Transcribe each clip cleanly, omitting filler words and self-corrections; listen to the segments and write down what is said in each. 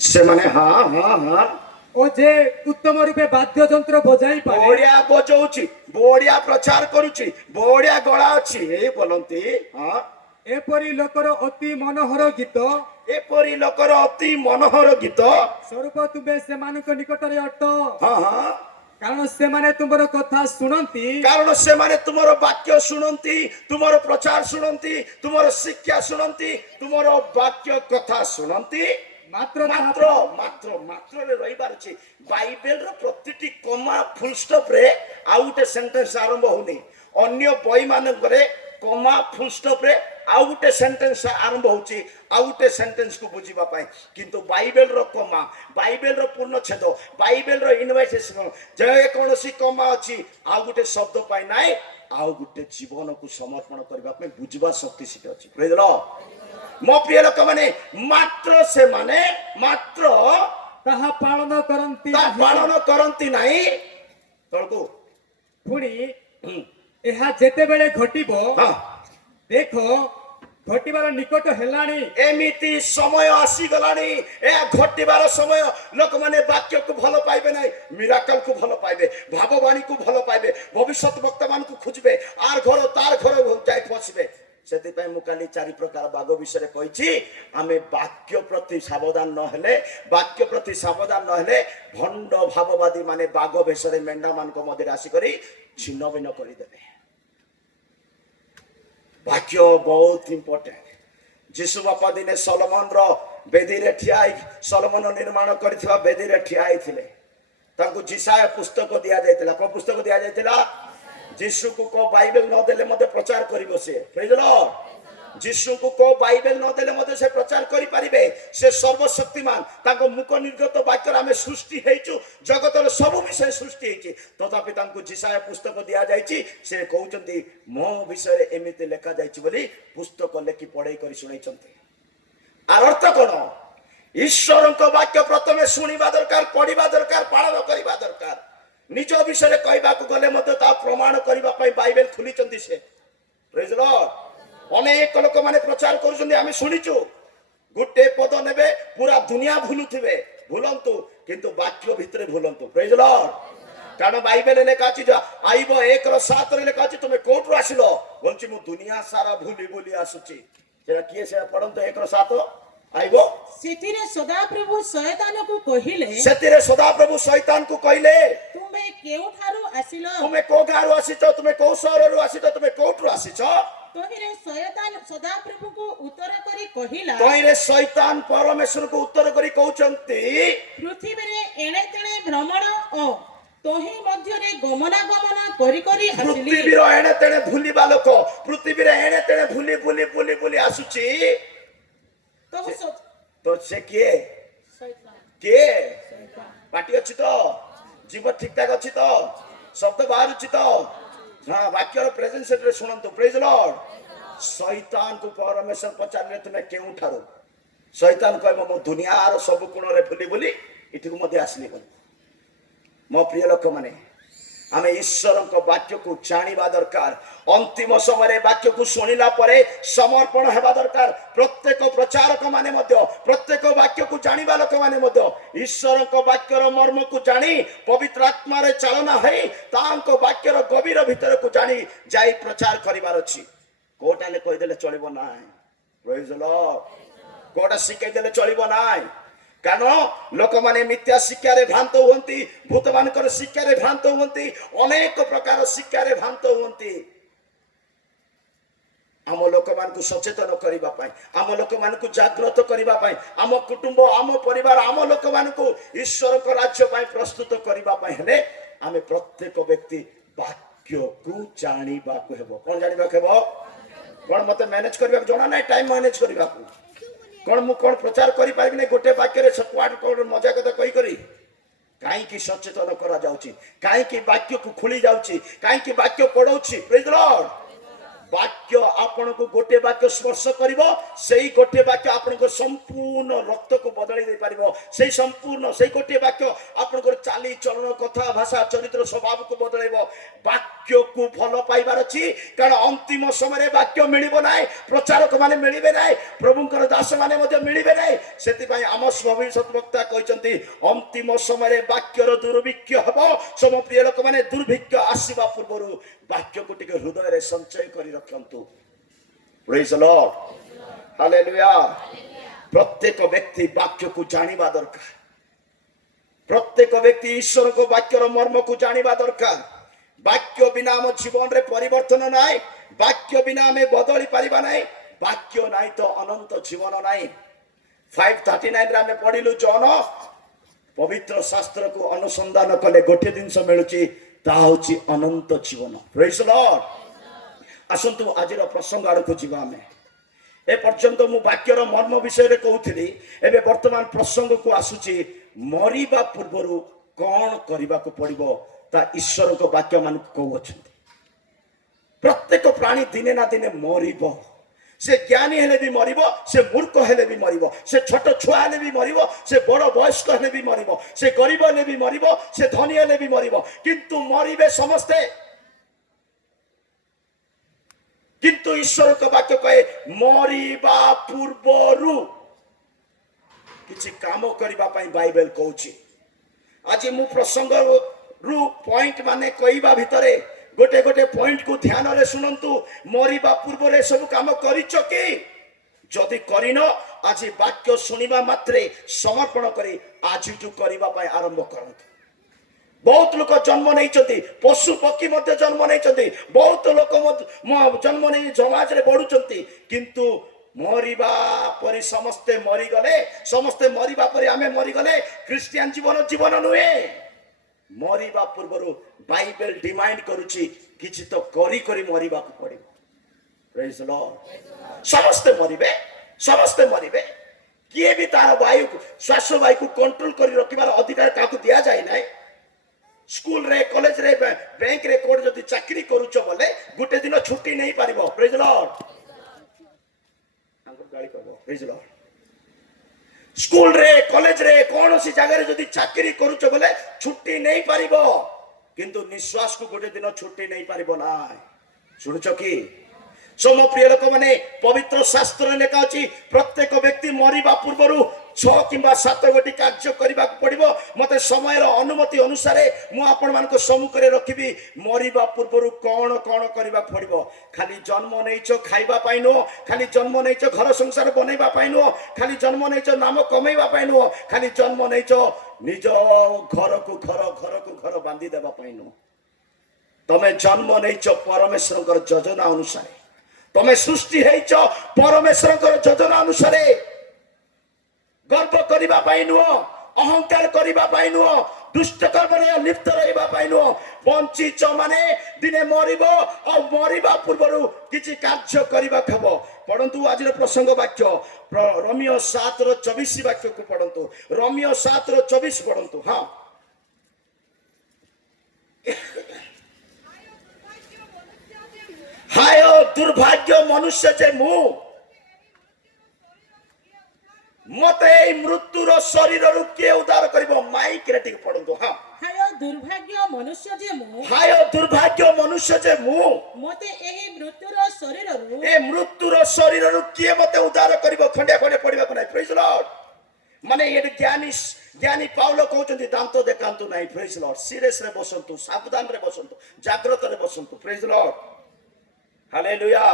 से माने हाँ हाँ हाँ ओ जे उत्तम रूपे वाद्य यंत्र बजाई पारे बढिया बजाउछि बढिया प्रचार करूछि बढिया गळा अछि ए बोलंती हाँ एपरी लोकर अति मनोहर गीत एपरी लोकर अति मनोहर गीत स्वरूप तुमे सेमानक निकटरे अट हाँ हाँ कारण सेमाने तुमर कथा शुणती कारण से माने तुमरो वाक्य शुणंती तुमरो प्रचार शुणंती तुमरो शिक्षा शुणंती तुमरो वाक्य कथा शुणंती मात्र मात्र मात्र मात्र रे रहिबार अछि बाइबल रो प्रतिटी कमा फुल स्टॉप रे आउ गोटे सेंटेंस आरंभ होनी अन्य बही मानकरे कमा फुल स्टॉप रे आउ गोटे सेंटेंस आरंभ होची आउ गोटे सेंटेंस को बुझिबा पाए किंतु बाइबल रो कमा बाइबल रो पूर्णच्छेद बाइबल रो इनवाइटेशन जे कोनोसी कमा अछि आउ गोटे शब्द पाए नाइ आउ गोटे जीवन को समर्पण करबा पे बुझबा शक्ति सिट अछि प्रेज लॉर्ड मो प्रिय लोक माने मात्र से माने मात्र ताहा पालन करंती ता पालन करंती नाही तळको पुणी एहा जेते बेले घटिबो हां देखो घटिबार निकट हेलाणी एमिति समय आसी गलानी ए घटिबार समय लोक माने वाक्य को भलो पाइबे नाही मिराकल को भलो पाइबे भाववाणी को भलो पाइबे भविष्यत वक्ता मान को खुजबे आर घर तार घर जाय फसबे सेति पय मु काली चारि प्रकार बाग विषय कहिछि आमे वाक्य प्रति सावधान न हेले वाक्य प्रति सावधान न हेले भंड भाववादी माने बाग विषय मेंढा मान को मध्य राशि करी छिन्न भिन्न करि देबे वाक्य बहुत इंपोर्टेंट जीशु बापा दिने सोलोमन रो बेदी रे ठियाई सोलोमन निर्माण करथिबा बेदी रे ठियाई थिले तांको जिसाया पुस्तक दिया जायतिला को पुस्तक दिया जायतिला जीशु को बाइबल न देले मते प्रचार करिवो से प्रेज लॉर्ड जीशु को बाइबल न देले मते से प्रचार करि परिबे से सर्वशक्तिमान ताको मुख निर्गत वाक्य आमे सृष्टि हेचु जगतर सब विषय सृष्टि हेची तथापि तांको जिसाया पुस्तक दिया जायछि से कहउचंती मो विषय एमिति लेखा जायछि बोली पुस्तक लेखि पढाई करि सुनाइचंती आर अर्थ कोन ईश्वरक वाक्य प्रथमे सुनिबा दरकार पढिबा दरकार पालन करिबा दरकार निज विषय कहबा को गले मते ता प्रमाण करबा पई बाइबल खुलिचंती से प्रेज लॉर्ड अनेक लोक माने प्रचार करूचंती आमे सुनिचु गुटे पद नेबे पूरा दुनिया भूलुथिबे भूलंतु किंतु वाक्य भितरे भूलंतु प्रेज लॉर्ड कारण बाइबल लेखा अछि जो आइबो 1:7 रे लेखा अछि तुमे कोठरो आसिलो बोलछि मु दुनिया सारा भूली भूली आसुची जेरा किए से पढंतो 1:7 आइबो सेतिरे सदाप्रभु शैतान को कहिले सेतिरे सदाप्रभु शैतान को कहिले तुमे केउठारु आसिलो तुमे को गारु आसिचो तुमे को शहररु आसिचो तुमे कोठरो आसिचो तोहिरे शैतान सदाप्रभु को उत्तर करी कहिला तोहिरे शैतान परमेश्वर को उत्तर करी कहउचंती पृथ्वी रे एणे तेणे भ्रमण ओ तोहि मध्य रे गमनागमन करी करी आसिली पृथ्वी रो एणे तेणे भूलिबा लोक पृथ्वी रे एणे तेणे भूली भूली भूली भूली आसुची तो से किए शैतान किए शैतान पाटी अछि तो जीव ठीक ठाक अछि तो शब्द बाहर अछि तो हां वाक्य रो प्रेजेंस रे सुनंतु प्रेज लॉर्ड शैतान को परमेश्वर पचारले तुमे केउ ठारो शैतान कहबो मो दुनिया रो सब कोण रे भूली भूली इठी को मध्ये आसली बोल मो प्रिय लोक माने आमे ईश्वर को वाक्य को जानिबा दरकार अंतिम समय वाक्य को सुनिला परे समर्पण हेबा दरकार प्रत्येक प्रचारक माने मध्य प्रत्येक वाक्य को जानिबा लोक माने मध्य ईश्वर को वाक्य रो मर्म को जानी पवित्र आत्मा रे चालना है तांको वाक्य रो गभीर भीतर को जानी जाई प्रचार करिवार अछि कोटाले कहि देले चलिबो नाय प्रेज लॉर्ड कोटा सिखाइ देले चलिबो नाय कारण लोक माने मिथ्या शिक्षा रे भ्रांत होंती भूत मानकर शिक्षा रे भ्रांत होंती अनेक प्रकार शिक्षा रे भ्रांत होंती आम लोक मान को सचेतन करिबा पई आम लोक मान को जागृत करिबा पई आम कुटुंब आम परिवार आम लोक मान को ईश्वर को राज्य पई प्रस्तुत करिबा पई हेले आमे प्रत्येक व्यक्ति वाक्य को जानिबा को हेबो कोन जानिबा को हेबो कोन मते मैनेज करिबा जणा नै टाइम मैनेज करिबा को कोन मु कोन प्रचार करि पाइबि नै गोटे वाक्य रे क्वाड कोड मजा कथा कहि करी काई की सचेतन करा जाउची काई की वाक्य को खुली जाउची काई की वाक्य पढौची प्रेज लॉर्ड वाक्य आपण को गोटे वाक्य स्पर्श करिवो सेही गोटे वाक्य आपण को संपूर्ण रक्त को बदली दे पारिवो सेही संपूर्ण सेही गोटे वाक्य आपण को चाली चलन कथा भाषा चरित्र स्वभाव को बदलेबो वाक्य ବାକ୍ୟ କୁ ଭଲ ପାଇବାର ଅଛି କାରଣ ଅନ୍ତିମ ସମୟରେ ବାକ୍ୟ ମିଳିବ ନାହିଁ ପ୍ରଚାରକ ମାନେ ମିଳିବେ ନାହିଁ ପ୍ରଭୁଙ୍କର ଦାସ ମାନେ ମଧ୍ୟ ମିଳିବେ ନାହିଁ ସେଥିପାଇଁ ଆମ ଭବିଷ୍ୟତ ବକ୍ତା କହିଛନ୍ତି ଅନ୍ତିମ ସମୟରେ ବାକ୍ୟର ଦୁର୍ଭିକ୍ଷ ହେବ ସମ ପ୍ରିୟ ଲୋକମାନେ ଦୁର୍ଭିକ୍ଷ ଆସିବା ପୂର୍ବରୁ ବାକ୍ୟକୁ ଟିକେ ହୃଦୟରେ ସଞ୍ଚୟ କରି ରଖନ୍ତୁ ପ୍ରେଜ୍ ଦ ଲର୍ଡ ହାଲେଲୁୟା ପ୍ରତ୍ୟେକ ବ୍ୟକ୍ତି ବାକ୍ୟକୁ ଜାଣିବା ଦରକାର ପ୍ରତ୍ୟେକ ବ୍ୟକ୍ତି ଈଶ୍ୱରଙ୍କ ବାକ୍ୟର ମର୍ମକୁ ଜାଣିବା ଦରକାର ବାକ୍ୟ ବିନା ଆମ ଜୀବନରେ ପରିବର୍ତ୍ତନ ନାହିଁ ବାକ୍ୟ ବିନା ଆମେ ବଦଳି ପାରିବା ନାହିଁ ବାକ୍ୟ ନାହିଁ ତ ଅନନ୍ତ ଜୀବନ ନାହିଁ 5:39 ରେ ଆମେ ପଢିଲୁ ଜନ ପବିତ୍ର ଶାସ୍ତ୍ରକୁ ଅନୁସନ୍ଧାନ କଲେ ଗୋଟିଏ ଜିନିଷ ମିଳୁଛି ତାହା ହେଉଛି ଅନନ୍ତ ଜୀବନ ପ୍ରେଜ୍ ଦ ଲର୍ଡ ଆସନ୍ତୁ ଆଜିର ପ୍ରସଙ୍ଗ ଆଡ଼କୁ ଯିବା ଆମେ ଏ ପର୍ଯ୍ୟନ୍ତ ମୁଁ ବାକ୍ୟର ମର୍ମ ବିଷୟରେ କହୁଥିଲି ଏବେ ବର୍ତ୍ତମାନ ପ୍ରସଙ୍ଗକୁ ଆସୁଛି ମରିବା ପୂର୍ବରୁ କଣ କରିବାକୁ ପଡିବ ତା ଈଶ୍ୱରଙ୍କ ବାକ୍ୟ ମାନଙ୍କୁ କହୁଅଛନ୍ତି ପ୍ରତ୍ୟେକ ପ୍ରାଣୀ ଦିନେ ନା ଦିନେ ମରିବ ସେ ଜ୍ଞାନୀ ହେଲେ ବି ମରିବ ସେ ମୂର୍ଖ ହେଲେ ବି ମରିବ ସେ ଛୋଟ ଛୁଆ ହେଲେ ବି ମରିବ ସେ ବଡ଼ ବୟସ୍କ ହେଲେ ବି ମରିବ ସେ ଗରିବ ହେଲେ ବି ମରିବ ସେ ଧନୀ ହେଲେ ବି ମରିବ କିନ୍ତୁ ମରିବେ ସମସ୍ତେ କିନ୍ତୁ ଈଶ୍ୱରଙ୍କ ବାକ୍ୟ କହେ ମରିବା ପୂର୍ବରୁ କିଛି କାମ କରିବା ପାଇଁ ବାଇବେଲ କହୁଛି ଆଜି ମୁଁ ପ୍ରସଙ୍ଗରୁ ପଏଣ୍ଟ ମାନେ କହିବା ଭିତରେ ଗୋଟେ ଗୋଟେ ପଏଣ୍ଟ କୁ ଧ୍ୟାନରେ ଶୁଣନ୍ତୁ ମରିବା ପୂର୍ବରୁ ସବୁ କାମ କରିଛ କି ଯଦି କରିନ ଆଜି ବାକ୍ୟ ଶୁଣିବା ମାତ୍ରେ ସମର୍ପଣ କରି ଆଜିଠୁ କରିବା ପାଇଁ ଆରମ୍ଭ କରନ୍ତୁ ବହୁତ ଲୋକ ଜନ୍ମ ନେଇଛନ୍ତି ପଶୁ ପକ୍ଷୀ ମଧ୍ୟ ଜନ୍ମ ନେଇଛନ୍ତି ବହୁତ ଲୋକ ଜନ୍ମ ନେଇ ସମାଜରେ ବଢୁଛନ୍ତି କିନ୍ତୁ ମରିବା ପରେ ସମସ୍ତେ ମରିଗଲେ ସମସ୍ତେ ମରିବା ପରେ ଆମେ ମରିଗଲେ ଖ୍ରୀଷ୍ଟିଆନ ଜୀବନ ନୁହେଁ ମରିବା ପୂର୍ବରୁ ବାଇବେଲ ଡିମାଣ୍ଡ କରୁଛି କିଛି ତ କରି ମରିବାକୁ ପଡିବ ପ୍ରେଜ୍ ଦ ଲର୍ଡ ସମସ୍ତେ ମରିବେ କିଏ ବି ତାର ଶ୍ୱାସ ବାୟୁକୁ କଣ୍ଟ୍ରୋଲ କରି ରଖିବାର ଅଧିକାର କାହାକୁ ଦିଆଯାଏ ନାହିଁ ସ୍କୁଲ ରେ କଲେଜ ରେ ବ୍ୟାଙ୍କ ରେ କୋड ଯଦି ଚାକିରି କରୁଛ ବୋଲେ ଗୋଟେ ଦିନ ଛୁଟି ନେଇ ପାରିବ ପ୍ରେଜ୍ ଦ ଲର୍ଡ ଗାଳି କରିବ ପ୍ରେଜ୍ ଦ ଲର୍ଡ ସ୍କୁଲ ରେ କଲେଜ ରେ କୌଣସି ଜାଗାରେ ଯଦି ଚାକିରି କରୁଛ ବୋଲେ ଛୁଟି ନେଇ ପାରିବ କିନ୍ତୁ ନିଶ୍ୱାସକୁ ଗୋଟେ ଦିନ ଛୁଟି ନେଇ ପାରିବ ନାହିଁ ଶୁଣୁଛ କି ସମ ପ୍ରିୟ ଲୋକମାନେ ପବିତ୍ର ଶାସ୍ତ୍ରରେ ଲେଖା ଅଛି ପ୍ରତ୍ୟେକ ବ୍ୟକ୍ତି ମରିବା ପୂର୍ବରୁ 6 କିମ୍ବା 7 ଗୋଟି କାର୍ଯ୍ୟ କରିବାକୁ ପଡିବ ମତେ ସମୟର ଅନୁମତି ଅନୁସାରେ ମୁଁ ଆପଣମାନଙ୍କ ସମ୍ମୁଖରେ ରଖିବି ମରିବା ପୂର୍ବରୁ କଣ କଣ କରିବାକୁ ପଡିବ ଖାଲି ଜନ୍ମ ନେଇଛ ଖାଇବା ପାଇଁ ନୁହଁ ଖାଲି ଜନ୍ମ ନେଇଛ ଘର ସଂସାର ବନେଇବା ପାଇଁ ନୁହଁ ଖାଲି ଜନ୍ମ ନେଇଛ ନାମ କମେଇବା ପାଇଁ ନୁହଁ ଖାଲି ଜନ୍ମ ନେଇଛ ନିଜ ଘରକୁ ଘର ବାନ୍ଧି ଦେବା ପାଇଁ ନୁହଁ ତମେ ଜନ୍ମ ନେଇଛ ପରମେଶ୍ୱରଙ୍କର ଯୋଜନା ଅନୁସାରେ ତମେ ସୃଷ୍ଟି ହେଇଛ ପରମେଶ୍ୱରଙ୍କର ଯୋଜନା ଅନୁସାରେ ଗର୍ବ କରିବା ପାଇଁ ନୁହଁ ଅହଙ୍କାର କରିବା ପାଇଁ ନୁହଁ ଦୁଷ୍ଟ କର୍ମରେ ଲିପ୍ତ ରହିବା ପାଇଁ ନୁହଁ ବଞ୍ଚିଛ ମାନେ ଦିନେ ମରିବ ଆଉ ମରିବା ପୂର୍ବରୁ କିଛି କାର୍ଯ୍ୟ କରିବାକୁ ହେବ ପଢନ୍ତୁ ଆଜିର ପ୍ରସଙ୍ଗ ବାକ୍ୟ ରୋମିଓ 7:24 ବାକ୍ୟକୁ ପଢନ୍ତୁ ରୋମିଓ 7:24 ପଢନ୍ତୁ ହଁ ହାୟ ଦୁର୍ଭାଗ୍ୟ ମନୁଷ୍ୟ ଯେ ମୁଁ ମତେ ଏଇ ମୃତ୍ୟୁର ଶରୀରରୁ କିଏ ଉଦ୍ଧାର କରିବ ମାଇକ୍ ରେ ଟିକେ ପଢନ୍ତୁ ହଁ ହାୟ ଦୁର୍ଭାଗ୍ୟ ମନୁଷ୍ୟ ଯେ ମୁଁ ମତେ ଏହି ମୃତ୍ୟୁର ଶରୀରରୁ କିଏ ମତେ ଉଦ୍ଧାର କରିବ ଖଣ୍ଡିଆ ପଡିବାକୁ ନାହିଁ ପ୍ରେଜ୍ ଦ ଲର୍ଡ ମାନେ ଏଠି ଜ୍ଞାନୀ ପାଉଲ କହୁଛନ୍ତି ଦାନ୍ତ ଦେଖାନ୍ତୁ ନାହିଁ ପ୍ରେଜ୍ ଦ ଲର୍ଡ ସିରିୟସ୍ ରେ ବସନ୍ତୁ ସାବଧାନରେ ବସନ୍ତୁ ଜାଗ୍ରତରେ ବସନ୍ତୁ ପ୍ରେଜ୍ ଦ ଲର୍ଡ ହାଲେଲୁୟା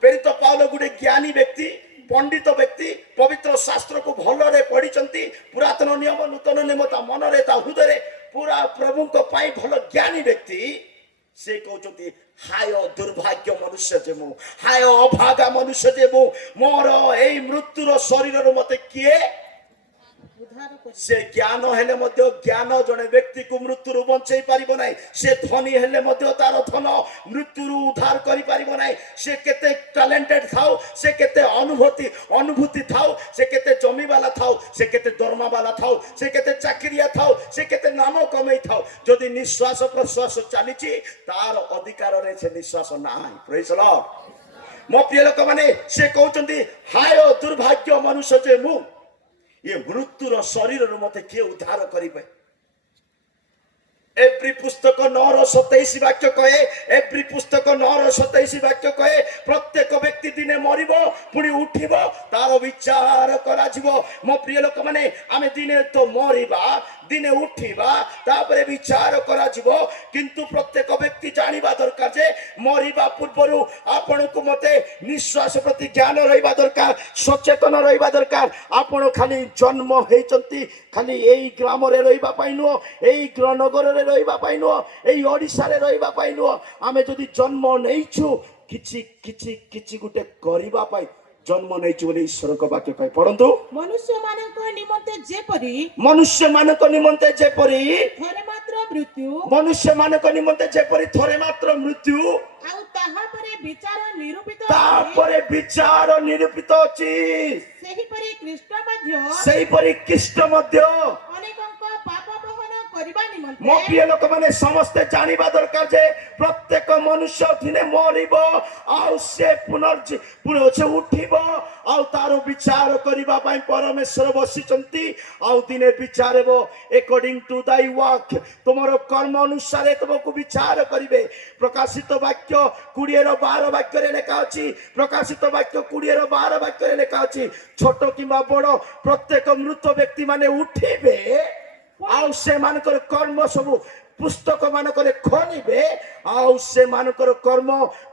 ପ୍ରେରିତ ପାଉଲ ଗୋଟେ ଜ୍ଞାନୀ ବ୍ୟକ୍ତି ପଣ୍ଡିତ ବ୍ୟକ୍ତି ପବିତ୍ର ଶାସ୍ତ୍ରକୁ ଭଲରେ ପଢିଛନ୍ତି ପୁରାତନ ନିୟମ ନୂତନ ନିୟମ ତା ମନରେ ତା ହୃଦୟରେ ପୁରା ପ୍ରଭୁଙ୍କ ପାଇଁ ଭଲ ଜ୍ଞାନୀ ବ୍ୟକ୍ତି ସେ କହୁଛନ୍ତି ହାୟ ଦୁର୍ଭାଗ୍ୟ ମନୁଷ୍ୟ ଯେ ମୁଁ ହାୟ ଅଭାଗା ମନୁଷ୍ୟ ଯେ ମୁଁ ମୋର ଏଇ ମୃତ୍ୟୁର ଶରୀରରୁ ମତେ କିଏ ସେ ଜ୍ଞାନ ହେଲେ ମଧ୍ୟ ଜ୍ଞାନ ଜଣେ ବ୍ୟକ୍ତିକୁ ମୃତ୍ୟୁରୁ ବଞ୍ଚେଇ ପାରିବ ନାହିଁ ସେ ଧନୀ ହେଲେ ମଧ୍ୟ ତାର ଧନ ମୃତ୍ୟୁରୁ ଉଦ୍ଧାର କରିପାରିବ ନାହିଁ ସେ କେତେ ଟ୍ୟାଲେଣ୍ଟେଡ ଥାଉ ସେ କେତେ ଅନୁଭୂତି ଥାଉ ସେ କେତେ ଜମିବାଲା ଥାଉ ସେ କେତେ ଦରମାବାଲା ଥାଉ ସେ କେତେ ଚାକିରିଆ ଥାଉ ସେ କେତେ ନାମ କମେଇ ଥାଉ ଯଦି ନିଶ୍ୱାସ ପ୍ରଶ୍ୱାସ ଚାଲିଛି ତାର ଅଧିକାରରେ ସେ ନିଶ୍ୱାସ ନାହିଁ ପ୍ରେଜ୍ ଦ ଲର୍ଡ ମୋ ପ୍ରିୟ ଲୋକମାନେ ସେ କହୁଛନ୍ତି ହାୟ ଦୁର୍ଭାଗ୍ୟ ମନୁଷ୍ୟ ଯେ ମୁଁ ଏ ମୃତ୍ୟୁର ଶରୀରରୁ ମତେ କିଏ ଉଦ୍ଧାର କରିବେ एव्री पुस्तक 9:27 वाक्य कहे एव्री पुस्तक 9:27 वाक्य कहे प्रत्येक व्यक्ति दिने मरिब पुणी उठिब तार विचार करा जिवो मो प्रिय लोक माने आमे दिने तो मरिबा दिने उठिबा तापरे विचार करा जिवो किंतु प्रत्येक व्यक्ति जानिबा दरकार जे मरिबा पूर्वरु आपण को मते निश्वास प्रति ज्ञान रहिबा दरकार सचेतन रहिबा दरकार आपण खाली जन्म हेचंती खाली एई ग्राम रे रहिबा पाई नुओ एई नगर रे रहिबा पाई नुओ एई ओडिसा रे रहिबा पाई नुओ आमे जदि जन्म नेइछु किछि किछि किछि गुटे करिबा पाई जन्म नेइछु बोली ईश्वर को वाक्य कहि पढंतु मनुष्य मानक निमंते जेपरी मनुष्य मानक निमंते जेपरी थरे मात्र मृत्यु मनुष्य मानक निमंते जेपरी थरे मात्र मृत्यु आउ ताहा परे विचार निरूपित तापरे विचार निरूपित अछि सेही परी कृष्ण मध्य सेही परी कृष्ण मध्य अनेकंक पाप बहन करिबा मो निमंते प्रिय लोक माने समस्ते जानिबा दरकार जे प्रत्येक मनुष्य दिने मरिब आउ से पुनर्जे उठिब आउ तार विचार करिबा पई परमेश्वर बसिचंती आउ दिने विचारबो अकॉर्डिंग टू दाई वर्क तुमरो कर्म अनुसार तुमको विचार करिवे प्रकाशित वाक्य 20:12 वाक्य रे लेखा अछि प्रकाशित वाक्य 20:12 वाक्य रे लेखा अछि छोट किबा बड़ प्रत्येक मृत व्यक्ति माने उठिबे आउ से मानकर कर्म सब पुस्तक मानकर खोलिबे आउ से मानकर कर्म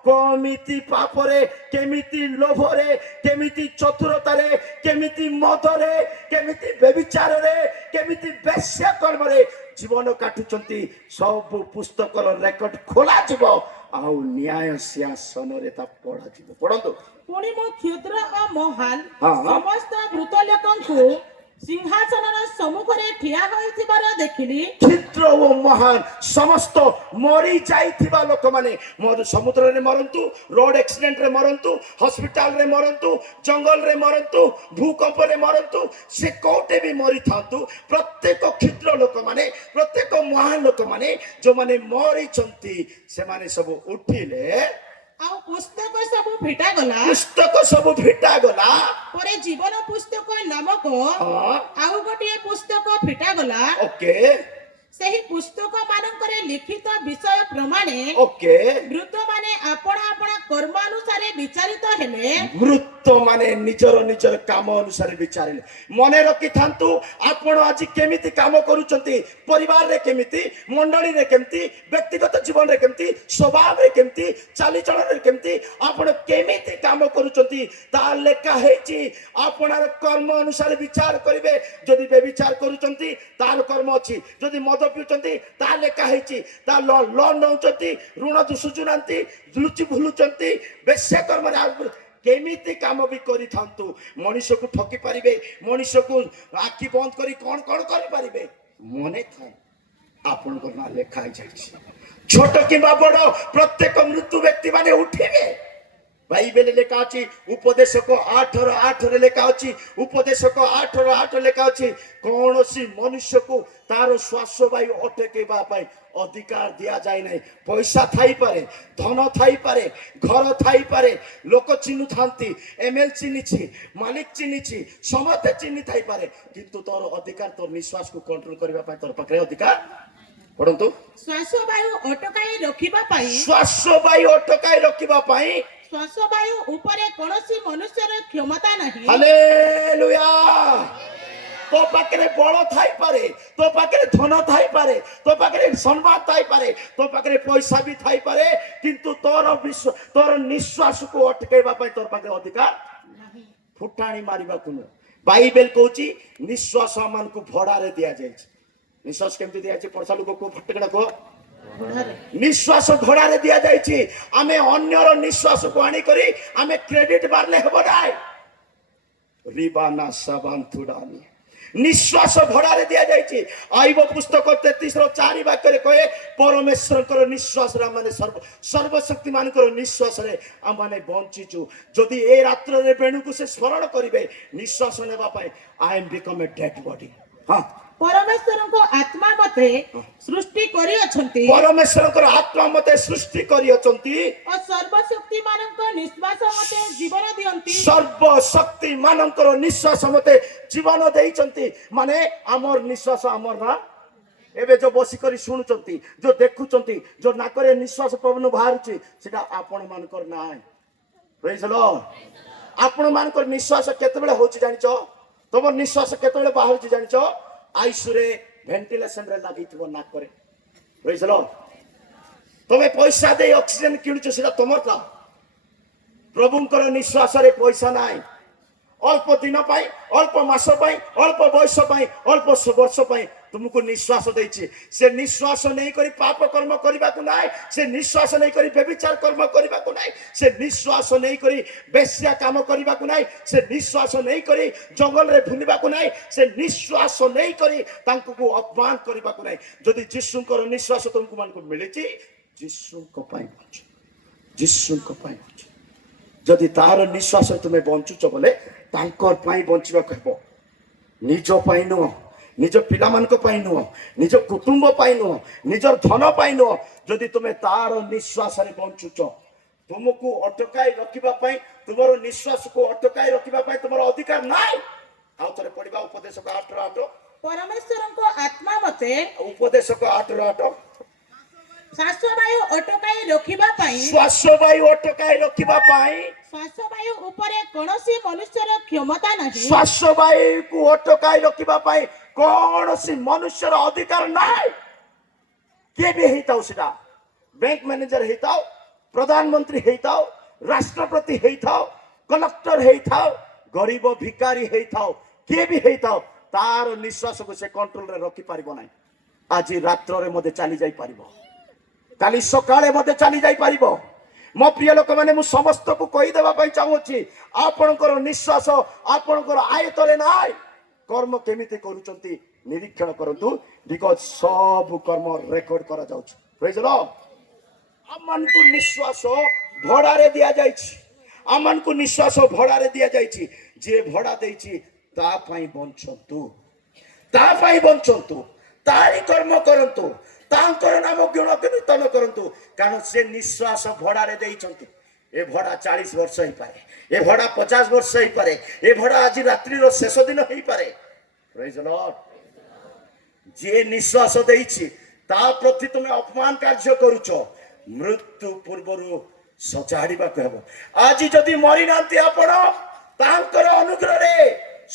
केमिति पापरे केमिति लोभरे केमिति चतुरतारे केमिति मदरे केमिति व्यभिचारे केमिति वेश्या कर्मरे जीवन काटुचंती सब पुस्तकर रेकर्ड खोला जिवो आउ न्याय सिंहासन रे ता पढा जिवो पढंतु पुणी मो क्षुद्र और महान हाँ। समस्त मृत लोकंकु सिंहासन सम्मुख रे ठिया होइथिबार देखिली क्षुद्र ओ महान समस्त मरी जाइथिबा लोक माने मोर समुद्र रे मरंतु रोड एक्सीडेंट रे मरंतु हॉस्पिटल रे मरंतु जंगल रे मरंतु भूकंप रे मरंतु से कोटे भी मरी थांतु प्रत्येक क्षुद्र लोक माने प्रत्येक महान लोक माने जो माने मरी चंती से माने सब उठिले आउ पुस्तक सब फिटा गला पुस्तक सब फिटा गला परे जीवन पुस्तक नामक हाँ आउ गोटे पुस्तक फिटा गला ओके ସେହି ପୁସ୍ତକ ମାନଙ୍କରେ ଲିଖିତ ବିଷୟ ପ୍ରମାଣେ ओके ମୃତ ମାନେ ଆପଣ ଆପଣ କର୍ମ ଅନୁସାରେ ବିଚାରିତ ହେଲେ मृत माने निजर निजर काम अनुसार विचारिले मने रखि थांतु आपण आज केमिति काम करूचंती परिवार रे केमिति मंडली रे केमिति व्यक्तिगत जीवन रे केमिति स्वभाव रे केमिति चाली चलन रे केमिति आपण केमिति काम करूचंती ता लेखा हेची आपणार कर्म अनुसार विचार करिवे जदि बेविचार करूचंती तार कर्म अछि जदि मद पिउचंती ता लेखा हेची ता लोन नउचंती ऋण सुजुनांती लुचि भुलुचंती बेश्या कर्म रे केमिति काम भी करि थांतु मनुष्य को ठकी पारिबे मनुष्य को आखि बंद करी कोन कोन करि पारिबे मने थाए आपन को ना लेखा जाइछि छोट किबा बड़ प्रत्येक मृत्यु व्यक्ति माने उठिबे बाइबल लेखा अछि उपदेश को 8:8 रे लेखा अछि उपदेश को 8:8 लेखा अछि कोनोसी मनुष्य को तार श्वास वायु अटकेबा पाई अधिकार दिया जाए नहीं पैसा थाई पारे धन थाई पारे घर थाई पारे लोक चिन्हु थांती एमएल चिन्हिछि मालिक चिन्हिछि समस्त चिन्हि थाई पारे किंतु तोर अधिकार तोर निश्वास को कंट्रोल करबा पाई तोर पाखरे अधिकार पढंतु ଶ୍ୱାସ ବାୟୁ ଅଟକାଇ ରଖିବା ପାଇଁ श्वास वायु अटकाई रखिबा पाई ଶ୍ୱାସ ବାୟୁ ଉପରେ କୌଣସି ମନୁଷ୍ୟର କ୍ଷମତା ନାହିଁ हालेलुया तो पाखरे बल थाई पारे तो पाखरे धन थाई पारे तो पाखरे सम्मान थाई पारे तो पाखरे पैसा भी थाई पारे किंतु तोर विश्व तोर निश्वास को अटकेबा पाई तोर पाखरे अधिकार फुटाणी मारिबा कुनो बाइबल कहूची निश्वास मान को भड़ा रे दिया जाय निश्वास केमति दिया जाय पड़सा लोक को फटकड़ा को निश्वास भड़ा रे दिया जाय आमे अन्यर निश्वास को आनी करी आमे क्रेडिट बारले हेबो नाय रिबाना साबांतुडानी निश्वास भड़ारे दिया जाइछि आइब पुस्तक 33:4 वाक्य रे कहे परमेश्वर निश्वास रे माने सर्वशक्ति मानकर निश्वास रे हम माने बंचिचु जदि ए रात्र रे बेणु को से स्मरण करिवे निश्वास नेबा पाए I am become a dead body हां ପରମେଶ୍ୱରଙ୍କ ଆତ୍ମା ମତେ ସୃଷ୍ଟି କରିଅଛନ୍ତି परमेश्वर आत्मा मते सृष्टि करी अछंती ଓ ସର୍ବଶକ୍ତି ମାନଙ୍କ ନିଶ୍ୱାସ ମତେ ଜୀବନ ଦିଅନ୍ତି सर्वशक्ति मानकर निश्वास मते जीवन देइचंती माने हमर निश्वास हमर ना ଏବେ ଯୋଉ ବସିକରି ଶୁଣୁଛନ୍ତି, ଯୋଉ ଦେଖୁଛନ୍ତି, ଯୋଉ ନାକରେ ନିଶ୍ୱାସ ପବନ ବାହାରୁଛି, ସେଟା ଆପଣ ମାନଙ୍କର ନାହିଁ। ପ୍ରେଜ୍ ଦ ଲର୍ଡ। ଆପଣ ମାନଙ୍କର ନିଶ୍ୱାସ କେତେବେଳେ ହଉଛି ଜାଣିଛ? ତମ ନିଶ୍ୱାସ କେତେବେଳେ ବାହାରୁଛି ଜାଣିଛ? ଆଇସୁରେ ଭେଣ୍ଟିଲେସନରେ ଲାଗିଥିବ ନାକରେ। ପ୍ରେଜ୍ ଦ ଲର୍ଡ। ତମେ ପଇସା ଦେଇ ଅକ୍ସିଜେନ କିଣୁଛ, ସେଟା ତମର କାମ। ପ୍ରଭୁଙ୍କର ନିଶ୍ୱାସରେ ପଇସା ନାହିଁ। ଅଳ୍ପ ଦିନ ପାଇଁ, ଅଳ୍ପ ମାସ ପାଇଁ, ଅଳ୍ପ ବୟସ ପାଇଁ, ଅଳ୍ପ ବର୍ଷ ପାଇଁ ତୁମକୁ ନିଶ୍ୱାସ ଦେଇଛି। ସେ ନିଶ୍ୱାସ ନେଇକରି ପାପ କର୍ମ କରିବାକୁ ନାହିଁ, ସେ ନିଶ୍ୱାସ ନେଇକରି ବ୍ୟଭିଚାର କର୍ମ କରିବାକୁ ନାହିଁ, ସେ ନିଶ୍ୱାସ ନେଇକରି ବେଶ୍ୟା କାମ କରିବାକୁ ନାହିଁ, ସେ ନିଶ୍ୱାସ ନେଇକରି ଜଙ୍ଗଲରେ ବୁଲିବାକୁ ନାହିଁ, ସେ ନିଶ୍ୱାସ ନେଇକରି ତାଙ୍କୁ ଅପମାନ କରିବାକୁ ନାହିଁ। ଯଦି ଯୀଶୁଙ୍କର ନିଶ୍ୱାସ ତୁମକୁ ମାନଙ୍କୁ ମିଳିଛି, ଯୀଶୁଙ୍କ ପାଇଁ ବଞ୍ଚ, ଯୀଶୁଙ୍କ ପାଇଁ ବଞ୍ଚ। ଯଦି ତାହାର ନିଶ୍ୱାସ ତୁମେ ବଞ୍ଚୁଛ ବୋଲେ ତାଙ୍କର ପାଇଁ ବଞ୍ଚିବାକୁ ହେବ। ନିଜ ପାଇଁ ନୁହଁ, ନିଜ ପିଲାମାନଙ୍କ ପାଇଁ ନୁହଁ, ନିଜ କୁଟୁମ୍ବ ପାଇଁ ନୁହଁ, ନିଜର ଧନ ପାଇଁ ନୁହଁ। ଯଦି ତୁମେ ତାର ନିଶ୍ୱାସରେ ବଞ୍ଚୁଛ, ତୁମକୁ ଅଟକାଇ ରଖିବା ପାଇଁ, ତୁମର ନିଶ୍ୱାସକୁ ଅଟକାଇ ରଖିବା ପାଇଁ ତୁମର ଅଧିକାର ନାହିଁ। ଆଉ ଥରେ ପଢିବା ଉପଦେଶକ 8:8। ପରମେଶ୍ୱରଙ୍କ ଆତ୍ମା ମତେ ଉପଦେଶକ 8:8। ଶ୍ୱାସବାୟୁ ଅଟକାଇ ରଖିବା ପାଇଁ, ଶ୍ୱାସ ବାୟୁ ଅଟକାଇ ରଖିବା ପାଇଁ ଶ୍ୱାସବାୟୁ ଉପରେ କୌଣସି ମନୁଷ୍ୟର କ୍ଷମତା ନାହିଁ। ଶ୍ୱାସ ବାୟୁକୁ ଅଟକାଇ ରଖିବା ପାଇଁ କୌଣସି ମନୁଷ୍ୟର ଅଧିକାର ନାହିଁ। କିଏ ବି ହେଇଥାଉ, ସେଟା ବ୍ୟାଙ୍କ ମ୍ୟାନେଜର ହେଇଥାଉ, ପ୍ରଧାନମନ୍ତ୍ରୀ ହେଇଥାଉ, ରାଷ୍ଟ୍ରପତି ହେଇଥାଉ, କଲେକ୍ଟର ହେଇଥାଉ, ଗରିବ ଭିକାରୀ ହେଇଥାଉ, କିଏ ବି ହେଇଥାଉ, ତାର ନିଶ୍ୱାସକୁ ସେ କଣ୍ଟ୍ରୋଲରେ ରଖିପାରିବ ନାହିଁ। ଆଜି ରାତ୍ରରେ ମଧ୍ୟ ଚାଲି ଯାଇପାରିବ, କାଲି ସକାଳେ ମଧ୍ୟ ଚାଲି ଯାଇପାରିବ। ମୋ ପ୍ରିୟ ଲୋକମାନେ, ମୁଁ ସମସ୍ତଙ୍କୁ କହିଦେବା ପାଇଁ ଚାହୁଁଛି, ଆପଣଙ୍କର ନିଶ୍ୱାସ ଆପଣଙ୍କର ଆୟତରେ ନାହିଁ। କର୍ମ କେମିତି କରୁଛନ୍ତି ନିରୀକ୍ଷଣ କରନ୍ତୁ, ବିକଜ ସବୁ କର୍ମ ରେକର୍ଡ କରାଯାଉଛି। ପ୍ରେଜ୍ ଦ ଲର୍ଡ। ଆମମାନଙ୍କୁ ନିଶ୍ୱାସ ଭଡ଼ାରେ ଦିଆଯାଇଛି, ଆମମାନଙ୍କୁ ନିଶ୍ୱାସ ଭଡ଼ାରେ ଦିଆଯାଇଛି। ଯିଏ ଭଡ଼ା ଦେଇଛି ତା ପାଇଁ ବଞ୍ଚନ୍ତୁ, ତା ପାଇଁ ବଞ୍ଚନ୍ତୁ, ତାରି କର୍ମ କରନ୍ତୁ, ତାଙ୍କର ନାମ ଗୁଣ କୀର୍ତ୍ତନ କରନ୍ତୁ। କାରଣ ସେ ନିଶ୍ୱାସ ଭଡ଼ାରେ ଦେଇଛନ୍ତି। ଏ ଭଡ଼ା 40 ବର୍ଷ ହେଇପାରେ, ଏ ଭଡ଼ା 50 ବର୍ଷ ହେଇପାରେ, ଏ ଭଡ଼ା ଆଜି ରାତ୍ରିର ଶେଷ ଦିନ ହେଇପାରେ। ପ୍ରେଜ୍ ଦ ଲର୍ଡ। ଯିଏ ନିଶ୍ୱାସ ଦେଇଛି ତା ପ୍ରତି ତୁମେ ଅପମାନ କାର୍ଯ୍ୟ କରୁଛ, ମୃତ୍ୟୁ ପୂର୍ବରୁ ସଜାଡ଼ିବାକୁ ହେବ। ଆଜି ଯଦି ମରିନାହାନ୍ତି ଆପଣ, ତାଙ୍କର ଅନୁଗ୍ରହରେ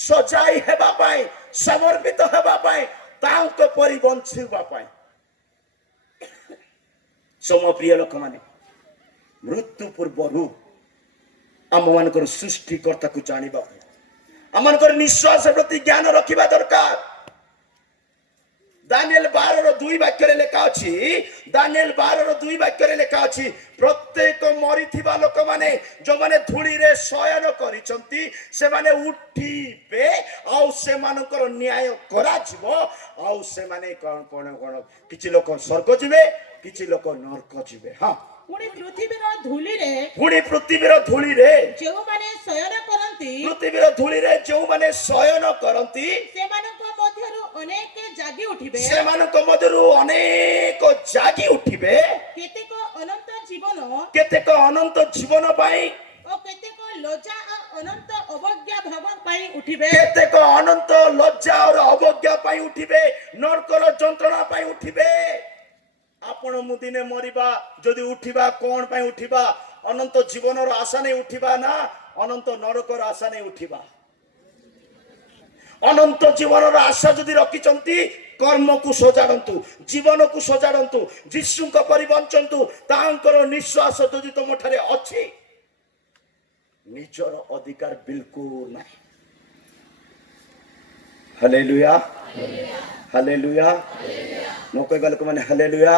ସଜାଇ ହେବା ପାଇଁ, ସମର୍ପିତ ହେବା ପାଇଁ, ତାଙ୍କ ପରି ବଞ୍ଚିବା ପାଇଁ। ସମ ପ୍ରିୟ ଲୋକମାନେ, ମୃତ୍ୟୁ ପୂର୍ବରୁ ଆମମାନଙ୍କର ସୃଷ୍ଟିକର୍ତ୍ତାକୁ ଜାଣିବା, ଆମମାନଙ୍କର ନିଶ୍ୱାସ ପ୍ରତି ଜ୍ଞାନ ରଖିବା ଦରକାର। ଦାନିଏଲ 12:2 ବାକ୍ୟରେ ଲେଖା ଅଛି, ଦାନିଏଲ 12:2 ବାକ୍ୟରେ ଲେଖା ଅଛି, ପ୍ରତ୍ୟେକ ମରିଥିବା ଲୋକମାନେ ଯୋଉମାନେ ଧୂଳିରେ ଶୟନ କରିଛନ୍ତି ସେମାନେ ଉଠିବେ, ଆଉ ସେମାନଙ୍କର ନ୍ୟାୟ କରାଯିବ। ଆଉ ସେମାନେ କଣ କଣ କଣ କିଛି ଲୋକ ସ୍ୱର୍ଗ ଯିବେ, କିଛି ଲୋକ ନରକ ଯିବେ। ହଁ, ପୁଣି ପୃଥିବୀର ଧୂଳିରେ ଯେଉଁମାନେ ଶୟନ କରନ୍ତି, ପୃଥିବୀର ଧୂଳିରେ ଯେଉଁମାନେ ଶୟନ କରନ୍ତି, ସେମାନଙ୍କ ମଧ୍ୟରୁ ଅନେକ ଜାଗି ଉଠିବେ, ସେମାନଙ୍କ ମଧ୍ୟରୁ ଅନେକ ଜାଗି ଉଠିବେ। କେତେକ ଅନନ୍ତ ଜୀବନ କେତେକ ଅନନ୍ତ ଜୀବନ ପାଇଁ, ଓ କେତେକ ଲଜ୍ଜା ଓ ଅନନ୍ତ ଅବଜ୍ଞା ଭାବ ପାଇଁ ଉଠିବେ। କେତେକ ଅନନ୍ତ ଲଜ୍ଜା ଓ ଅବଜ୍ଞା ପାଇଁ ଉଠିବେ, ନରକର ଯନ୍ତ୍ରଣା ପାଇଁ ଉଠିବେ। ଆପଣ ମୁଁ ଦିନେ ମରିବା, ଯଦି ଉଠିବା କଣ ପାଇଁ ଉଠିବା? ଅନନ୍ତ ଜୀବନର ଆଶା ନେଇ ଉଠିବା ନା ଅନନ୍ତ ନରକର ଆଶା ନେଇ ଉଠିବା? ଅନନ୍ତ ଜୀବନର ଆଶା ଯଦି ରଖିଛନ୍ତି, କର୍ମକୁ ସଜାଡ଼ନ୍ତୁ, ଜୀବନକୁ ସଜାଡ଼ନ୍ତୁ, ଯୀଶୁଙ୍କ ପରି ବଞ୍ଚନ୍ତୁ। ତାଙ୍କର ନିଶ୍ୱାସ ଯଦି ତମ ଠାରେ ଅଛି, ନିଜର ଅଧିକାର ବିଲକୁଲ ନାହିଁ। Hallelujah, hallelujah. ମୋ କହିବା ଲୋକମାନେ ହାଲେଲୁୟା।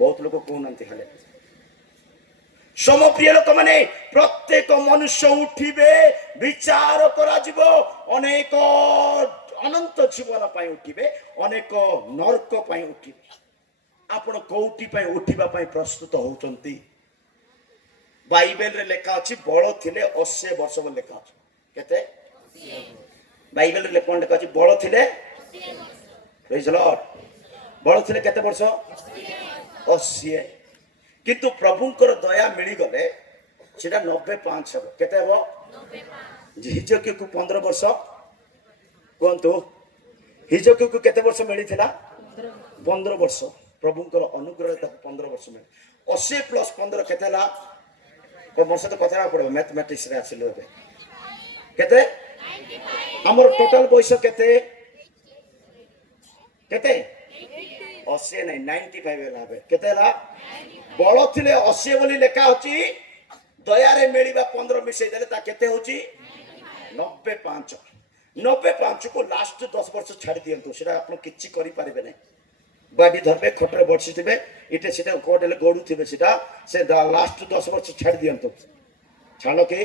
ବହୁତ ଲୋକ କହୁନାହାନ୍ତି ହାଲେଲୁୟା। ସମପ୍ରିୟ ଲୋକମାନେ, ପ୍ରତ୍ୟେକ ମନୁଷ୍ୟ ଉଠିବେ, ବିଚାର କରାଯିବ। ଅନେକ ଅନନ୍ତ ଜୀବନ ପାଇଁ ଉଠିବେ, ଅନେକ ନରକ ପାଇଁ ଉଠିବେ। ଆପଣ କୋଉଠି ପାଇଁ ଉଠିବା ପାଇଁ ପ୍ରସ୍ତୁତ ହଉଛନ୍ତି? ବାଇବେଲରେ ଲେଖା ଅଛି, ବଳ ଥିଲେ 80 ବର୍ଷ ବୋଲି ଲେଖା ଅଛି। କେତେ? ବାଇବେଲରେ କଣ ଲେଖା ଅଛି? ବଳ ଥିଲେ, ପ୍ରେଜ୍ ଦ ଲର୍ଡ, ବଳ ଥିଲେ କେତେ ବର୍ଷ? 80। କିନ୍ତୁ ପ୍ରଭୁଙ୍କର ଦୟା ମିଳିଗଲେ ସେଟା 95 ହେବ। କେତେ ହେବ? ହିଜକିୟକୁ 15 ବର୍ଷ କୁହନ୍ତୁ, हिजोकु केते वर्ष मिलिथिला 15 वर्ष प्रभुଙ୍କର ଅନୁଗ୍ରହ ତାକୁ 15 ବର୍ଷ ମିଳେ 80 ପ୍ଲସ୍ 15 କେତେ ହେଲା ମୋ ସହିତ କଥା ହେବାକୁ ପଡ଼ିବ ମ୍ୟାଥମେଟିକ୍ସ ରେ ଆସିଲେ ଏବେ କେତେ ଆମର ଟୋଟାଲ ବୟସ କେତେ କେତେ 80 ନାହିଁ 95 ହେଲା ଏବେ କେତେ ହେଲା ବଳ ଥିଲେ 80 ବୋଲି ଲେଖା ଅଛି ଦୟାରେ ମିଳିବା 15 ମିଶେଇ ଦେଲେ ତା କେତେ ହଉଛି 95 95 को लास्ट 10 वर्ष छाड़ दियंतु सेटा आपण किछि करि पारिबे नै बाडी धरबे खटरे बसिथिबे इटे सेटा कोडले गोडुथिबे सेटा से लास्ट 10 वर्ष छाड़ दियंतु छालो के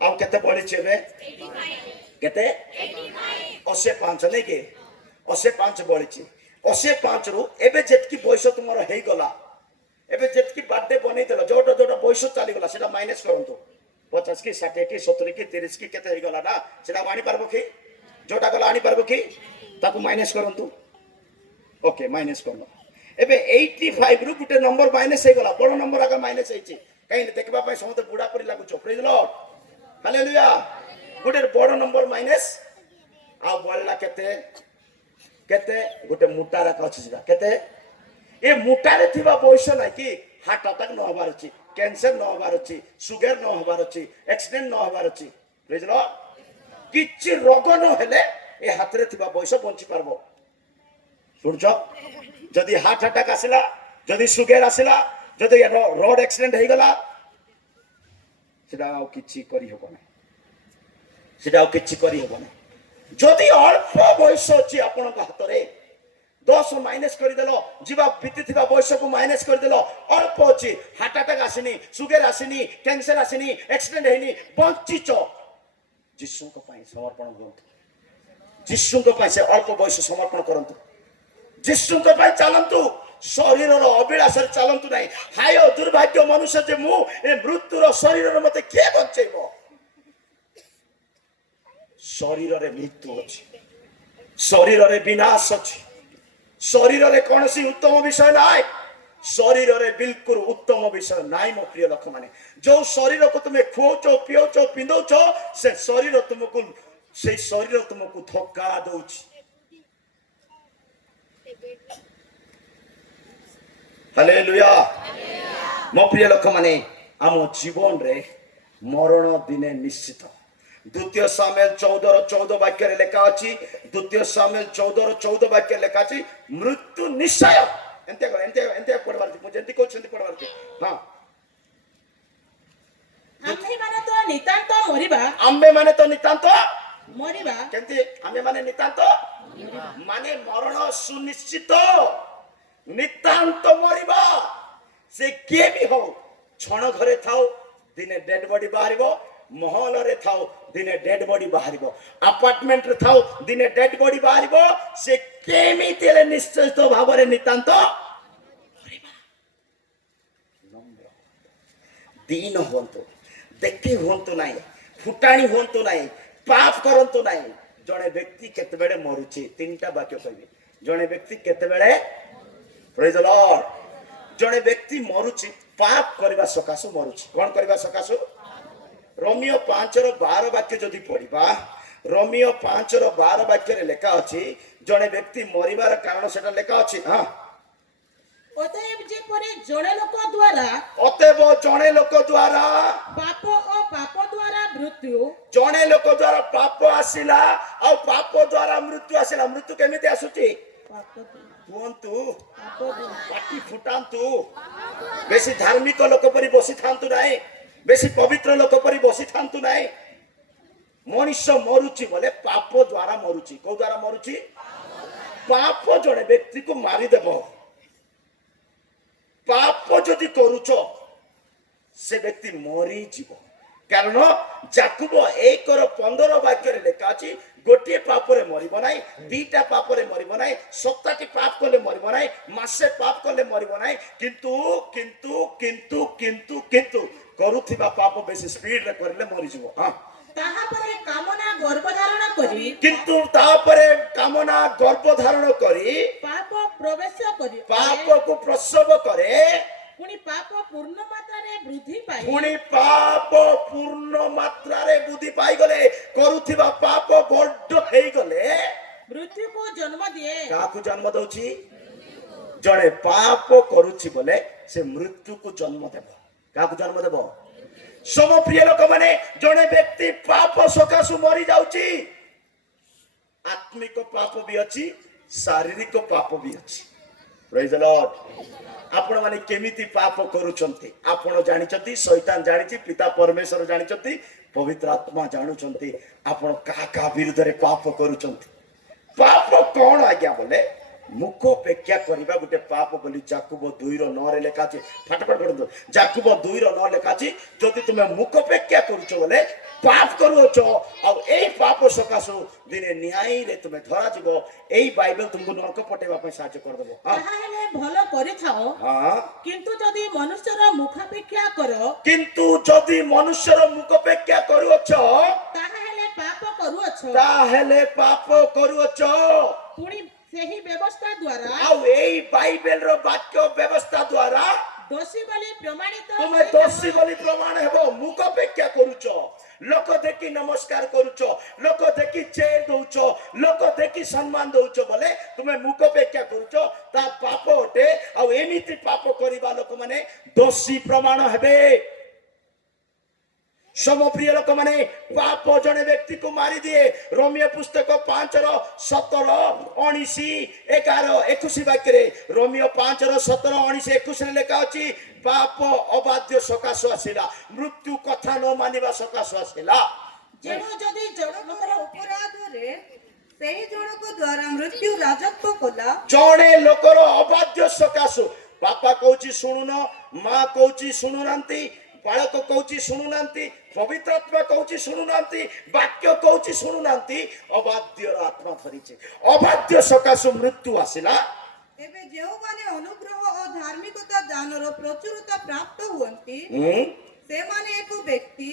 आ केते पड़ी छेबे 85 केते 85 नै के 85 बळी छी 85 रु एबे जेतकी बयस तुमरो हेई गला एबे जेतकी बर्थडे बनै देला जोटा जोटा बयस चाली गला सेटा माइनस करंतु 50 की 60 की 70 की 30 की केते हेई गला ना सेटा आनी पारबो की जोटा गला आनी पारबो की ताकू माइनस करंतु ओके माइनस करलो एबे 85 रु गुटे नंबर माइनस हे गला बड़ नंबर आगा माइनस हेची काई देखबा पय समते बुढा परि लागु छ प्रेज लॉर्ड हालेलुया गुटे बड़ नंबर माइनस आ बोलला केते केते गुटे मुटा राखा अछि सेटा केते ए मुटा रे थिबा बयस नै की हार्ट अटैक न होबार अछि कैंसर न होबार अछि सुगर न होबार अछि एक्सीडेंट न होबार अछि प्रेज लॉर्ड किछि रोग न हेले ए हाथ रे थिबा बयस बंची पारबो सुनछ जदि हार्ट अटैक आसिला जदि सुगर आसिला जदि रोड एक्सीडेंट हे गला सेटा आ किछि करि होबो नै सेटा आ किछि करि होबो नै जदि अल्प बयस अछि आपन हाथ रे 10 माइनस कर देलो जीवा बीती थिबा बयस को माइनस कर देलो अल्प अछि हार्ट अटैक आसिनी सुगर आसिनी कैंसर आसिनी एक्सीडेंट हेनी बंचिच जिसु को पाई समर्पण करंतु जिसु को पाई से अल्प बयस समर्पण करंतु जिसु को पाई चलंतु शरीर रो अभिलाष रे चलंतु नाही हाय दुर्भाग्य मनुष्य जे मु ए मृत्यु रो शरीर रो मते के बंचैबो शरीर रे मृत्यु अछि शरीर रे विनाश अछि शरीर रे कोनसी उत्तम विषय नाय शरीर रे बिल्कुल उत्तम विषय नाय मो प्रिय लोक माने जो शरीर को तुमे खोचो पियोचो पिंदोचो से शरीर तुमको से शरीर तुमको धोखा दउछि हालेलुया मो प्रिय लोक माने आम जीवन रे मरण दिने निश्चित द्वितीय सामुएल 14 वाक्य रे लेखा अछि द्वितीय सामुएल 14 वाक्य लेखा अछि मृत्यु निश्चय एंते पढवार मु जंती को छंती पढवार हां आम्भे माने तो नितांत मरिबा आम्बे माने तो नितांत मरिबा केंती आम्बे माने नितांत माने मरण सुनिश्चित नितांत मरिबा से के भी हो क्षण घरे थाओ दिने डेड बॉडी बाहरिबो महल रे थाओ दिने डेड बॉडी बाहरिबो अपार्टमेंट रे थाओ दिने डेड बॉडी बाहरिबो से केमिति ले निश्चित भाव रे नितांत मरिबा नम्र दीन होंतो देखि होंतो नाही फुटाणी होंतो नाही पाप करंतो नाही जणे व्यक्ति केते बेले मरुची तीनटा वाक्य कहबी जणे व्यक्ति केते बेले प्रेज द लॉर्ड जणे व्यक्ति मरुची पाप करबा सकासु मरुची कोन करबा सकासु रोमियो 5:12 वाक्य जदि पढ़िबा रोमियो 5:12 वाक्य रे लेखा अछि जणे व्यक्ति मरिबार कारण सेटा लेखा अछि हां अतएव जे परे जणे लोक द्वारा अतएव जणे लोक द्वारा पाप ओ पाप द्वारा मृत्यु जणे लोक द्वारा पाप आसिला आ पाप द्वारा मृत्यु आसिला मृत्यु केमिति आसुची पाप कुहंतु पाप पाटी फुटांतु बेसी धार्मिक लोक परि बसी थांतु नाही बेसी पवित्र लोक परि बसी थांतु नाही मनुष्य मरुची बोले पाप द्वारा मरुची को द्वारा मरुची पाप जणे व्यक्ति को मारी देबो पाप जदि करूचो से व्यक्ति मरी जीवो कारण याकूब 1:15 वाक्य रे लेखा अछि गोटे पाप रे मरिबो नाही दीटा पाप रे मरिबो नाही 7टी पाप कले मरिबो नाही मासे पाप कले मरिबो नाही किंतु किंतु किंतु किंतु किंतु करूथिबा पाप बेसी स्पीड रे करले मरि जीवो हां ताहा परे कामना गर्भ धारण करी किंतु तापरे कामना गर्भ धारण करी पाप प्रवेश करी पाप को प्रसव करे पुनी पाप पूर्ण मात्रा रे वृद्धि पाई पुणी पाप पूर्ण मात्रा रे बुद्धि पाई गले करूथिबा पाप बड्ड हेई गले ମୃତ୍ୟୁକୁ ଜନ୍ମ ଦିଏ। କାହାକୁ ଜନ୍ମ ଦଉଛି? ଜଣେ ପାପ କରୁଛି ବୋଲେ ସେ ମୃତ୍ୟୁକୁ ଜନ୍ମ ଦେବ। କାହାକୁ ଜନ୍ମ ଦେବ? ସମ ପ୍ରିୟ ଲୋକମାନେ, ଜଣେ ବ୍ୟକ୍ତି ପାପ ସକାଶୁ ମରି ଯାଉଛି। ଆତ୍ମିକ ପାପ ବି ଅଛି, ଶାରୀରିକ ପାପ ବି ଅଛି। ପ୍ରେଜ୍ ଦ ଲର୍ଡ। ଆପଣ ମାନେ କେମିତି ପାପ କରୁଛନ୍ତି ଆପଣ ଜାଣିଛନ୍ତି, ଶୈତାନ ଜାଣିଛି, ପିତା ପରମେଶ୍ୱର ଜାଣିଛନ୍ତି, ପବିତ୍ର ଆତ୍ମା ଜାଣୁଛନ୍ତି ଆପଣ କାହା କାହା ବିରୁଦ୍ଧରେ ପାପ କରୁଛନ୍ତି। ପାପ କଣ ଆଜ୍ଞା ବୋଲେ ମୁଖ ଅପେକ୍ଷା କରିବା ଗୋଟେ ପାପ ବୋଲି ଯାକୁବ 2:9 ଲେଖା ଅଛି। ଫଟାଫଟ ପଢନ୍ତୁ। ଯାକୁବ 2:9 ଲେଖା ଅଛି, ଯଦି ତୁମେ ମୁଖ ଅପେକ୍ଷା କରୁଛ ବୋଲେ ପାପ କରୁଅଛ, ଆଉ ଏଇ ପାପ ସକାଶୁ ଦିନେ ନ୍ୟାୟରେ ତୁମେ ଧରାଯିବ। ଏଇ ବାଇବେଲ ତୁମକୁ ନରକ ପଠେଇବା ପାଇଁ ସାହାଯ୍ୟ କରିଦେବ। ହଁ ତାହା ହେଲେ ଭଲ କରିଥାଅ, ହଁ। କିନ୍ତୁ ଯଦି ମନୁଷ୍ୟର ମୁଖାପେକ୍ଷା କର, କିନ୍ତୁ ଯଦି ମନୁଷ୍ୟର ମୁଖ ଅପେକ୍ଷା କରୁଅଛ, ତାହା ହେଲେ ପାପ କରୁଅଛ। ତାହେଲେ ପାପ କରୁଅଛ। ପୁଣି ସେହି ବ୍ୟବସ୍ଥା ଦ୍ୱାରା ଆଉ ଏଇ ବାଇବେଲର ବାକ୍ୟ ବ୍ୟବସ୍ଥା ଦ୍ୱାରା ଦୋଷୀ ବୋଲି ପ୍ରମାଣିତ ତୁମେ ହୋଇଥାଅ। ଦୋଷୀ ବୋଲି ପ୍ରମାଣ ହେବ। ମୁଖ ଅପେକ୍ଷା କରୁଛ, ଲୋକ ଦେଖି ନମସ୍କାର କରୁଛ, ଲୋକ ଦେଖି ଚେୟାର ଦଉଛ, ଲୋକ ଦେଖି ସମ୍ମାନ ଦଉଛ ବୋଲେ ତୁମେ ମୁଖ ଅପେକ୍ଷା କରୁଛ, ତା ପାପ ଅଟେ। ଆଉ ଏମିତି ପାପ କରିବା ଲୋକମାନେ ଦୋଷୀ ପ୍ରମାଣ ହେବେ। ସମପ୍ରିୟ ଲୋକମାନେ, ପାପ ଜଣେ ବ୍ୟକ୍ତିକୁ ମାରିଦିଏ। ରୋମିଓ ପୁସ୍ତକ 5:17-19-11-21 ବାକ୍ୟରେ, ରୋମିଓ 5:17-19-21 ଲେଖା ଅଛି, ପାପ ଅବାଧ୍ୟ ସକାଶୁ ଆସିଲା, ମୃତ୍ୟୁ କଥା ନ ମାନିବା ସକାଶୁ ଆସିଲା। ଯେଣୁ ଯଦି ଜଣଙ୍କର ଅପରାଧରେ ସେହି ଜଣକ ଦ୍ୱାରା ମୃତ୍ୟୁ ରାଜତ୍ୱ କଲା, ଜଣେ ଲୋକର ଅବାଧ୍ୟ ସକାଶୁ, ବାପା କହୁଛି ଶୁଣୁନ, ମା କହୁଛି ଶୁଣୁନାହାନ୍ତି, ବାଳକ କହୁଛି ଶୁଣୁନାହାନ୍ତି, ପବିତ୍ର ଆତ୍ମା କହୁଛି ଶୁଣୁନାହାନ୍ତି, ବାକ୍ୟ କହୁଛି ଶୁଣୁନାହାନ୍ତି, ଅବାଧ୍ୟର ଆତ୍ମା ଧରିଛି। ଅବାଧ୍ୟ ସକାଶୁ ମୃତ୍ୟୁ ଆସିଲା। ତେବେ ଯେଉଁମାନେ ଅନୁଗ୍ରହ ଓ ଧାର୍ମିକତା ଦାନର ପ୍ରଚୁରତା ପ୍ରାପ୍ତ ହୁଅନ୍ତି, ସେମାନେ ଏକ ବ୍ୟକ୍ତି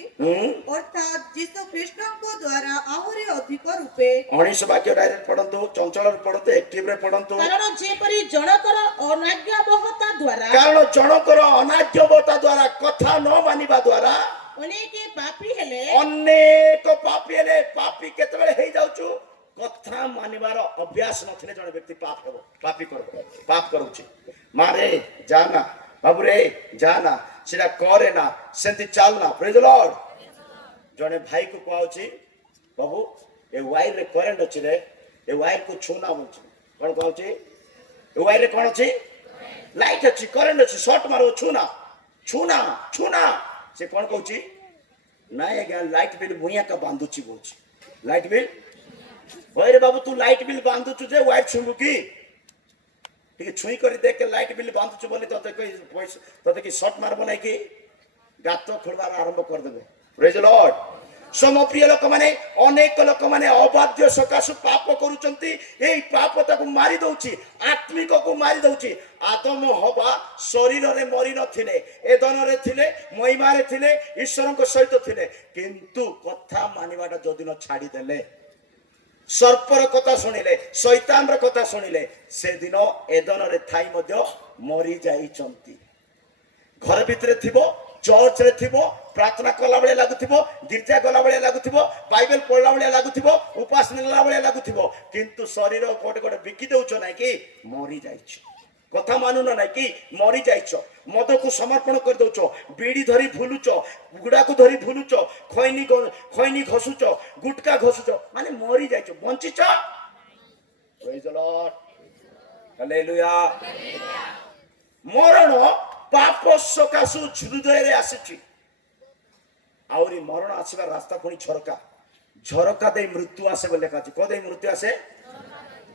ଅର୍ଥାତ୍ ଯୀଶୁ ଖ୍ରୀଷ୍ଟଙ୍କ ଦ୍ୱାରା ଆହୁରି ଅଧିକ ରୂପେ 19 ବାକ୍ୟ ଡାଇରେକ୍ଟ ପଢନ୍ତୁ, ଚଞ୍ଚଳରେ ପଢନ୍ତୁ, ଏକ୍ଟିଭରେ ପଢନ୍ତୁ। କାରଣ ଯେପରି ଜଣକର ଅନାଜ୍ଞାବହତା ଦ୍ୱାରା କାରଣ ଜଣଙ୍କର ଅନାର୍ଯ୍ୟବତା ଦ୍ୱାରା, କଥା ନ ମାନିବା ଦ୍ୱାରା ଅନେକ ପାପୀ ହେଲେ, ଅନେକ ପାପୀ ହେଲେ। ପାପୀ କେତେବେଳେ ହେଇଯାଉଛୁ? କଥା ମାନିବାର ଅଭ୍ୟାସ ନଥିଲେ ଜଣେ ବ୍ୟକ୍ତି ପାପ ହେବ, ପାପୀ କରିବ, ପାପ କରୁଛି। ମାରେ ଯା ନା, ବାବୁରେ ଯା ନା, ସେଟା କରେ ନା, ସେମିତି ଚାଲ ନା। ପ୍ରେଜ୍ ଦ ଲର୍ଡ। ଜଣେ ଭାଇକୁ କୁହାଉଛି, ବାବୁ ଏ ୱାଇରରେ କରେଣ୍ଟ ଅଛି ରେ, ଏ ୱାଇରକୁ ଛୁଁ ନା ବୋଲୁଛି। କଣ କହୁଛି? ଏ ୱାଇରରେ କଣ ଅଛି? ଲାଇଟ୍ ଅଛି, କରେଣ୍ଟ ଅଛି, ସର୍ଟ ମାରିବ, ଛୁଁ ନା, ଛୁଁ ନା, ଛୁଁ ନା। ସେ କଣ କହୁଛି? ନାଇଁ ଆଜ୍ଞା, ଲାଇଟ୍ ବିଲ୍ ମୁଇଁ ଏକା ବାନ୍ଧୁଛି କହୁଛି। Light bill? ରେ ବାବୁ ତୁ ଲାଇଟ୍ ବିଲ୍ ବାନ୍ଧୁଛୁ ଯେ ୱାଇର ଛୁଇଁବୁ କି? ଟିକେ ଛୁଇଁ କରି ଦେଖ, ଲାଇଟ୍ ବିଲ୍ ବାନ୍ଧୁଛୁ ବୋଲି ତତେ କି ସର୍ଟ ମାରବ ନାଇଁ କି? ଗାତ ଖୋଳିବାର ଆରମ୍ଭ କରିଦେବେ। ପ୍ରେଜ୍ ଦ ଲର୍ଡ। ସମପ୍ରିୟ ଲୋକମାନେ, ଅନେକ ଲୋକମାନେ ଅବାଧ୍ୟ ସକାଶୁ ପାପ କରୁଛନ୍ତି। ଏଇ ପାପ ତାକୁ ମାରି ଦଉଛି, ଆତ୍ମିକକୁ ମାରି ଦଉଛି। ଆଦମ ହବା ଶରୀରରେ ମରି ନଥିଲେ, ଏଦନରେ ଥିଲେ, ମହିମାରେ ଥିଲେ, ଈଶ୍ୱରଙ୍କ ସହିତ ଥିଲେ, କିନ୍ତୁ କଥା ମାନିବାଟା ଯଦି ନ ଛାଡ଼ିଦେଲେ, ସର୍ପର କଥା ଶୁଣିଲେ, ଶୈତାନର କଥା ଶୁଣିଲେ, ସେଦିନ ଏଦନରେ ଥାଇ ମଧ୍ୟ ମରି ଯାଇଛନ୍ତି। ଘର ଭିତରେ ଥିବ, ଚର୍ଚ୍ଚରେ ଥିବ, ପ୍ରାର୍ଥନା କଲା ଭଳିଆ ଲାଗୁଥିବ, ଗିର୍ଜା ଗଲା ଭଳିଆ ଲାଗୁଥିବ, ବାଇବେଲ ପଢିଲା ଭଳିଆ ଲାଗୁଥିବ, ଉପାସ ନେଲା ଭଳିଆ ଲାଗୁଥିବ, କିନ୍ତୁ ଶରୀର ଗୋଟେ ଗୋଟେ ବିକି ଦଉଛ ନାଇଁ କି? ମରି ଯାଇଛ। କଥା ମାନୁନ ନାଇଁ କି? ମରି ଯାଇଛ। ମଦକୁ ସମର୍ପଣ କରିଦଉଛ, ବିଡି ଧରି ଭୁଲୁଛ, ଗୁଡାକୁ ଧରି ଭୁଲୁଛ, ଖୈନି ଘଷୁଛ, ଗୁଟକା ଘଷୁଛ, ମାନେ ମରି ଯାଇଛ। ବଞ୍ଚିଛ? ପ୍ରେଜ୍ ଦ ଲର୍ଡ। ହାଲେଲୁୟା। ମରଣ ପାପ ସକାଶୁ ହୃଦୟରେ ଆସିଛି। ଆହୁରି ମରଣ ଆସିବାର ରାସ୍ତା ପୁଣି ଝରକା, ଝରକା ଦେଇ ମୃତ୍ୟୁ ଆସେ ବୋଲି ଲେଖା ଅଛି। କୋଉ ଦେଇ ମୃତ୍ୟୁ ଆସେ?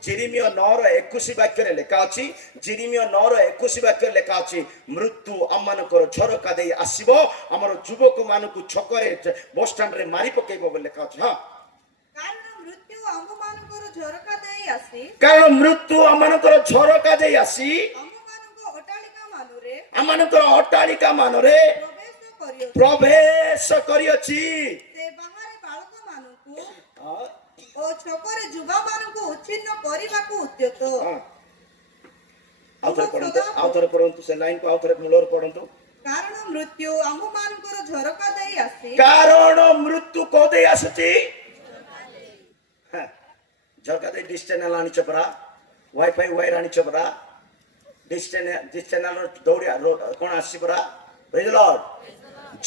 ଜିରିମିୟ 9:21 ବାକ୍ୟରେ ଲେଖା ଅଛି, ଜିରିମିୟ 9:21 ବାକ୍ୟରେ ଲେଖା ଅଛି, ମୃତ୍ୟୁ ଆମମାନଙ୍କର ଝରକା ଦେଇ ଆସିବ, ଆମର ଯୁବକ ମାନଙ୍କୁ ଛକରେ ବସଷ୍ଟାଣ୍ଡରେ ମାରି ପକେଇବ ବୋଲି ଲେଖା ଅଛି। ହଁ, କାରଣ ମୃତ୍ୟୁ ଆମ୍ଭମାନଙ୍କର ଝରକା ଦେଇ ଆସି କାରଣ ମୃତ୍ୟୁ ଆମମାନଙ୍କର ଝରକା ଦେଇ ଆସି ଆମମାନଙ୍କର ଅଟ୍ଟାଳିକା ମାନରେ ପ୍ରବେଶ କରିଅଛି। ସେ ବାହାରେ ବାଳକମାନଙ୍କୁ ଓ ଛକରେ ଯୁବାମାନଙ୍କୁ ଉଚ୍ଛିନ୍ନ କରିବାକୁ ଉଦ୍ୟତ। ଆଉଥରେ ପଢନ୍ତୁ ସେ ଲାଇନକୁ, ଆଉଥରେ ମୂଳରୁ ପଢନ୍ତୁ। କାରଣ ମୃତ୍ୟୁ ଆମ୍ଭମାନଙ୍କର ଝରକା ଦେଇ ଆସି କାରଣ ମୃତ୍ୟୁ କୋଉ ଦେଇ ଆସୁଛି? ଝରକା ଦେଇ ଡିସ୍ ଚ୍ୟାନେଲ ଆଣିଛ ପରା, ୱାଇଫାଇ ୱାଇର ଆଣିଛ ପରା, ଡିସ୍ ଚ୍ୟାନେଲର ଦୌଡ଼ିଆ କ'ଣ ଆସିଛି ପରା, ପ୍ରେଜ୍ ଦ ଲର୍ଡ।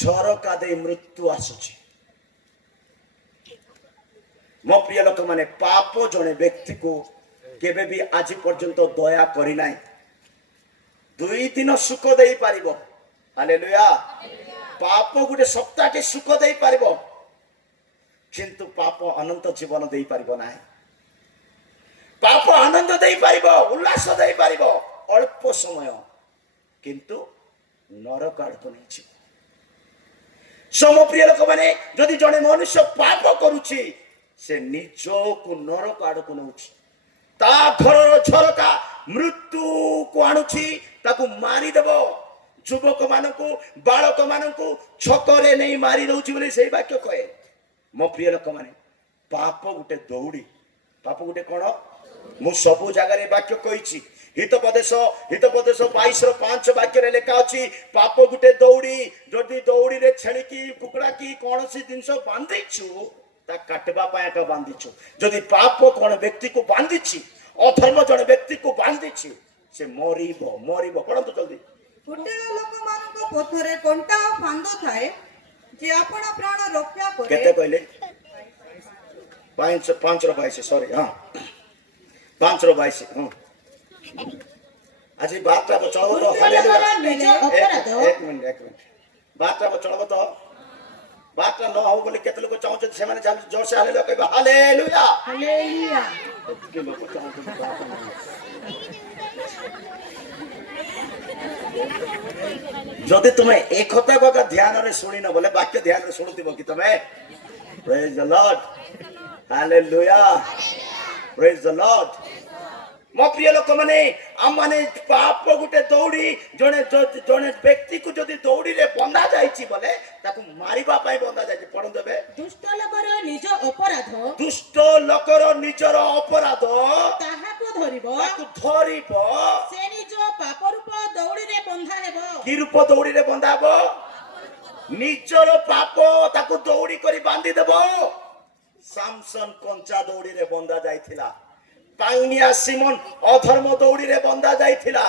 ଝରକା ଦେଇ ମୃତ୍ୟୁ ଆସୁଛି। ମୋ ପ୍ରିୟ ଲୋକମାନେ, ପାପ ଜଣେ ବ୍ୟକ୍ତିକୁ କେବେ ବି ଆଜି ପର୍ଯ୍ୟନ୍ତ ଦୟା କରିନାହିଁ। 2 ଦିନ ସୁଖ ଦେଇପାରିବ, ହାଲେଲୁୟା। ପାପ ଗୋଟେ ସପ୍ତାହଟେ ସୁଖ ଦେଇପାରିବ, କିନ୍ତୁ ପାପ ଅନନ୍ତ ଜୀବନ ଦେଇପାରିବ ନାହିଁ। ପାପ ଆନନ୍ଦ ଦେଇପାରିବ, ଉଲ୍ଲାସ ଦେଇପାରିବ ଅଳ୍ପ ସମୟ, କିନ୍ତୁ ନରକ ଆଡ଼କୁ ନେଇଯିବ। ସମ ପ୍ରିୟ ଲୋକମାନେ, ଯଦି ଜଣେ ମନୁଷ୍ୟ ପାପ କରୁଛି, ସେ ନିଜକୁ ନରକ ଆଡ଼କୁ ନେଉଛି। ତା ଘରର ଝରକା ମୃତ୍ୟୁକୁ ଆଣୁଛି, ତାକୁ ମାରିଦେବ। ଯୁବକ ମାନଙ୍କୁ, ବାଳକ ମାନଙ୍କୁ ଛକରେ ନେଇ ମାରି ଦଉଛି ବୋଲି ସେଇ ବାକ୍ୟ କହେ। ମୋ ପ୍ରିୟ ଲୋକମାନେ, ପାପ ଗୋଟେ ଦୌଡ଼ି। ପାପ ଗୋଟେ କ'ଣ? ମୁଁ ସବୁ ଜାଗାରେ ବାକ୍ୟ କହିଛି। ହିତୋପଦେଶ 22:5 ବାକ୍ୟରେ ଲେଖା ଅଛି, ପାପ ଗୋଟେ ଦୌଡ଼ି। ଯଦି ଦୌଡ଼ିରେ ଛେଳି କି କୁକୁଡ଼ା କି କୌଣସି ଜିନିଷ ବାନ୍ଧିଛୁ, ତା କାଟିବା ପାଇଁ ଏକା ବାନ୍ଧିଛୁ। ଯଦି ପାପ କ'ଣ ବ୍ୟକ୍ତିକୁ ବାନ୍ଧିଛି, ଅଧର୍ମ ଜଣେ ବ୍ୟକ୍ତିକୁ ବାନ୍ଧିଛି, ସେ ମରିବ। ପଢ଼ନ୍ତୁ ଜଲ୍ଦି। କୁଟିଳ ଲୋକମାନଙ୍କ ପଥରେ କଣ୍ଟା ଓ ଫାନ୍ଦ ଥାଏ, ଯେ ଆପଣ ପ୍ରାଣ ରକ୍ଷା କରେ। କେତେ କହିଲେ? 5:22 ସରି, ହଁ 5:22। ହଁ ଆଜି ବାର୍ତ୍ତା ଚଳବ ତ? ଲୋକର ନିଜ ଅପରାଧ ଏକ ମିନିଟ। ବାର୍ତ୍ତା ଚଳବ ତ? ବାର୍ତ୍ତା ନ ହଉ ବୋଲି କେତେ ଲୋକ ଚାହୁଁଛନ୍ତି, ସେମାନେ ଜୋରସେ ହାଲେଲୁୟା କହିବେ, ହାଲେଲୁୟା। ହାଲେଲୁୟା। ଏତିକି ଲୋକ ଚାହୁଁଛନ୍ତି ବାର୍ତ୍ତା ନ ହଉ। ଯଦି ତୁମେ ଏ କଥାକୁ ଧ୍ୟାନରେ ଶୁଣିନ ବୋଲେ, ବାକ୍ୟ ଧ୍ୟାନରେ ଶୁଣୁଥିବ କି ତମେ? ପ୍ରେଜ୍ ଦ ଲର୍ଡ, ହାଲେଲୁୟା, ପ୍ରେଜ୍ ଦ ଲର୍ଡ। ମୋ ପ୍ରିୟ ଲୋକମାନେ, ଆମମାନେ ପାପ ଗୋଟେ ଦୌଡ଼ି। ଜଣେ ବ୍ୟକ୍ତିକୁ ଯଦି ଦୌଡ଼ିରେ ବନ୍ଧା ଯାଇଛି ବୋଲେ, ତାକୁ ମାରିବା ପାଇଁ ବନ୍ଧା ଯାଇଛି। ପଢ଼ନ୍ତୁ ଏବେ। ଦୁଷ୍ଟ ଲୋକର ନିଜ ଅପରାଧ ଦୁଷ୍ଟ ଲୋକର ନିଜର ଅପରାଧ ତାହାକୁ ଧରିବ, ସେ ନିଜ ପାପ ରୂପ ଦୌଡ଼ିରେ ବନ୍ଧା ହେବ। କି ରୂପ ଦୌଡ଼ିରେ ବନ୍ଧା ହେବ? ନିଜର ପାପ ତାକୁ ଦୌଡ଼ି କରି ବାନ୍ଧି ଦେବ। ସାମସନ କଞ୍ଚା ଦୌଡ଼ିରେ ବନ୍ଧା ଯାଇଥିଲା। ପାଙ୍ଗନିଆ ସିମନ ଅଧର୍ମ ଦୌଡ଼ିରେ ବନ୍ଧା ଯାଇଥିଲା।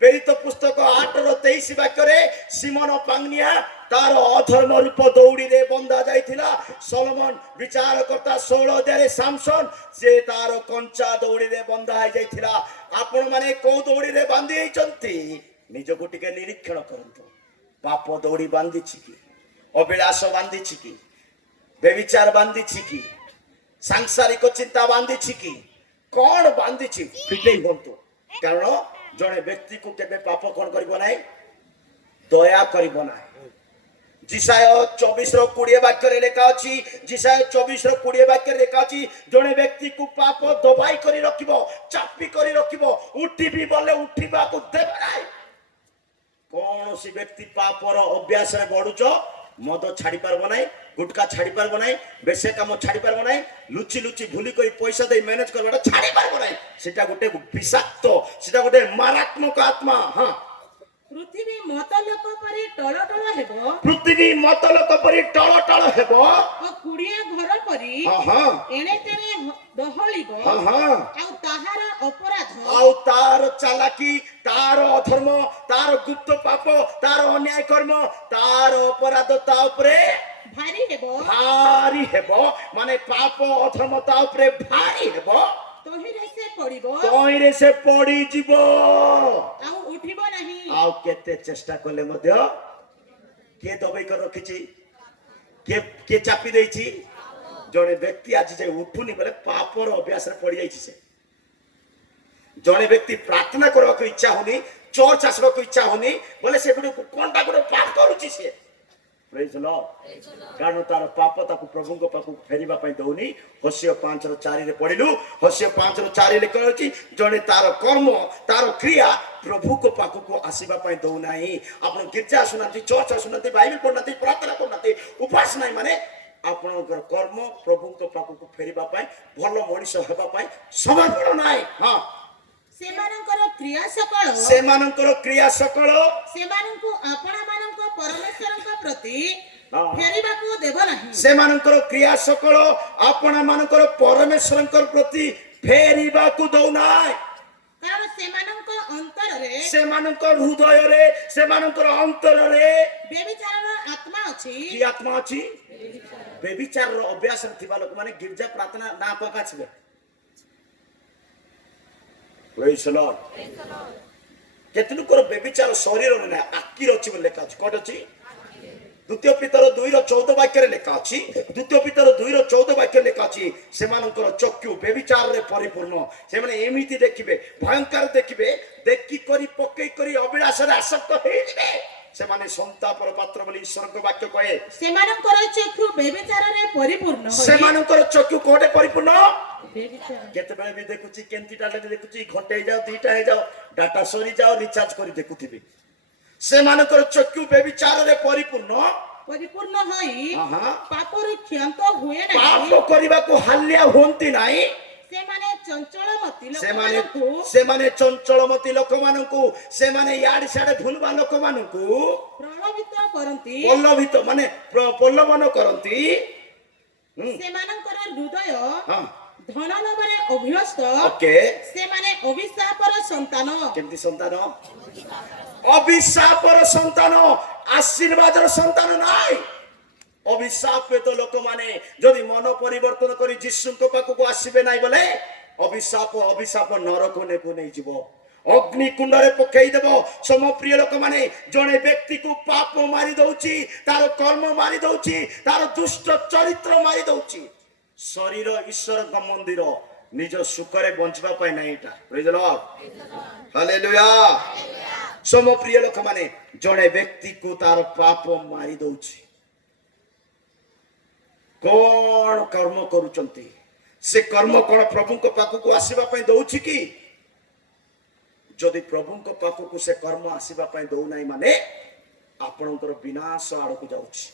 ପ୍ରେରିତ ପୁସ୍ତକ 8:23 ବାକ୍ୟରେ ସିମନ ପାଙ୍ଗନିଆ ତାର ଅଧର୍ମ ରୂପ ଦୌଡ଼ିରେ ବନ୍ଧା ଯାଇଥିଲା। ସଲୋମନ ବିଚାରକର୍ତ୍ତା 16 ଅଧ୍ୟାୟରେ ସାମସନ ସେ ତାର କଞ୍ଚା ଦୌଡ଼ିରେ ବନ୍ଧା ହେଇଯାଇଥିଲା। ଆପଣ ମାନେ କୋଉ ଦୌଡ଼ିରେ ବାନ୍ଧି ହେଇଛନ୍ତି? ନିଜକୁ ଟିକେ ନିରୀକ୍ଷଣ କରନ୍ତୁ। ପାପ ଦୌଡ଼ି ବାନ୍ଧିଛି କି? ଅଭିଳାଷ ବାନ୍ଧିଛି କି? ବେବିଚାର ବାନ୍ଧିଛି କି? ସାଂସାରିକ ଚିନ୍ତା ବାନ୍ଧିଛି କି? କଣ ବାନ୍ଧିଛି? ଫିଟେଇ ହୁଅନ୍ତୁ। କାରଣ ଜଣେ ବ୍ୟକ୍ତିକୁ କେବେ ପାପ କଣ କରିବ ନାହିଁ? ଦୟା କରିବ ନାହିଁ। ଜିସାୟ 24:20 ବାକ୍ୟରେ ଲେଖା ଅଛି, ଜିସାୟ 24:20 ବାକ୍ୟରେ ଲେଖା ଅଛି, ଜଣେ ବ୍ୟକ୍ତିକୁ ପାପ ଦବାଇ କରି ରଖିବ, ଚାପି କରି ରଖିବ, ଉଠିବି ବୋଲେ ଉଠିବାକୁ ଦେବ ନାହିଁ। କୌଣସି ବ୍ୟକ୍ତି ପାପର ଅଭ୍ୟାସରେ ବଢୁଛ, ମଦ ଛାଡ଼ି ପାରିବ ନାହିଁ, ଗୁଟକା ଛାଡ଼ି ପାରିବ ନାହିଁ, ବେଶେ କାମ ଛାଡ଼ି ପାରିବ ନାହିଁ, ଲୁଚି ଭୁଲି କରି ପଇସା ଦେଇ ମ୍ୟାନେଜ କରିବାଟା ଛାଡ଼ି ପାରିବ ନାହିଁ। ସେଟା ଗୋଟେ ବିଷାକ୍ତ, ସେଟା ଗୋଟେ ମାରାତ୍ମକ ଆତ୍ମା। ହଁ, ପୃଥିବୀ ମତଲୋକ ପରି ଟଳଟଳ ହେବ, ପୃଥିବୀ ମତଲୋକ ପରି ଟଳ ହେବ, ଓ କୁଡ଼ିଆ ଘର ପରି ଏଣେ ତେଣେ ଦହଳିବ। ଆଉ ତାହାର ଅପରାଧ, ଆଉ ତାର ଚାଲାକି, ତାର ଅଧର୍ମ, ତାର ଗୁପ୍ତ ପାପ, ତାର ଅନ୍ୟାୟ କର୍ମ, ତାର ଅପରାଧ ତା ଉପରେ ଭାରି ହେବ। ମାନେ ପାପ ଅଧର୍ମ ତା ଉପରେ ଭାରି ହେବ। ତହିଁରେ ସେ ପଡ଼ିବ, ତହିଁରେ ସେ ପଡ଼ିଯିବ, ଆଉ ଉଠିବ ନାହିଁ। ଆଉ କେତେ ଚେଷ୍ଟା କଲେ ମଧ୍ୟ କିଏ ଦବେଇ କରି ରଖିଛି? କିଏ ଚାପି ଦେଇଛି? ଜଣେ ବ୍ୟକ୍ତି ଆଜି ଯାଇ ଉଠୁନି ବୋଲେ ପାପର ଅଭ୍ୟାସରେ ପଡ଼ିଯାଇଛି। ସେ ଜଣେ ବ୍ୟକ୍ତି ପ୍ରାର୍ଥନା କରିବାକୁ ଇଚ୍ଛା ହଉନି, ଚର୍ଚ୍ଚ ଆସିବାକୁ ଇଚ୍ଛା ହଉନି ବୋଲେ ସେ ଗୋଟେ କଣଟା ଗୋଟେ ପାପ କରୁଛି ସେ। ପ୍ରେଜ୍ ଦ ଲର୍ଡ। କାରଣ ତାର ପାପ ତାକୁ ପ୍ରଭୁଙ୍କ ପାଖକୁ ଫେରିବା ପାଇଁ ଦଉନି। ହୋସିୟ 5:4 ପଢିଲୁ। ହୋସିୟ 5:4 ଲେଖା ଅଛି, ଜଣେ ତାର କର୍ମ, ତାର କ୍ରିୟା ପ୍ରଭୁଙ୍କ ପାଖକୁ ଆସିବା ପାଇଁ ଦଉନାହିଁ। ଆପଣ ଗୀର୍ଜା ଆସୁନାହାନ୍ତି, ଚର୍ଚ୍ଚ ଆସୁନାହାନ୍ତି, ବାଇବେଲ ପଢୁନାହାନ୍ତି, ପ୍ରାର୍ଥନା କରୁନାହାନ୍ତି, ଉପାସ ନାହିଁ, ମାନେ ଆପଣଙ୍କର କର୍ମ ପ୍ରଭୁଙ୍କ ପାଖକୁ ଫେରିବା ପାଇଁ, ଭଲ ମଣିଷ ହେବା ପାଇଁ ସମର୍ପଣ ନାହିଁ। ହଁ, ସେମାନଙ୍କର କ୍ରିୟା ସକଳ ସେମାନଙ୍କୁ ଆପଣମାନଙ୍କ ପରମେଶ୍ୱରଙ୍କ ପ୍ରତି ଫେରିବାକୁ ଦେବ ନାହିଁ। ସେମାନଙ୍କର କ୍ରିୟା ସକଳ ଆପଣ ମାନଙ୍କର ପରମେଶ୍ୱରଙ୍କ ପ୍ରତି ଫେରିବାକୁ ଦଉନାହିଁ। କାରଣ ସେମାନଙ୍କ ଅନ୍ତରରେ ସେମାନଙ୍କ ହୃଦୟରେ ସେମାନଙ୍କର ଅନ୍ତରରେ ବ୍ୟଭିଚାରର ଆତ୍ମା ଅଛି। କି ଆତ୍ମା ଅଛି? ବ୍ୟଭିଚାରର ଅଭ୍ୟାସ ଥିବା ଲୋକମାନେ ଗିର୍ଜା ପ୍ରାର୍ଥନା ନା ପକାଯିବେ। ପ୍ରେଜ୍ ଦ ଲର୍ଡ। କେତେ ଲୋକର ବ୍ୟଭିଚାର ଶରୀରରେ ନାହିଁ, ଆଖିରେ ଅଛି ବୋଲି ଲେଖା ଅଛି। କୋଉଠି ଅଛି? ଦ୍ୱିତୀୟ ପିତର 2:14 ବାକ୍ୟରେ ଲେଖା ଅଛି। ଦ୍ୱିତୀୟ ପିତର 2:14 ବାକ୍ୟରେ ଲେଖା ଅଛି, ସେମାନଙ୍କର ଚକ୍ଷୁ ବ୍ୟଭିଚାରରେ ପରିପୂର୍ଣ୍ଣ। ସେମାନେ ଏମିତି ଦେଖିବେ, ଭୟଙ୍କର ଦେଖିବେ, ଦେଖି କରି ପକେଇ କରି ଅଭିଳାଷରେ ଆସକ୍ତ ହେଇଯିବେ। ସେମାନେ ସନ୍ତାପର ପାତ୍ର ବୋଲି ଈଶ୍ୱରଙ୍କ ବାକ୍ୟ କହେ। ସେମାନଙ୍କର ଚକ୍ଷୁ ବ୍ୟଭିଚାରରେ ପରିପୂର୍ଣ୍ଣ ହୋଇ ସେମାନଙ୍କର ଚକ୍ଷୁ କୋଉଠି ପରିପୂର୍ଣ୍ଣ? ବ୍ୟଭିଚାର କେତେବେଳେ ବି ଦେଖୁଛି, କେମିତିଟା ଦେଖୁଛି, ଘଣ୍ଟେ ହେଇଯାଉ, 2ଟା ହେଇଯାଉ, ଡାଟା ସରିଯାଉ, ରିଚାର୍ଜ କରି ଦେଖୁଥିବି। ସେମାନଙ୍କର ଚକ୍ଷୁ ବ୍ୟଭିଚାରରେ ପରିପୂର୍ଣ୍ଣ ହୋଇ ହଁ। ପାପରୁ କ୍ଷାନ୍ତ ହୁଏ ପାପ ନାହିଁ। କରିବାକୁ ହାଲିଆ ହୁଅନ୍ତି ନାହିଁ। ସେମାନେ ଚଞ୍ଚଳମତି ସେମାନେ ଲୋକମାନଙ୍କୁ ସେମାନେ ଚଞ୍ଚଳମତି ଲୋକମାନଙ୍କୁ, ସେମାନେ ଇଆଡେ ସିଆଡେ ଭୁଲବା ଲୋକମାନଙ୍କୁ ପ୍ରଲୋଭିତ କରନ୍ତି। ପଲ୍ଲବିତ ମାନେ ପ୍ରଲୋଭନ କରନ୍ତି। ସେମାନଙ୍କର ହୃଦୟ ହଁ, ଧନ ଲୋଭରେ ଅଭ୍ୟସ୍ତ। ଓକେ। ସେମାନେ ଅଭିଶାପର ସନ୍ତାନ। କେମିତି ସନ୍ତାନ? ଅଭିଶାପର ସନ୍ତାନ, ଆଶୀର୍ବାଦର ସନ୍ତାନ ନାହିଁ। ଅଭିଶାପିତ ଲୋକମାନେ ଯଦି ମନ ପରିବର୍ତ୍ତନ କରି ଯୀଶୁଙ୍କ ପାଖକୁ ଆସିବେ ନାହିଁ ବୋଲେ ଅଭିଶାପ ନରକକୁ ନେଇଯିବ, ଅଗ୍ନି କୁଣ୍ଡରେ ପକେଇ ଦେବ। ସମ ପ୍ରିୟ ଲୋକମାନେ, ଜଣେ ବ୍ୟକ୍ତିକୁ ପାପ ମାରି ଦଉଛି, ତାର କର୍ମ ମାରି ଦଉଛି, ତାର ଦୁଷ୍ଟ ଚରିତ୍ର ମାରି ଦଉଛି। ଶରୀର ଈଶ୍ୱରଙ୍କ ମନ୍ଦିର, ନିଜ ସୁଖରେ ବଞ୍ଚିବା ପାଇଁ ନାହିଁ। ଏଇଟା ପ୍ରେଜ୍ ଦ ଲର୍ଡ, ହାଲେଲୁୟା। ସମ ପ୍ରିୟ ଲୋକମାନେ, ଜଣେ ବ୍ୟକ୍ତିକୁ ତାର ପାପ ମାରି ଦଉଛି। କଣ କର୍ମ କରୁଛନ୍ତି? ସେ କର୍ମ କଣ ପ୍ରଭୁଙ୍କ ପାଖକୁ ଆସିବା ପାଇଁ ଦଉଛି କି? ଯଦି ପ୍ରଭୁଙ୍କ ପାଖକୁ ସେ କର୍ମ ଆସିବା ପାଇଁ ଦଉନାହିଁ ମାନେ ଆପଣଙ୍କର ବିନାଶ ଆଡକୁ ଯାଉଛି।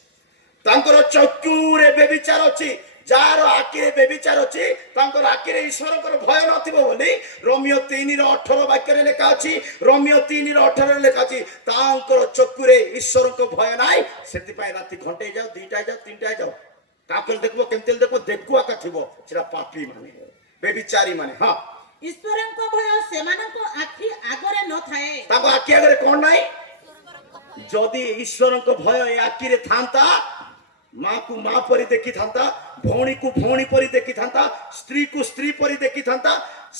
ତାଙ୍କର ଚକ୍ଷୁରେ ବ୍ୟଭିଚାର ଅଛି। ଯାହାର ଆଖିରେ ବ୍ୟଭିଚାର ଅଛି, ତାଙ୍କର ଆଖିରେ ଈଶ୍ୱରଙ୍କର ଭୟ ନଥିବ ବୋଲି ରୋମିଓ 3:18 ବାକ୍ୟରେ ଲେଖା ଅଛି। ରୋମିଓ 3:18 ଲେଖା ଅଛି, ତାଙ୍କର ଚକ୍ଷୁରେ ଈଶ୍ୱରଙ୍କ ଭୟ ନାହିଁ। ସେଥିପାଇଁ ରାତି ଘଣ୍ଟେ ଯାଉ, 2ଟା ଯାଉ, 3ଟା ଯାଉ, କାକଲ ଦେଖିବ, କେମିତି ଦେଖିବ, ଦେଖୁ ଆକା ଥିବ। ସେଟା ପାପୀ ମାନେ, ବ୍ୟଭିଚାରୀ ମାନେ। ହଁ, ଈଶ୍ୱରଙ୍କ ଭୟ ସେମାନଙ୍କ ଆଖି ଆଗରେ ନଥାଏ। ତାଙ୍କ ଆଖି ଆଗରେ କଣ ନାହିଁ? ଯଦି ଈଶ୍ୱରଙ୍କ ଭୟ ଏ ଆଖିରେ ଥାନ୍ତା, ମାକୁ ମା ପରି ଦେଖିଥାନ୍ତା, ଭଉଣୀକୁ ଭଉଣୀ ପରି ଦେଖିଥାନ୍ତା, ସ୍ତ୍ରୀକୁ ସ୍ତ୍ରୀ ପରି ଦେଖିଥାନ୍ତା,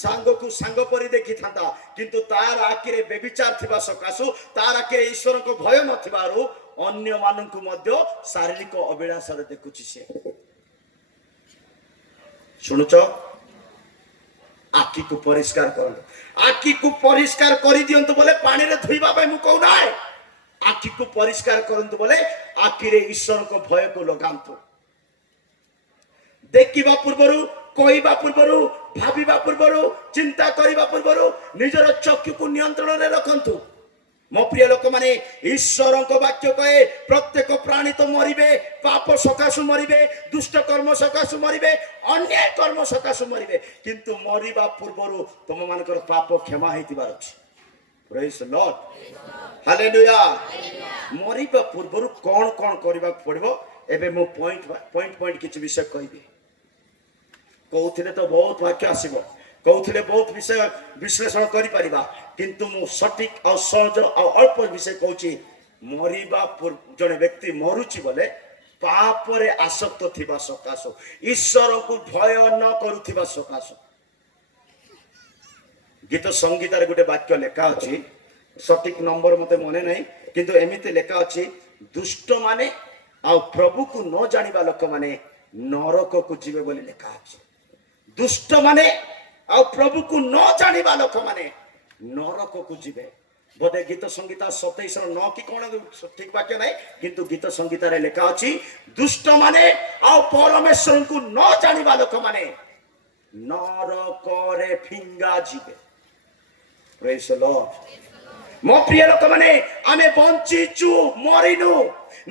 ସାଙ୍ଗକୁ ସାଙ୍ଗ ପରି ଦେଖିଥାନ୍ତା। କିନ୍ତୁ ତାର ଆଖିରେ ବ୍ୟଭିଚାର ଥିବା ସକାଶୁ, ତାର ଆଖିରେ ଈଶ୍ୱରଙ୍କ ଭୟ ନଥିବାରୁ ଅନ୍ୟ ମାନଙ୍କୁ ମଧ୍ୟ ଶାରୀରିକ ଅଭିଳାଷରେ ଦେଖୁଛି ସେ। ଶୁଣୁଛ? ଆଖିକୁ ପରିଷ୍କାର କରନ୍ତୁ। ଆଖିକୁ ପରିଷ୍କାର କରିଦିଅନ୍ତୁ ବୋଲେ ପାଣିରେ ଧୋଇବା ପାଇଁ ମୁଁ କହୁନାହିଁ। ଆଖିକୁ ପରିଷ୍କାର କରନ୍ତୁ ବୋଲେ ଆଖିରେ ଈଶ୍ୱରଙ୍କ ଭୟକୁ ଲଗାନ୍ତୁ। ଦେଖିବା ପୂର୍ବରୁ, କହିବା ପୂର୍ବରୁ, ଭାବିବା ପୂର୍ବରୁ, ଚିନ୍ତା କରିବା ପୂର୍ବରୁ ନିଜର ଚକ୍ଷୁକୁ ନିୟନ୍ତ୍ରଣରେ ରଖନ୍ତୁ। ମୋ ପ୍ରିୟ ଲୋକମାନେ, ଈଶ୍ୱରଙ୍କ ବାକ୍ୟ କହେ ପ୍ରତ୍ୟେକ ପ୍ରାଣୀ ତ ମରିବେ, ପାପ ସକାଶୁ ମରିବେ, ଦୁଷ୍ଟ କର୍ମ ସକାଶୁ ମରିବେ, ଅନ୍ୟାୟ କର୍ମ ସକାଶୁ ମରିବେ, କିନ୍ତୁ ମରିବା ପୂର୍ବରୁ ତମ ମାନଙ୍କର ପାପ କ୍ଷମା ହେଇଥିବାର ଅଛି। ପ୍ରେଜ୍ ଦ ଲର୍ଡ, ହାଲେଲୁୟା। ମରିବା ପୂର୍ବରୁ କଣ କଣ କରିବାକୁ ପଡିବ, ଏବେ ମୁଁ ପଏଣ୍ଟ କିଛି ବିଷୟ କହିବି। କହୁଥିଲେ ତ ବହୁତ ବାକ୍ୟ ଆସିବ, କହୁଥିଲେ ବହୁତ ବିଷୟ ବିଶ୍ଳେଷଣ କରିପାରିବା, କିନ୍ତୁ ମୁଁ ସଠିକ ଆଉ ସହଜ ଆଉ ଅଳ୍ପ ବିଷୟ କହୁଛି। ମରିବା ଜଣେ ବ୍ୟକ୍ତି ମରୁଛି ବୋଲେ ପାପରେ ଆସକ୍ତ ଥିବା ସକାଶୁ, ଈଶ୍ୱରଙ୍କୁ ଭୟ ନ କରୁଥିବା ସକାଶୁ। ଗୀତ ସଂଗୀତାରେ ଗୋଟେ ବାକ୍ୟ ଲେଖା ଅଛି, ସଠିକ ନମ୍ବର ମତେ ମନେ ନାହିଁ, କିନ୍ତୁ ଏମିତି ଲେଖା ଅଛି, ଦୁଷ୍ଟ ମାନେ ଆଉ ପ୍ରଭୁକୁ ନ ଜାଣିବା ଲୋକମାନେ ନରକକୁ ଯିବେ ବୋଲି ଲେଖା ଅଛି। ଦୁଷ୍ଟ ମାନେ ଆଉ ପ୍ରଭୁକୁ ନ ଜାଣିବା ଲୋକମାନେ ନରକକୁ ଯିବେ। ବୋଧେ ଗୀତ ସଂଗୀତା 27:9 କି କଣ ଠିକ ବାକ୍ୟ ନାହିଁ, କିନ୍ତୁ ଗୀତ ସଂଗୀତାରେ ଲେଖା ଅଛି, ଦୁଷ୍ଟ ମାନେ ଆଉ ପରମେଶ୍ୱରଙ୍କୁ ନ ଜାଣିବା ଲୋକମାନେ ନରକରେ ଫିଙ୍ଗା ଯିବେ। ପ୍ରେଜ୍ ଦ ଲର୍ଡ। ମୋ ପ୍ରିୟ ଲୋକମାନେ, ଆମେ ବଞ୍ଚିଛୁ, ମରିନୁ,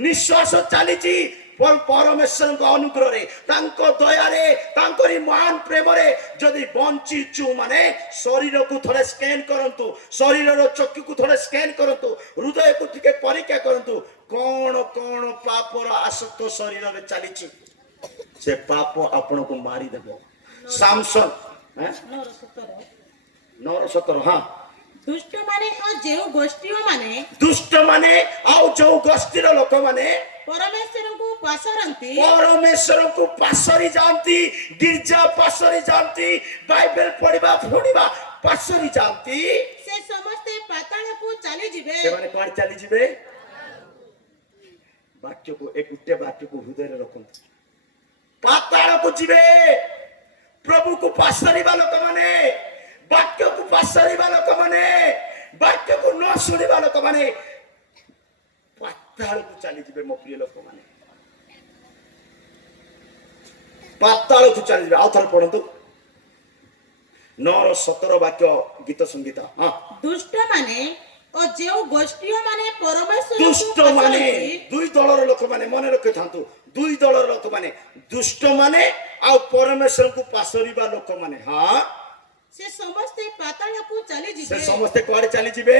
ନିଶ୍ୱାସ ଚାଲିଛି ପରମେଶ୍ୱରଙ୍କ ଅନୁଗ୍ରହରେ, ତାଙ୍କ ଦୟାରେ, ତାଙ୍କରି ମହାନ ପ୍ରେମରେ ଯଦି ବଞ୍ଚିଛୁ ମାନେ ଶରୀରକୁ ଥରେ ସ୍କାନ କରନ୍ତୁ, ଶରୀରର ଚକ୍ଷୁକୁ ଥରେ ସ୍କାନ କରନ୍ତୁ, ହୃଦୟକୁ ଟିକେ ପରୀକ୍ଷା କରନ୍ତୁ, କଣ କଣ ପାପର ଆସକ୍ତ ଶରୀରରେ ଚାଲିଛି। ସେ ପାପ ଆପଣଙ୍କୁ ମାରିଦେବ। 9 17 ହଁ ଦୁଷ୍ଟ ମାନେ ଓ ଯେଉଁ ଗୋଷ୍ଠୀ ମାନେ ଦୁଷ୍ଟ ମାନେ ଆଉ ଯୋଉ ଗୋଷ୍ଠୀର ଲୋକମାନେ ପରମେଶ୍ୱରଙ୍କୁ ପାସରନ୍ତି ପରମେଶ୍ୱରଙ୍କୁ ପାସରି ଯାଆନ୍ତି, ଗିର୍ଜା ପାସରି ଯାଆନ୍ତି, ବାଇବେଲ ପଢିବା ପଢିବା ପାସରି ଯାଆନ୍ତି, ସେ ସମସ୍ତେ ପାତାଳକୁ ଚାଲିଯିବେ। ସେମାନେ କୁଆଡେ ଚାଲିଯିବେ? ବାକ୍ୟକୁ ଏ ଗୋଟେ ବାକ୍ୟକୁ ହୃଦୟରେ ରଖନ୍ତୁ, ପାତାଳକୁ ଯିବେ। ପ୍ରଭୁକୁ ପାସରିବା ଲୋକମାନେ, ବାକ୍ୟକୁ ପାସରିବା ଲୋକମାନେ, ବାକ୍ୟକୁ ନ ଶୁଣିବା ଲୋକମାନେ ପାତାଳକୁ ଚାଲିଯିବେ। ମୋ ପ୍ରିୟ ଲୋକମାନେ ପାତାଳକୁ ଚାଲିଯିବେ। ଆଉ ଥରେ ପଢନ୍ତୁ 9 17 ବାକ୍ୟ ଗୀତ ସଙ୍ଗୀତ। ହଁ ଦୁଷ୍ଟ ମାନେ ଓ ଯେଉଁ ଗୋଷ୍ଠୀ ମାନେ ଦୁଷ୍ଟ ପରମେଶ୍ୱରଙ୍କୁ ମାନେ, ପାସରନ୍ତି ଦୁଇ ଦଳର ଲୋକମାନେ ମନେ ରଖିଥାନ୍ତୁ, ଦୁଇ ଦଳର ଲୋକମାନେ ଦୁଷ୍ଟ ମାନେ ଆଉ ପରମେଶ୍ୱରଙ୍କୁ ପାସରିବା ଲୋକମାନେ। ହଁ ସେ ସମସ୍ତେ ପାତାଳକୁ ସେ ଚାଲିଯିବେ। ସମସ୍ତେ କୁଆଡେ ଚାଲିଯିବେ?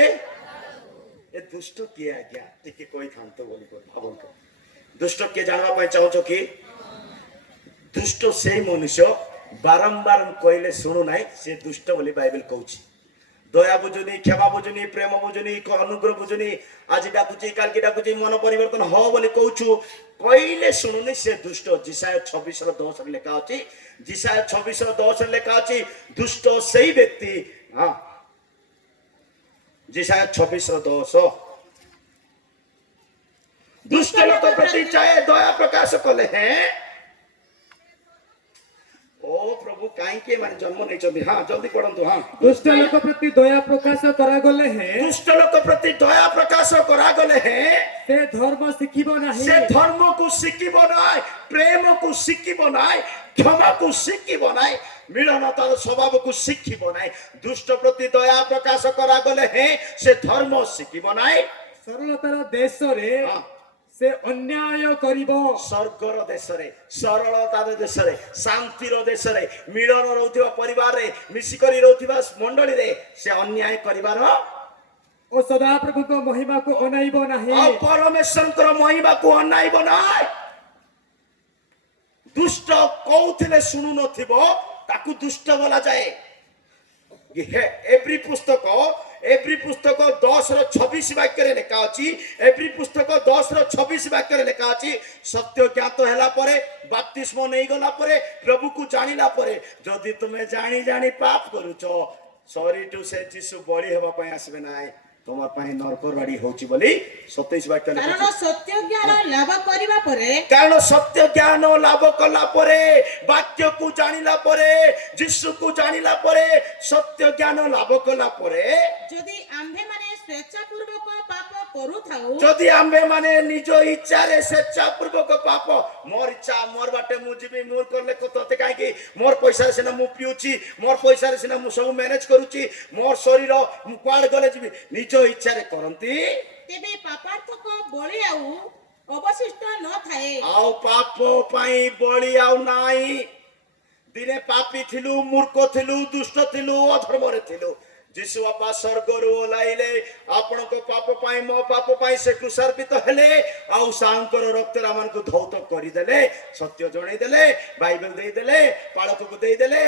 ଏ ଦୁଷ୍ଟ କିଏ ଆଜ୍ଞା ଟିକେ କହିଥାନ୍ତୁ ବୋଲି ଭାବନ୍ତୁ। ଦୁଷ୍ଟ କିଏ ଜାଣିବା ପାଇଁ ଚାହୁଁଛ କି? ଦୁଷ୍ଟ ସେଇ ମନୁଷ୍ୟ ବାରମ୍ବାର କହିଲେ ଶୁଣୁନାହିଁ, ସେ ଦୁଷ୍ଟ ବୋଲି ବାଇବେଲ କହୁଛି। ଦୟା ବୁଝୁନି, କ୍ଷମା ବୁଝୁନି, ପ୍ରେମ ବୁଝୁନି, ଅନୁଗ୍ରହ ବୁଝୁନି, ଆଜି ଡାକୁଛି କାଲିକି ଡାକୁଛି, ମନ ପରିବର୍ତ୍ତନ ହ ବୋଲି କହୁଛୁ, କହିଲେ ଶୁଣୁନି, ସେ ଦୁଷ୍ଟ। ଜିସାୟ 26:10 ଲେଖା ଅଛି, ଜିସାୟ 26:10 ଲେଖା ଅଛି, ଦୁଷ୍ଟ ସେଇ ବ୍ୟକ୍ତି। ହଁ ଜିସାୟ 26:10 ଦୁଷ୍ଟ ଲୋକ ପ୍ରତି ଚାहे ଦୟା ପ୍ରକାଶ କଲେ ହେଁ। ଓ ପ୍ରଭୁ କାହିଁକି ମାନେ ଜନ୍ମ ନେଇଛନ୍ତି? ହଁ ଜଲ୍ଦି ପଢନ୍ତୁ। ହଁ ଦୁଷ୍ଟ ଲୋକ ପ୍ରତି ଦୟା ପ୍ରକାଶ କରାଗଲେ ହେଁ ଦୁଷ୍ଟ ଲୋକ ପ୍ରତି ଦୟା ପ୍ରକାଶ କରାଗଲେ ହେଁ ସେ ଧର୍ମ ଶିଖିବ ନାହିଁ। ସେ ଧର୍ମକୁ ଶିଖିବ ନାହିଁ, ପ୍ରେମକୁ ଶିଖିବ ନାହିଁ, କ୍ଷମାକୁ ଶିଖିବ ନାହିଁ, ମିଳନତାର ସ୍ୱଭାବକୁ ଶିଖିବ ନାହିଁ। ଦୁଷ୍ଟ ପ୍ରତି ଦୟା ପ୍ରକାଶ କରାଗଲେ ହେଁ ସେ ଧର୍ମ ଶିଖିବ ନାହିଁ। ସରଳତାର ଦେଶରେ ହଁ। ସେ ଅନ୍ୟାୟ କରିବ। ସ୍ୱର୍ଗର ଦେଶରେ, ସରଳତାର ଦେଶରେ, ଶାନ୍ତିର ଦେଶରେ, ମିଳନ ରହୁଥିବା ପରିବାରରେ, ମିଶିକରି ରହୁଥିବା ମଣ୍ଡଳୀରେ ସେ ଅନ୍ୟାୟ କରିବାର ଓ ସଦାପ୍ରଭୁଙ୍କ ମହିମାକୁ ଅନାଇବ ନାହିଁ। ଆଉ ପରମେଶ୍ୱରଙ୍କର ମହିମାକୁ ଅନାଇବ ନାହିଁ। ଦୁଷ୍ଟ କହୁଥିଲେ ଶୁଣୁ ନଥିବ, ତାକୁ ଦୁଷ୍ଟ ବୋଲାଯାଏ। ଏଭ୍ରି ପୁସ୍ତକ 10:26 ବାକ୍ୟରେ ଲେଖା ଅଛି, ଏଭ୍ରି ପୁସ୍ତକ 10:26 ବାକ୍ୟରେ ଲେଖା ଅଛି, ସତ୍ୟ ଜ୍ଞାତ ହେଲା ପରେ, ବାପ୍ତିସ୍ମ ନେଇଗଲା ପରେ, ପ୍ରଭୁକୁ ଜାଣିଲା ପରେ, ଯଦି ତୁମେ ଜାଣି ଜାଣି ପାପ କରୁଛ, ସରିଠୁ ସେ ଯୀଶୁ ବଳି ହେବା ପାଇଁ ଆସିବେ ନାହିଁ, ତୁମ ପାଇଁ ନରକ ବାଡି ହଉଛି ବୋଲି 27 ବାକ୍ୟ ଲେଖା କାରଣ ଅଛି। ସତ୍ୟ ଜ୍ଞାନ ଲାଭ କରିବା ପରେ କାରଣ ସତ୍ୟ ଜ୍ଞାନ ଲାଭ କଲା ପରେ, ବାକ୍ୟକୁ ଜାଣିଲା ପରେ, ଯୀଶୁକୁ ଜାଣିଲା ପରେ, ସତ୍ୟ ଜ୍ଞାନ ଲାଭ କଲା ପରେ, ଯଦି ଆମ୍ଭେମାନେ ସ୍ୱେଚ୍ଛାପୂର୍ବକ ପାପ କରୁଥାଉ, ଯଦି ଆମ୍ଭେ ମାନେ ନିଜ ଇଚ୍ଛାରେ ସ୍ୱେଚ୍ଛାପୂର୍ବକ ପାପ, ମୋର ଇଚ୍ଛା, ମୋର ବାଟେ ମୁଁ ଯିବି, ମୁଁ କଲେ ତତେ କାହିଁକି, ମୋର ପଇସାରେ ସିନା ମୁଁ ପିଉଛି, ମୋର ପଇସାରେ ସିନା ମୁଁ ସବୁ ମ୍ୟାନେଜ କରୁଛି, ମୋର ଶରୀର ମୁଁ କୁଆଡେ ଗଲେ ଯିବି, ନିଜ ଇଚ୍ଛାରେ କରନ୍ତି, ତେବେ ପାପାର୍ଥକ ବଳି ଆଉ ଅବଶିଷ୍ଟ ନଥାଏ। ଆଉ ପାପ ପାଇଁ ବଳି ଆଉ ନାହିଁ। ଦିନେ ପାପୀ ଥିଲୁ, ମୂର୍ଖ ଥିଲୁ, ଦୁଷ୍ଟ ଥିଲୁ, ଅଧର୍ମରେ ଥିଲୁ, ଯୀଶୁ ବାପା ସ୍ୱର୍ଗରୁ ଓହ୍ଲାଇଲେ, ଆପଣଙ୍କ ପାପ ପାଇଁ, ମୋ ପାପ ପାଇଁ ସେ କ୍ରୁଶାର୍ପିତ ହେଲେ, ଆଉ ସାଙ୍କର ରକ୍ତରେ ଆମମାନଙ୍କୁ ଧୌତ କରିଦେଲେ, ସତ୍ୟ ଜଣେଇଦେଲେ, ବାଇବେଲ ଦେଇଦେଲେ, ପାଳକକୁ ଦେଇଦେଲେ,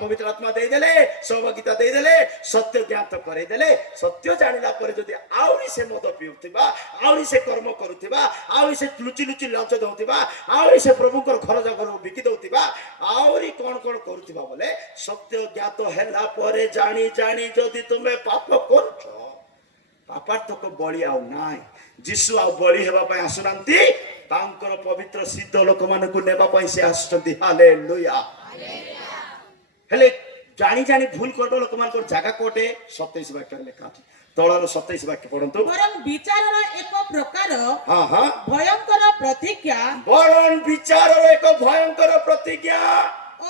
ପବିତ୍ର ଆତ୍ମା ଦେଇଦେଲେ, ସୌଭାଗିତା ଦେଇଦେଲେ, ସତ୍ୟ ଜ୍ଞାତ କରେଇଦେଲେ। ସତ୍ୟ ଜାଣିଲା ପରେ ଯଦି ଆହୁରି ସେ ମଦ ପିଉଥିବା, ଆହୁରି ସେ କର୍ମ କରୁଥିବା, ଆହୁରି ସେ ଲୁଚି ଲୁଚି ଲାଞ୍ଚ ଦଉଥିବା, ଆହୁରି ସେ ପ୍ରଭୁଙ୍କର ଘର ଜାଗରକୁ ବିକି ଦଉଥିବା, ଆହୁରି କଣ କଣ କରୁଥିବା ବୋଲେ, ସତ୍ୟ ଜ୍ଞାତ ହେଲା ପରେ ଜାଣି ଜାଣି ଯଦି ତୁମେ ପାପ କରୁଛ, ପାପାର୍ଥକ ବଳି ଆଉ ନାହିଁ। ଯୀଶୁ ଆଉ ବଳି ହେବା ପାଇଁ ଆସୁନାହାନ୍ତି, ତାଙ୍କର ପବିତ୍ର ସିଦ୍ଧ ଲୋକମାନଙ୍କୁ ନେବା ପାଇଁ ସେ ଆସୁଛନ୍ତି। ହାଲେଲୁୟା। ହେଲେ ଜାଣି ଜାଣି ଭୁଲ କରିବା ଲୋକମାନଙ୍କର ଜାଗା କୋଟେ 27 ବାକ୍ୟରେ ଲେଖା ଅଛି। ତଳର 27 ବାକ୍ୟ ପଢନ୍ତୁ। ବରଂ ବିଚାରର ଏକ ପ୍ରକାର ହଁ ହଁ ଭୟଙ୍କର ପ୍ରତିଜ୍ଞା ବରଂ ବିଚାରର ଏକ ଭୟଙ୍କର ପ୍ରତିଜ୍ଞା ଓ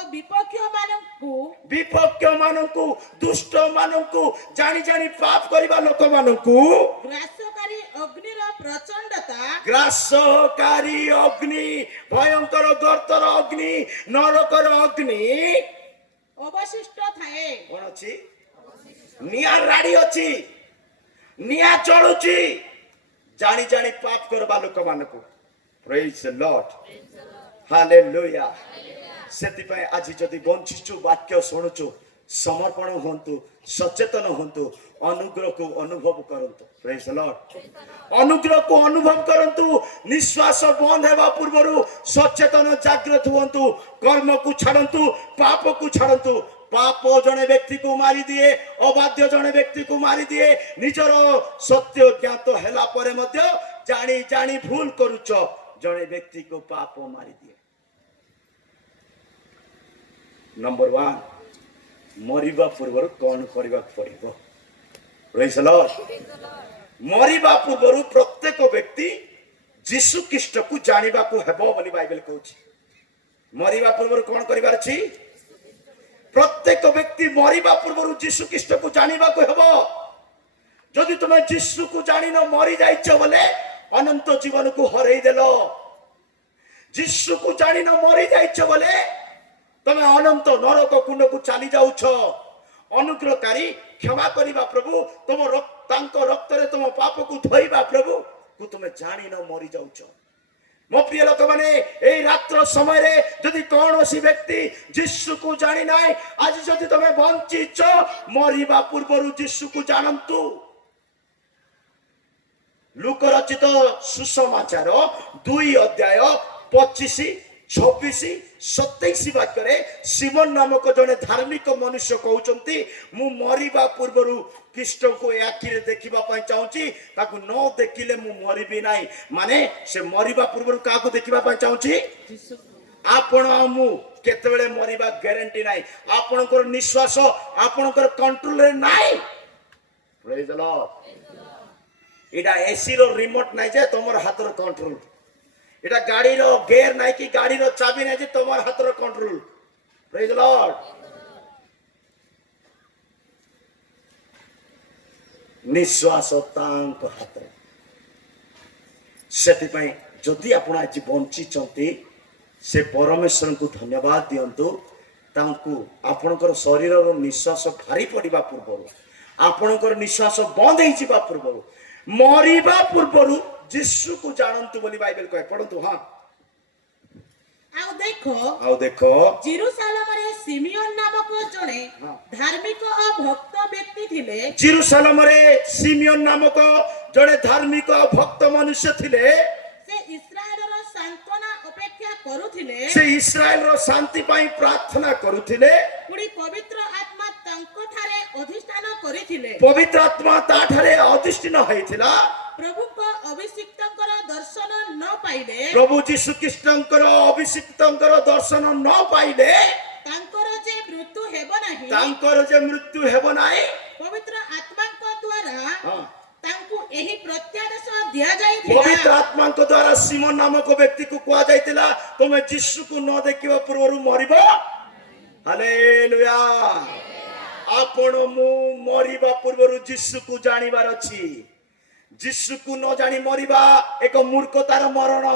ବିପକ୍ଷ ମାନଙ୍କୁ, ଦୁଷ୍ଟ ମାନଙ୍କୁ, ଜାଣି ଜାଣି ପାପ କରିବା ଲୋକମାନଙ୍କୁ, ଗ୍ରାସକାରୀ ଅଗ୍ନିର ପ୍ରଚଣ୍ଡତା, ଗ୍ରାସକାରୀ ଅଗ୍ନି, ଭୟଙ୍କର ଗର୍ତ୍ତର ଅଗ୍ନି, ନରକର ଅଗ୍ନି ଅବଶିଷ୍ଟ ଥାଏ। କଣ ଅଛି? ନିଆଁ ରାଡି ଅଛି, ନିଆଁ ଚଳୁଛି, ଜାଣି ଜାଣି ପାପ କରିବା ଲୋକମାନଙ୍କୁ। ପ୍ରେଜ୍ ଦ ଲର୍ଡ, ହାଲେଲୁୟା। ସେଥିପାଇଁ ଆଜି ଯଦି ବଞ୍ଚିଛୁ ବାକ୍ୟ ଶୁଣୁଛୁ ସମର୍ପଣ ହୁଅନ୍ତୁ ସଚେତନ ହୁଅନ୍ତୁ ଅନୁଗ୍ରହକୁ ଅନୁଭବ କରନ୍ତୁ ପ୍ରେଜ୍ ଦ ଲର୍ଡ ଅନୁଗ୍ରହକୁ ଅନୁଭବ କରନ୍ତୁ ନିଶ୍ୱାସ ବନ୍ଦ ହେବା ପୂର୍ବରୁ ସଚେତନ ଜାଗ୍ରତ ହୁଅନ୍ତୁ କର୍ମକୁ ଛାଡ଼ନ୍ତୁ ପାପକୁ ଛାଡ଼ନ୍ତୁ ପାପ ଜଣେ ବ୍ୟକ୍ତିକୁ ମାରିଦିଏ ଅବାଧ୍ୟ ଜଣେ ବ୍ୟକ୍ତିକୁ ମାରିଦିଏ ନିଜର ସତ୍ୟ ଜ୍ଞାତ ହେଲା ପରେ ମଧ୍ୟ ଜାଣି ଜାଣି ଭୁଲ କରୁଛ ଜଣେ ବ୍ୟକ୍ତିକୁ ପାପ ମାରିଦିଏ ନମ୍ବର 1 ମରିବା ପୂର୍ବରୁ କଣ କରିବାକୁ ପଡିବ ପ୍ରେଜ୍ ଦ ଲର୍ଡ ମରିବା ପୂର୍ବରୁ ପ୍ରତ୍ୟେକ ବ୍ୟକ୍ତି ଯୀଶୁ ଖ୍ରୀଷ୍ଟକୁ ଜାଣିବାକୁ ହେବ ବୋଲି ବାଇବେଲ କହୁଛି ମରିବା ପୂର୍ବରୁ କଣ କରିବାର ଅଛି ପ୍ରତ୍ୟେକ ବ୍ୟକ୍ତି ମରିବା ପୂର୍ବରୁ ଯୀଶୁ ଖ୍ରୀଷ୍ଟକୁ ଜାଣିବାକୁ ହେବ ଯଦି ତୁମେ ଯୀଶୁକୁ ଜାଣିନ ମରି ଯାଇଛ ବୋଲେ ଅନନ୍ତ ଜୀବନକୁ ହରେଇ ଦେଲ ଯୀଶୁକୁ ଜାଣିନ ମରି ଯାଇଛ ବୋଲେ ତମେ ଅନନ୍ତ ନରକ କୁଣ୍ଡକୁ ଚାଲି ଯାଉଛ ଅନୁଗ୍ରହକାରୀ କ୍ଷମା କରିବା ପ୍ରଭୁ ତାଙ୍କ ରକ୍ତରେ ତୁମ ପାପକୁ ଧୋଇବା ପ୍ରଭୁକୁ ତୁମେ ଜାଣିନ ମରି ଯାଉଛ ମୋ ପ୍ରିୟ ଲୋକମାନେ ଏଇ ରାତ୍ର ସମୟରେ ଯଦି କୌଣସି ବ୍ୟକ୍ତି ଯୀଶୁକୁ ଜାଣି ନାହିଁ ଆଜି ଯଦି ତମେ ବଞ୍ଚିଛ ମରିବା ପୂର୍ବରୁ ଯୀଶୁକୁ ଜାଣନ୍ତୁ ଲୁକ ରଚିତ ସୁସମାଚାର 2 ଅଧ୍ୟାୟ 25 26 27 ବାକ୍ୟରେ ସିମୋନ ନାମକ ଜଣେ ଧାର୍ମିକ ମନୁଷ୍ୟ କହୁଛନ୍ତି ମୁଁ ମରିବା ପୂର୍ବରୁ ଖ୍ରୀଷ୍ଟଙ୍କୁ ଏ ଆଖିରେ ଦେଖିବା ପାଇଁ ଚାହୁଁଛି ତାକୁ ନ ଦେଖିଲେ ମୁଁ ମରିବି ନାହିଁ ମାନେ ସେ ମରିବା ପୂର୍ବରୁ କାହାକୁ ଦେଖିବା ପାଇଁ ଚାହୁଁଛି ଆପଣ ଆଉ ମୁଁ କେତେବେଳେ ମରିବା ଗ୍ୟାରେଣ୍ଟି ନାହିଁ ଆପଣଙ୍କର ନିଶ୍ୱାସ ଆପଣଙ୍କର କଣ୍ଟ୍ରୋଲରେ ନାହିଁ ପ୍ରେଜ୍ ଦ ଲର୍ଡ ଏଇଟା ଏସି ର ରିମୋଟ ନାହିଁ ଯେ ତମର ହାତର କଣ୍ଟ୍ରୋଲ এটা গাড়ির গিয়ার নাই কি গাড়ির চাবি নাই যে তোমার হাতের কন্ট্রোল প্রেজ দ্য লর্ড নিশ্বাস তাঙ্ক হাতে ସେଥିପାଇଁ ଯଦି ଆପଣ ଆଜି ବଞ୍ଚିଛନ୍ତି ସେ ପରମେଶ୍ୱରଙ୍କୁ ଧନ୍ୟବାଦ ଦିଅନ୍ତୁ ତାଙ୍କୁ ଆପଣଙ୍କର ଶରୀରର ନିଶ୍ୱାସ ଭାରି ପଡ଼ିବା ପୂର୍ବରୁ ଆପଣଙ୍କର ନିଶ୍ୱାସ ବନ୍ଦ ହେଇଯିବା ପୂର୍ବରୁ ମରିବା ପୂର୍ବରୁ ଯୀଶୁକୁ ଜାଣନ୍ତୁ ବୋଲି ବାଇବେଲ କହେ ପଢନ୍ତୁ ହଁ ଆଉ ଦେଖ ଜେରୁସାଲେମରେ ସିମିଓନ ନାମକ ଜଣେ ଧାର୍ମିକ ଓ ଭକ୍ତ ବ୍ୟକ୍ତି ଥିଲେ ଜେରୁସାଲେମରେ ସିମିଓନ ନାମକ ଜଣେ ଧାର୍ମିକ ଭକ୍ତ ମନୁଷ୍ୟ ଥିଲେ ସେ ଇସ୍ରାଏଲର ସାନ୍ତ୍ୱନା ଅପେକ୍ଷା କରୁଥିଲେ ସେ ଇସ୍ରାଏଲର ଶାନ୍ତି ପାଇଁ ପ୍ରାର୍ଥନା କରୁଥିଲେ ପୁଣି ପବିତ୍ର ଆତ୍ମା ତାଙ୍କଠାରେ ଅଧିଷ୍ଠାନ କରିଥିଲେ ପବିତ୍ର ଆତ୍ମା ତାଠାରେ ଅଧିଷ୍ଠିତ ହୋଇଥିଲା ପ୍ରଭୁଙ୍କ ଅଭିଷିକ୍ତଙ୍କର ଦର୍ଶନ ନ ପାଇଲେ ପ୍ରଭୁ ଯୀଶୁ ଖ୍ରୀଷ୍ଟଙ୍କର ଅଭିଷିକ୍ତଙ୍କର ଦର୍ଶନ ନ ପାଇଲେ ତାଙ୍କର ଯେ ମୃତ୍ୟୁ ହେବ ନାହିଁ ପବିତ୍ର ଆତ୍ମାଙ୍କ ଦ୍ୱାରା ତାଙ୍କୁ ଏହି ପ୍ରତ୍ୟାଦେଶ ଦିଆଯାଇଥିଲା ପବିତ୍ର ଆତ୍ମାଙ୍କ ଦ୍ୱାରା ସିମୋନ ନାମକ ବ୍ୟକ୍ତିକୁ କୁହାଯାଇଥିଲା ତୁମେ ଯୀଶୁକୁ ନ ଦେଖିବା ପୂର୍ବରୁ ମରିବ ହାଲେଲୁୟା ଆପଣ ମୁଁ ମରିବା ପୂର୍ବରୁ ଯୀଶୁକୁ ଜାଣିବାର ଅଛି ଯୀଶୁକୁ ନ ଜାଣି ମରିବା ଏକ ମୂର୍ଖତାର ମରଣ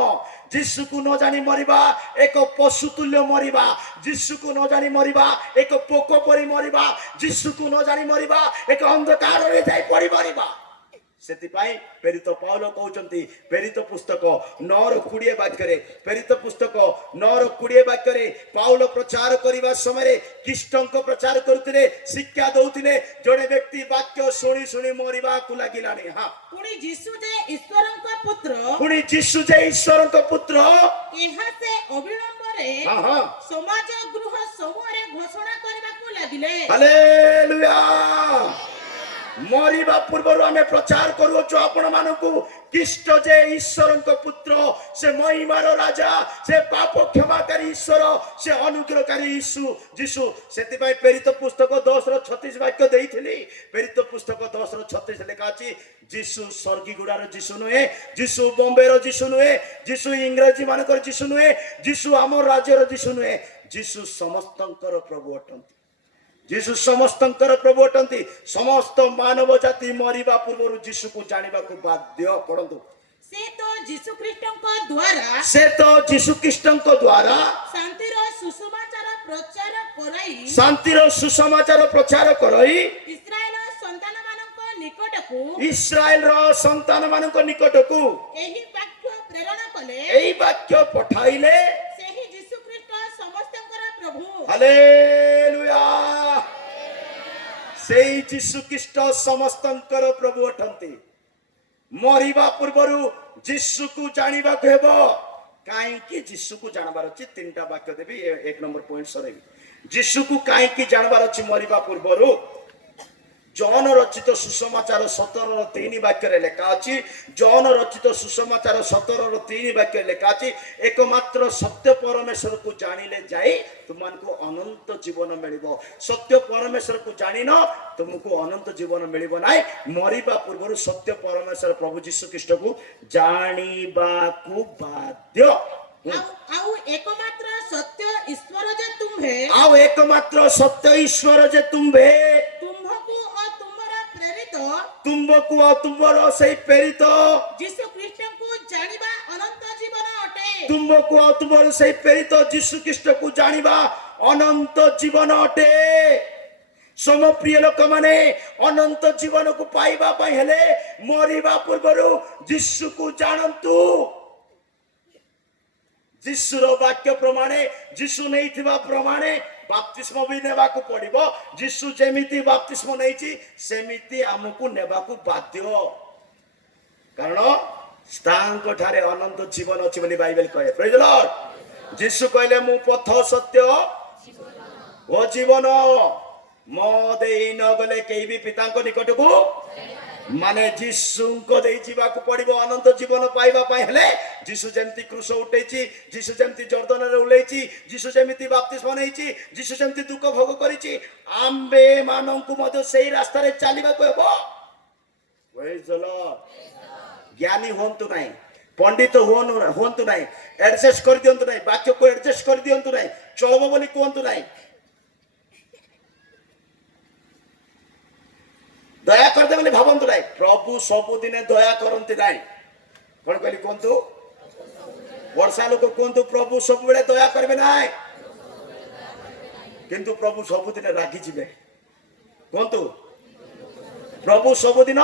ଯୀଶୁକୁ ନ ଜାଣି ମରିବା ଏକ ପଶୁ ତୁଲ୍ୟ ମରିବା ଯୀଶୁକୁ ନ ଜାଣି ମରିବା ଏକ ପୋକ ପରି ମରିବା ଯୀଶୁକୁ ନ ଜାଣି ମରିବା ଏକ ଅନ୍ଧକାରରେ ଯାଇ ପଡ଼ି ମରିବା ସେଥିପାଇଁ ପ୍ରେରିତ ପାଉଲ କହୁଛନ୍ତି ପ୍ରେରିତ ପୁସ୍ତକ 9:20 ବାକ୍ୟରେ ପ୍ରେରିତ ପୁସ୍ତକ 9:20 ବାକ୍ୟରେ ପାଉଲ ପ୍ରଚାର କରିବା ସମୟରେ ଖ୍ରୀଷ୍ଟଙ୍କ ପ୍ରଚାର କରୁଥିଲେ ଶିକ୍ଷା ଦଉଥିଲେ ଜଣେ ବ୍ୟକ୍ତି ବାକ୍ୟ ଶୁଣି ଶୁଣି ମରିବାକୁ ଲାଗିଲାଣି ପୁଣି ଯୀଶୁ ଯେ ଈଶ୍ୱରଙ୍କ ପୁତ୍ର ଏହା ସେ ଅବିଳମ୍ବରେ ସମାଜ ଗୃହ ସମୂହରେ ଘୋଷଣା କରିବାକୁ ଲାଗିଲେ ହାଲେଲୁୟା ମରିବା ପୂର୍ବରୁ ଆମେ ପ୍ରଚାର କରୁଅଛୁ ଆପଣ ମାନଙ୍କୁ ଖ୍ରୀଷ୍ଟ ଯେ ଈଶ୍ୱରଙ୍କ ପୁତ୍ର ସେ ମହିମାର ରାଜା ସେ ପାପ କ୍ଷମାକାରୀ ଈଶ୍ୱର ସେ ଅନୁଗ୍ରହକାରୀ ଯୀଶୁ ସେଥିପାଇଁ ପ୍ରେରିତ ପୁସ୍ତକ 10:36 ବାକ୍ୟ ଦେଇଥିଲି ପ୍ରେରିତ ପୁସ୍ତକ 10:36 ଲେଖା ଅଛି ଯୀଶୁ ସ୍ୱର୍ଗୀଗୁଡ଼ାର ଯୀଶୁ ନୁହେଁ ଯୀଶୁ ବମ୍ବେର ଯୀଶୁ ନୁହେଁ ଯୀଶୁ ଇଂରେଜୀ ମାନଙ୍କର ଯୀଶୁ ନୁହେଁ ଯୀଶୁ ଆମ ରାଜ୍ୟର ଯୀଶୁ ନୁହେଁ ଯୀଶୁ ସମସ୍ତଙ୍କର ପ୍ରଭୁ ଅଟନ୍ତି ଯୀଶୁ ସମସ୍ତଙ୍କର ପ୍ରଭୁ ଅଟନ୍ତି ସମସ୍ତ ମାନବ ଜାତି ମରିବା ପୂର୍ବରୁ ଯୀଶୁକୁ ଜାଣିବାକୁ ବାଧ୍ୟ ପଡନ୍ତୁ ସେ ତ ଯୀଶୁ ଖ୍ରୀଷ୍ଟଙ୍କ ଦ୍ୱାରା ଶାନ୍ତିର ସୁସମାଚାର ପ୍ରଚାର କରାଇ ଇସ୍ରାଏଲର ସନ୍ତାନ ମାନଙ୍କ ନିକଟକୁ ଏହି ବାକ୍ୟ ପ୍ରେରଣ କଲେ ଏହି ବାକ୍ୟ ପଠାଇଲେ ସେହି ଯୀଶୁ ଖ୍ରୀଷ୍ଟ ସମସ୍ତଙ୍କର ହାଲେଲୁୟା। ସେଇ ଯୀଶୁ ଖ୍ରୀଷ୍ଟ ସମସ୍ତଙ୍କର ପ୍ରଭୁ ଅଟନ୍ତି। ମରିବା ପୂର୍ବରୁ ଯୀଶୁକୁ ଜାଣିବାକୁ ହେବ। କାହିଁକି ଯୀଶୁକୁ ଜାଣିବାର ଅଛି? ତିନିଟା ବାକ୍ୟ ଦେବି, ଏକ ନମ୍ବର ପଏଣ୍ଟ ସରେଇବି। ଯୀଶୁକୁ କାହିଁକି ଜାଣିବାର ଅଛି ମରିବା ପୂର୍ବରୁ? ଜନ ରଚିତ ସୁସମାଚାର 17:3 ବାକ୍ୟରେ ଲେଖା ଅଛି। ଜନ ରଚିତ ସୁସମାଚାର 17:3 ବାକ୍ୟରେ ଲେଖା ଅଛି, ଏକମାତ୍ର ସତ୍ୟ ପରମେଶ୍ୱରକୁ ଜାଣିଲେ ଯାଇ ତୁମକୁ ଅନନ୍ତ ଜୀବନ ମିଳିବ। ସତ୍ୟ ପରମେଶ୍ୱରକୁ ଜାଣିନ ତୁମକୁ ଅନନ୍ତ ଜୀବନ ମିଳିବ ନାହିଁ। ମରିବା ପୂର୍ବରୁ ସତ୍ୟ ପରମେଶ୍ୱର ପ୍ରଭୁ ଯୀଶୁ ଖ୍ରୀଷ୍ଟକୁ ଜାଣିବାକୁ ବାଧ୍ୟ। ଆଉ ଏକମାତ୍ର ସତ୍ୟ ଈଶ୍ୱର ଯେ ତୁମ୍ଭେ, ଆଉ ଏକମାତ୍ର ସତ୍ୟ ଈଶ୍ୱର ଯେ ତୁମ୍ଭେ, ତୁମ୍ଭକୁ ଓ ତୁମର ପ୍ରେରିତ ତୁମ୍ଭକୁ ଆଉ ତୁମର ସେଇ ପ୍ରେରିତ ଯୀଶୁ ଖ୍ରୀଷ୍ଟଙ୍କୁ ଜାଣିବା ଅନନ୍ତ ଜୀବନ ଅଟେ। ତୁମ୍ଭକୁ ଆଉ ତୁମର ସେଇ ପ୍ରେରିତ ଯୀଶୁ ଖ୍ରୀଷ୍ଟକୁ ଜାଣିବା ଅନନ୍ତ ଜୀବନ ଅଟେ। ସମ ପ୍ରିୟ ଲୋକମାନେ, ଅନନ୍ତ ଜୀବନକୁ ପାଇବା ପାଇଁ ହେଲେ ମରିବା ପୂର୍ବରୁ ଯୀଶୁକୁ ଜାଣନ୍ତୁ। ଯୀଶୁର ବାକ୍ୟ ପ୍ରମାଣେ, ଯୀଶୁ ନେଇଥିବା ପ୍ରମାଣେ ବାପ୍ତିସ୍ମ ବି ନେବାକୁ ପଡିବ। ଯୀଶୁ ଯେମିତି ବାପ୍ତିସ୍ମ ନେଇଛି ସେମିତି ଆମକୁ ନେବାକୁ ବାଧ୍ୟ। କାରଣ ତାଙ୍କ ଠାରେ ଅନନ୍ତ ଜୀବନ ଅଛି ବୋଲି ବାଇବେଲ କହେ। ପ୍ରେଜ୍ ଦ ଲର୍ଡ। ଯୀଶୁ କହିଲେ, ମୁଁ ପଥ, ସତ୍ୟ ଓ ଜୀବନ, ମୋ ଦେଇ ନ ଗଲେ କେହି ବି ପିତାଙ୍କ ନିକଟକୁ, ମାନେ ଯୀଶୁଙ୍କ ଦେଇ ଯିବାକୁ ପଡିବ ଅନନ୍ତ ଜୀବନ ପାଇବା ପାଇଁ ହେଲେ। ଯୀଶୁ ଯେମିତି କ୍ରୁଶ ଉଠେଇଛି, ଯୀଶୁ ଯେମିତି ଜର୍ଦ୍ଦନରେ ଓହ୍ଲେଇଛି, ଯୀଶୁ ଯେମିତି ବାପ୍ତିସ୍ମ ନେଇଛି, ଯୀଶୁ ଯେମିତି ଦୁଃଖ ଭୋଗ କରିଛି, ଆମ୍ଭେ ମାନଙ୍କୁ ମଧ୍ୟ ସେଇ ରାସ୍ତାରେ ଚାଲିବାକୁ ହେବ। Praise the Lord. ଜ୍ଞାନୀ ହୁଅନ୍ତୁ ନାହିଁ, ପଣ୍ଡିତ ହୁଅନ୍ତୁ ନାହିଁ, ଆଡଜଷ୍ଟ କରିଦିଅନ୍ତୁ ନାହିଁ, ବାକ୍ୟକୁ ଆଡଜଷ୍ଟ କରିଦିଅନ୍ତୁ ନାହିଁ, ଚଳବ ବୋଲି କୁହନ୍ତୁ ନାହିଁ। ଦୟା କରିଦେ ବୋଲି ଭାବନ୍ତୁ ନାହିଁ। ପ୍ରଭୁ ସବୁଦିନେ ଦୟା କରନ୍ତି ନାହିଁ। କଣ କହିଲି କୁହନ୍ତୁ? ବର୍ଷା ଲୋକ କୁହନ୍ତୁ, ପ୍ରଭୁ ସବୁବେଳେ ଦୟା କରିବେ ନାହିଁ, କିନ୍ତୁ ପ୍ରଭୁ ସବୁଦିନେ ରାଗିଯିବେ। କୁହନ୍ତୁ, ପ୍ରଭୁ ସବୁଦିନ।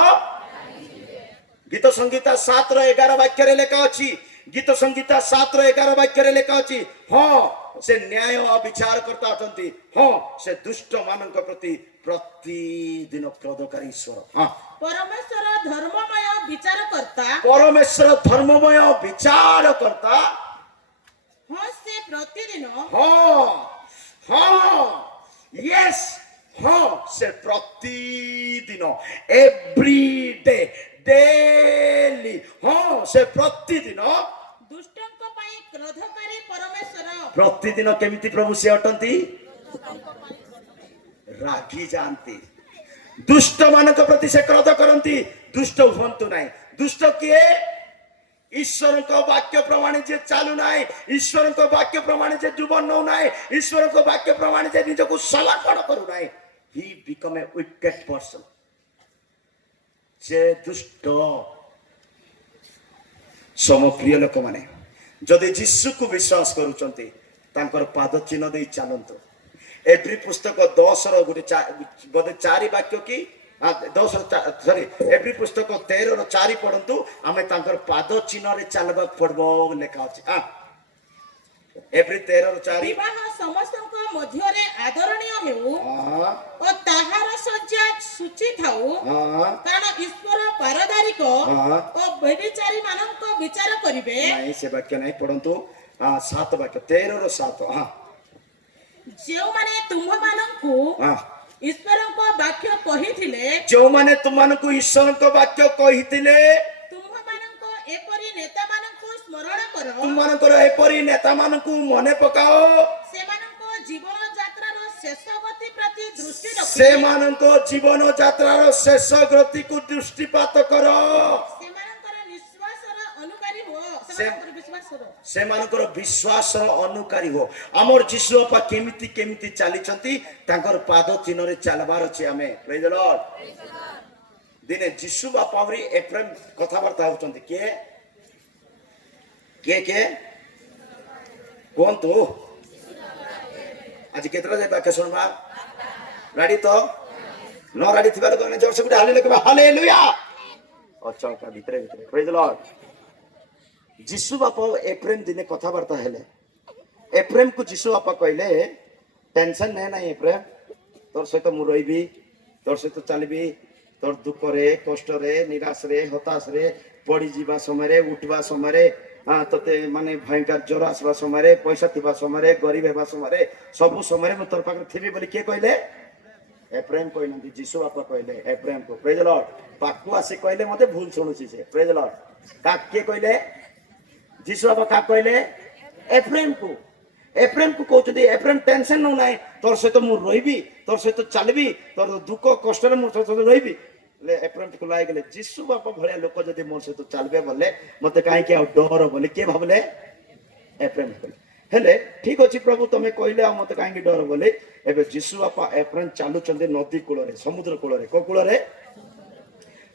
ଗୀତ ସଂହିତା 7:11 ବାକ୍ୟରେ ଲେଖା ଅଛି। ଗୀତ ସଂହିତା 7:11 ବାକ୍ୟରେ ଲେଖା ଅଛି, ହଁ ସେ ନ୍ୟାୟ ଆଉ ବିଚାର କର୍ତ୍ତା ଅଟନ୍ତି। ହଁ ସେ ଦୁଷ୍ଟ ମାନଙ୍କ ପ୍ରତି ପ୍ରତିଦିନ କ୍ରୋଧକାରୀ ଈଶ୍ୱର। ହଁ, ପରମେଶ୍ୱର ଧର୍ମମୟ ବିଚାରକର୍ତ୍ତା। ପରମେଶ୍ୱର ଧର୍ମମୟ ବିଚାର କର୍ତ୍ତା। ହଁ ସେ ପ୍ରତିଦିନ, ହଁ ହଁ ୟେସ୍, ହଁ ସେ ପ୍ରତିଦିନ, ଏଭ୍ରିଡେ, ଡେଲି, ହଁ ସେ ପ୍ରତିଦିନ ଦୁଷ୍ଟଙ୍କ ପାଇଁ କ୍ରୋଧକାରୀ ପରମେଶ୍ୱର। ପ୍ରତିଦିନ କେମିତି ପ୍ରଭୁ ସେ ଅଟନ୍ତି? ରାଗି ଯାଆନ୍ତି। ଦୁଷ୍ଟ ମାନଙ୍କ ପ୍ରତି ସେ କ୍ରୋଧ କରନ୍ତି। ଦୁଷ୍ଟ ହୁଅନ୍ତୁ ନାହିଁ। ଦୁଷ୍ଟ କିଏ? ଈଶ୍ୱରଙ୍କ ବାକ୍ୟ ପ୍ରମାଣେ ଯେ ଚାଲୁ ନାହିଁ, ଈଶ୍ୱରଙ୍କ ବାକ୍ୟ ପ୍ରମାଣେ ଯେ ଜୀବନ ନଉ ନାହିଁ, ଈଶ୍ୱରଙ୍କ ବାକ୍ୟ ପ୍ରମାଣେ ଯେ ନିଜକୁ ସମର୍ପଣ କରୁନାହିଁ, ହି ବିକମ୍ ଏ ୱିକେଟ୍ ପର୍ସନ। ସେ ଦୁଷ୍ଟ। ସମ ପ୍ରିୟ ଲୋକମାନେ, ଯଦି ଯୀଶୁକୁ ବିଶ୍ୱାସ କରୁଛନ୍ତି ତାଙ୍କର ପାଦ ଚିହ୍ନ ଦେଇ ଚାଲନ୍ତୁ। ଏଭ୍ରି ପୁସ୍ତକ 10ର ଗୋଟେ ବୋଧେ 4 ବାକ୍ୟ କି 10 ଏଭ୍ରି ପୁସ୍ତକ 13:4 ପଢନ୍ତୁ। ଆମେ ତାଙ୍କର ପାଦ ଚିହ୍ନରେ ଚାଲବାକୁ ପଡିବ ଲେଖା ଅଛି। ଏଭ୍ରି 13:4। ବିବାହ ସମସ୍ତଙ୍କ ମଧ୍ୟରେ ଆଦରଣୀୟ ହେଉ ଓ ତାହାର ସଜ୍ଜା ସୂଚି ଥାଉ, କାରଣ ଈଶ୍ୱର ପାରଦାରିକ ଓ ବ୍ୟଭିଚାରୀ ମାନଙ୍କ ବିଚାର କରିବେ। ନାଇଁ ସେ ବାକ୍ୟ ନାହିଁ, ପଢନ୍ତୁ 7 ବାକ୍ୟ 13:7। ଯେଉଁମାନେ ତୁମ୍ଭମାନଙ୍କୁ ଈଶ୍ୱରଙ୍କ ବାକ୍ୟ କହିଥିଲେ, ଯେଉଁମାନେ ତୁମମାନଙ୍କୁ ଈଶ୍ୱରଙ୍କ ବାକ୍ୟ କହିଥିଲେ, ତୁମ୍ଭମାନଙ୍କ ଏପରି ନେତାମାନଙ୍କୁ ସ୍ମରଣ କର, ତୁମମାନଙ୍କର ଏପରି ନେତାମାନଙ୍କୁ ମନେ ପକାଅ, ସେମାନଙ୍କ ଜୀବନ ଯାତ୍ରାର ଶେଷ ଗତି ପ୍ରତି ଦୃଷ୍ଟି ରଖି, ସେମାନଙ୍କ ଜୀବନ ଯାତ୍ରାର ଶେଷ ଗତିକୁ ଦୃଷ୍ଟିପାତ କର, ସେମାନଙ୍କର ନିଶ୍ୱାସର ଅନୁକାରୀ ହୁଅ, ସେମାନଙ୍କର ବିଶ୍ୱାସର। ସେମାନଙ୍କର ବିଶ୍ୱାସର ଅନୁକାରୀ ହୋ। ଆମର ଯୀଶୁ ବାପା କେମିତି କେମିତି ଚାଲିଛନ୍ତି ତାଙ୍କର ପାଦ ଚିହ୍ନରେ ଚାଲବାର ଅଛି ଆମେ। ପ୍ରେଜ୍ ଦ ଲର୍ଡ। ଦିନେ ଯୀଶୁ ବାପା ଆହୁରି ଏଫ୍ରେମ୍ କଥାବାର୍ତ୍ତା ହେଉଛନ୍ତି। କିଏ କିଏ କିଏ କୁହନ୍ତୁ? ଆଜି କେତେଟା ଯାଏ ବାକ୍ୟ ଶୁଣବା? ରାଡି ତ? ନ ରାଡି ଥିବା ଲୋକମାନେ ଜୋରସେ ଗୋଟେ ହାଲେଲୁୟା କହିବା। ହାଲେଲୁୟା। ଅଚଳକା ଭିତରେ ଭିତରେ। ପ୍ରେଜ୍ ଦ ଲର୍ଡ। ଯୀଶୁ ବାପା ଏଫ୍ରେମ୍ ଦିନେ କଥାବାର୍ତ୍ତା ହେଲେ। ଏଫ୍ରେମ୍କୁ ଯୀଶୁ ବାପା କହିଲେ, टेंशन नहीं ना प्रेम तोर सहित मु रही तोर सहित चलबी तोर दुख रे कष्ट रे निराश रे हताश रे पड़ी जीवा समय उठवा समय तोते माने भयंकर ज्वर आसवा समय पैसा थिबा समय गरीब हेबा समय सब समय मु तोर पाखरे थिबी बोली के कहले एप्रेम कहना जीशु बापा कहले एप्रेम को प्रेज द लॉर्ड पाकु आसी कहले मते भूल सुनुची से प्रेज द लॉर्ड का के कहले जीशु बापा का कहले एप्रेम को कहते एप्रेम टेंशन नौ ना तोर सहित मु रही तोर सहित चलबी तोर दुख कष्ट मु सहित रही एप्रेम को लाई गले जीशु बापा भलिया लोक जदि मोर सहित चलबे बोले मते काहे आ डर बोले के भाबले एप्रेम कहले हेले ठीक अछि प्रभु तमे कहले आ मते काहे डर बोले एबे जीशु बापा एप्रेम चालू चंदे नदी कूल रे समुद्र कूल रे को कूल रे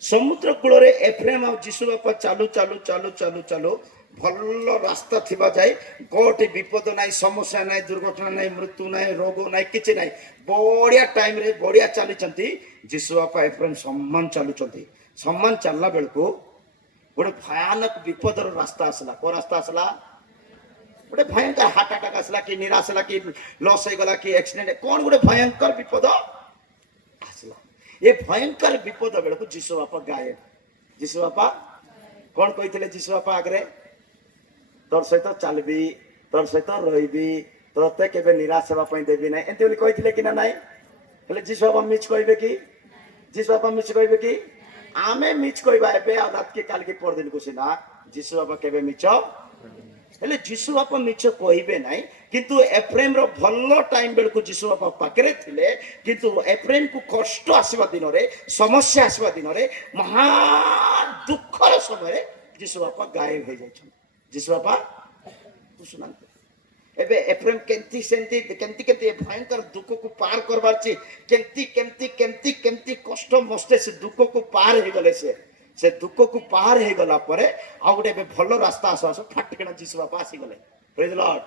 समुद्र कूल रे एप्रेम आ जीशु बापा चालू चालू चालू चालू चालू भल रास्ता थिबा जाय कोटी विपद नाही समस्या नाही दुर्घटना नाही मृत्यु नाही रोग नाही किछि नाही बढ़िया टाइम रे बढ़िया चली चंती जीशु बापा एप्रेम सम्मान चालू चंती सम्मान चलला बेलको गोटे भयानक विपदर रास्ता आसला को रास्ता आसला गोटे भयंकर हार्ट अटैक आसला कि निराश होला कि लॉस हो गला कि एक्सीडेंट कोन गोटे भयंकर विपद आसला ये भयंकर विपद बेलको जीशु बापा गाये जीशु बापा कोन कहितले जीशु बापा आगरे तोर सहित चलबी तोर सहित रही तोते केबे निराश होगा देवी ना एमती कही कि ना नाई हेले जीशु बाबा मिछ कहबे कि जीशु बाबा मिछ कहबे कि आमे मिछ कहबा एबे आ रात के काल के पर दिन को सिना जीशु बाबा केबे मिछ हेले जीशु बाबा मिछ कहबे नाही किंतु एप्रेम रो भल्लो टाइम बेल को जीशु बाबा पाकरे थिले किंतु एप्रेम को कष्ट आसीबा दिन रे समस्या आसीबा दिन रे महा दुखर समय जीशु बाबा गायब हो जाय जीशु बापा सुना एबे एप्रेम केंती सेंती केंती केंती भयंकर दुख को पार करबार छी केंती केंती केंती केंती कष्ट मस्ते से दुख को पार हे गले से दुख को पार हे गला परे आ गोटे एबे भलो रास्ता आसो आसो फाटकेना जीशु बापा आसी गले प्रेज द लॉर्ड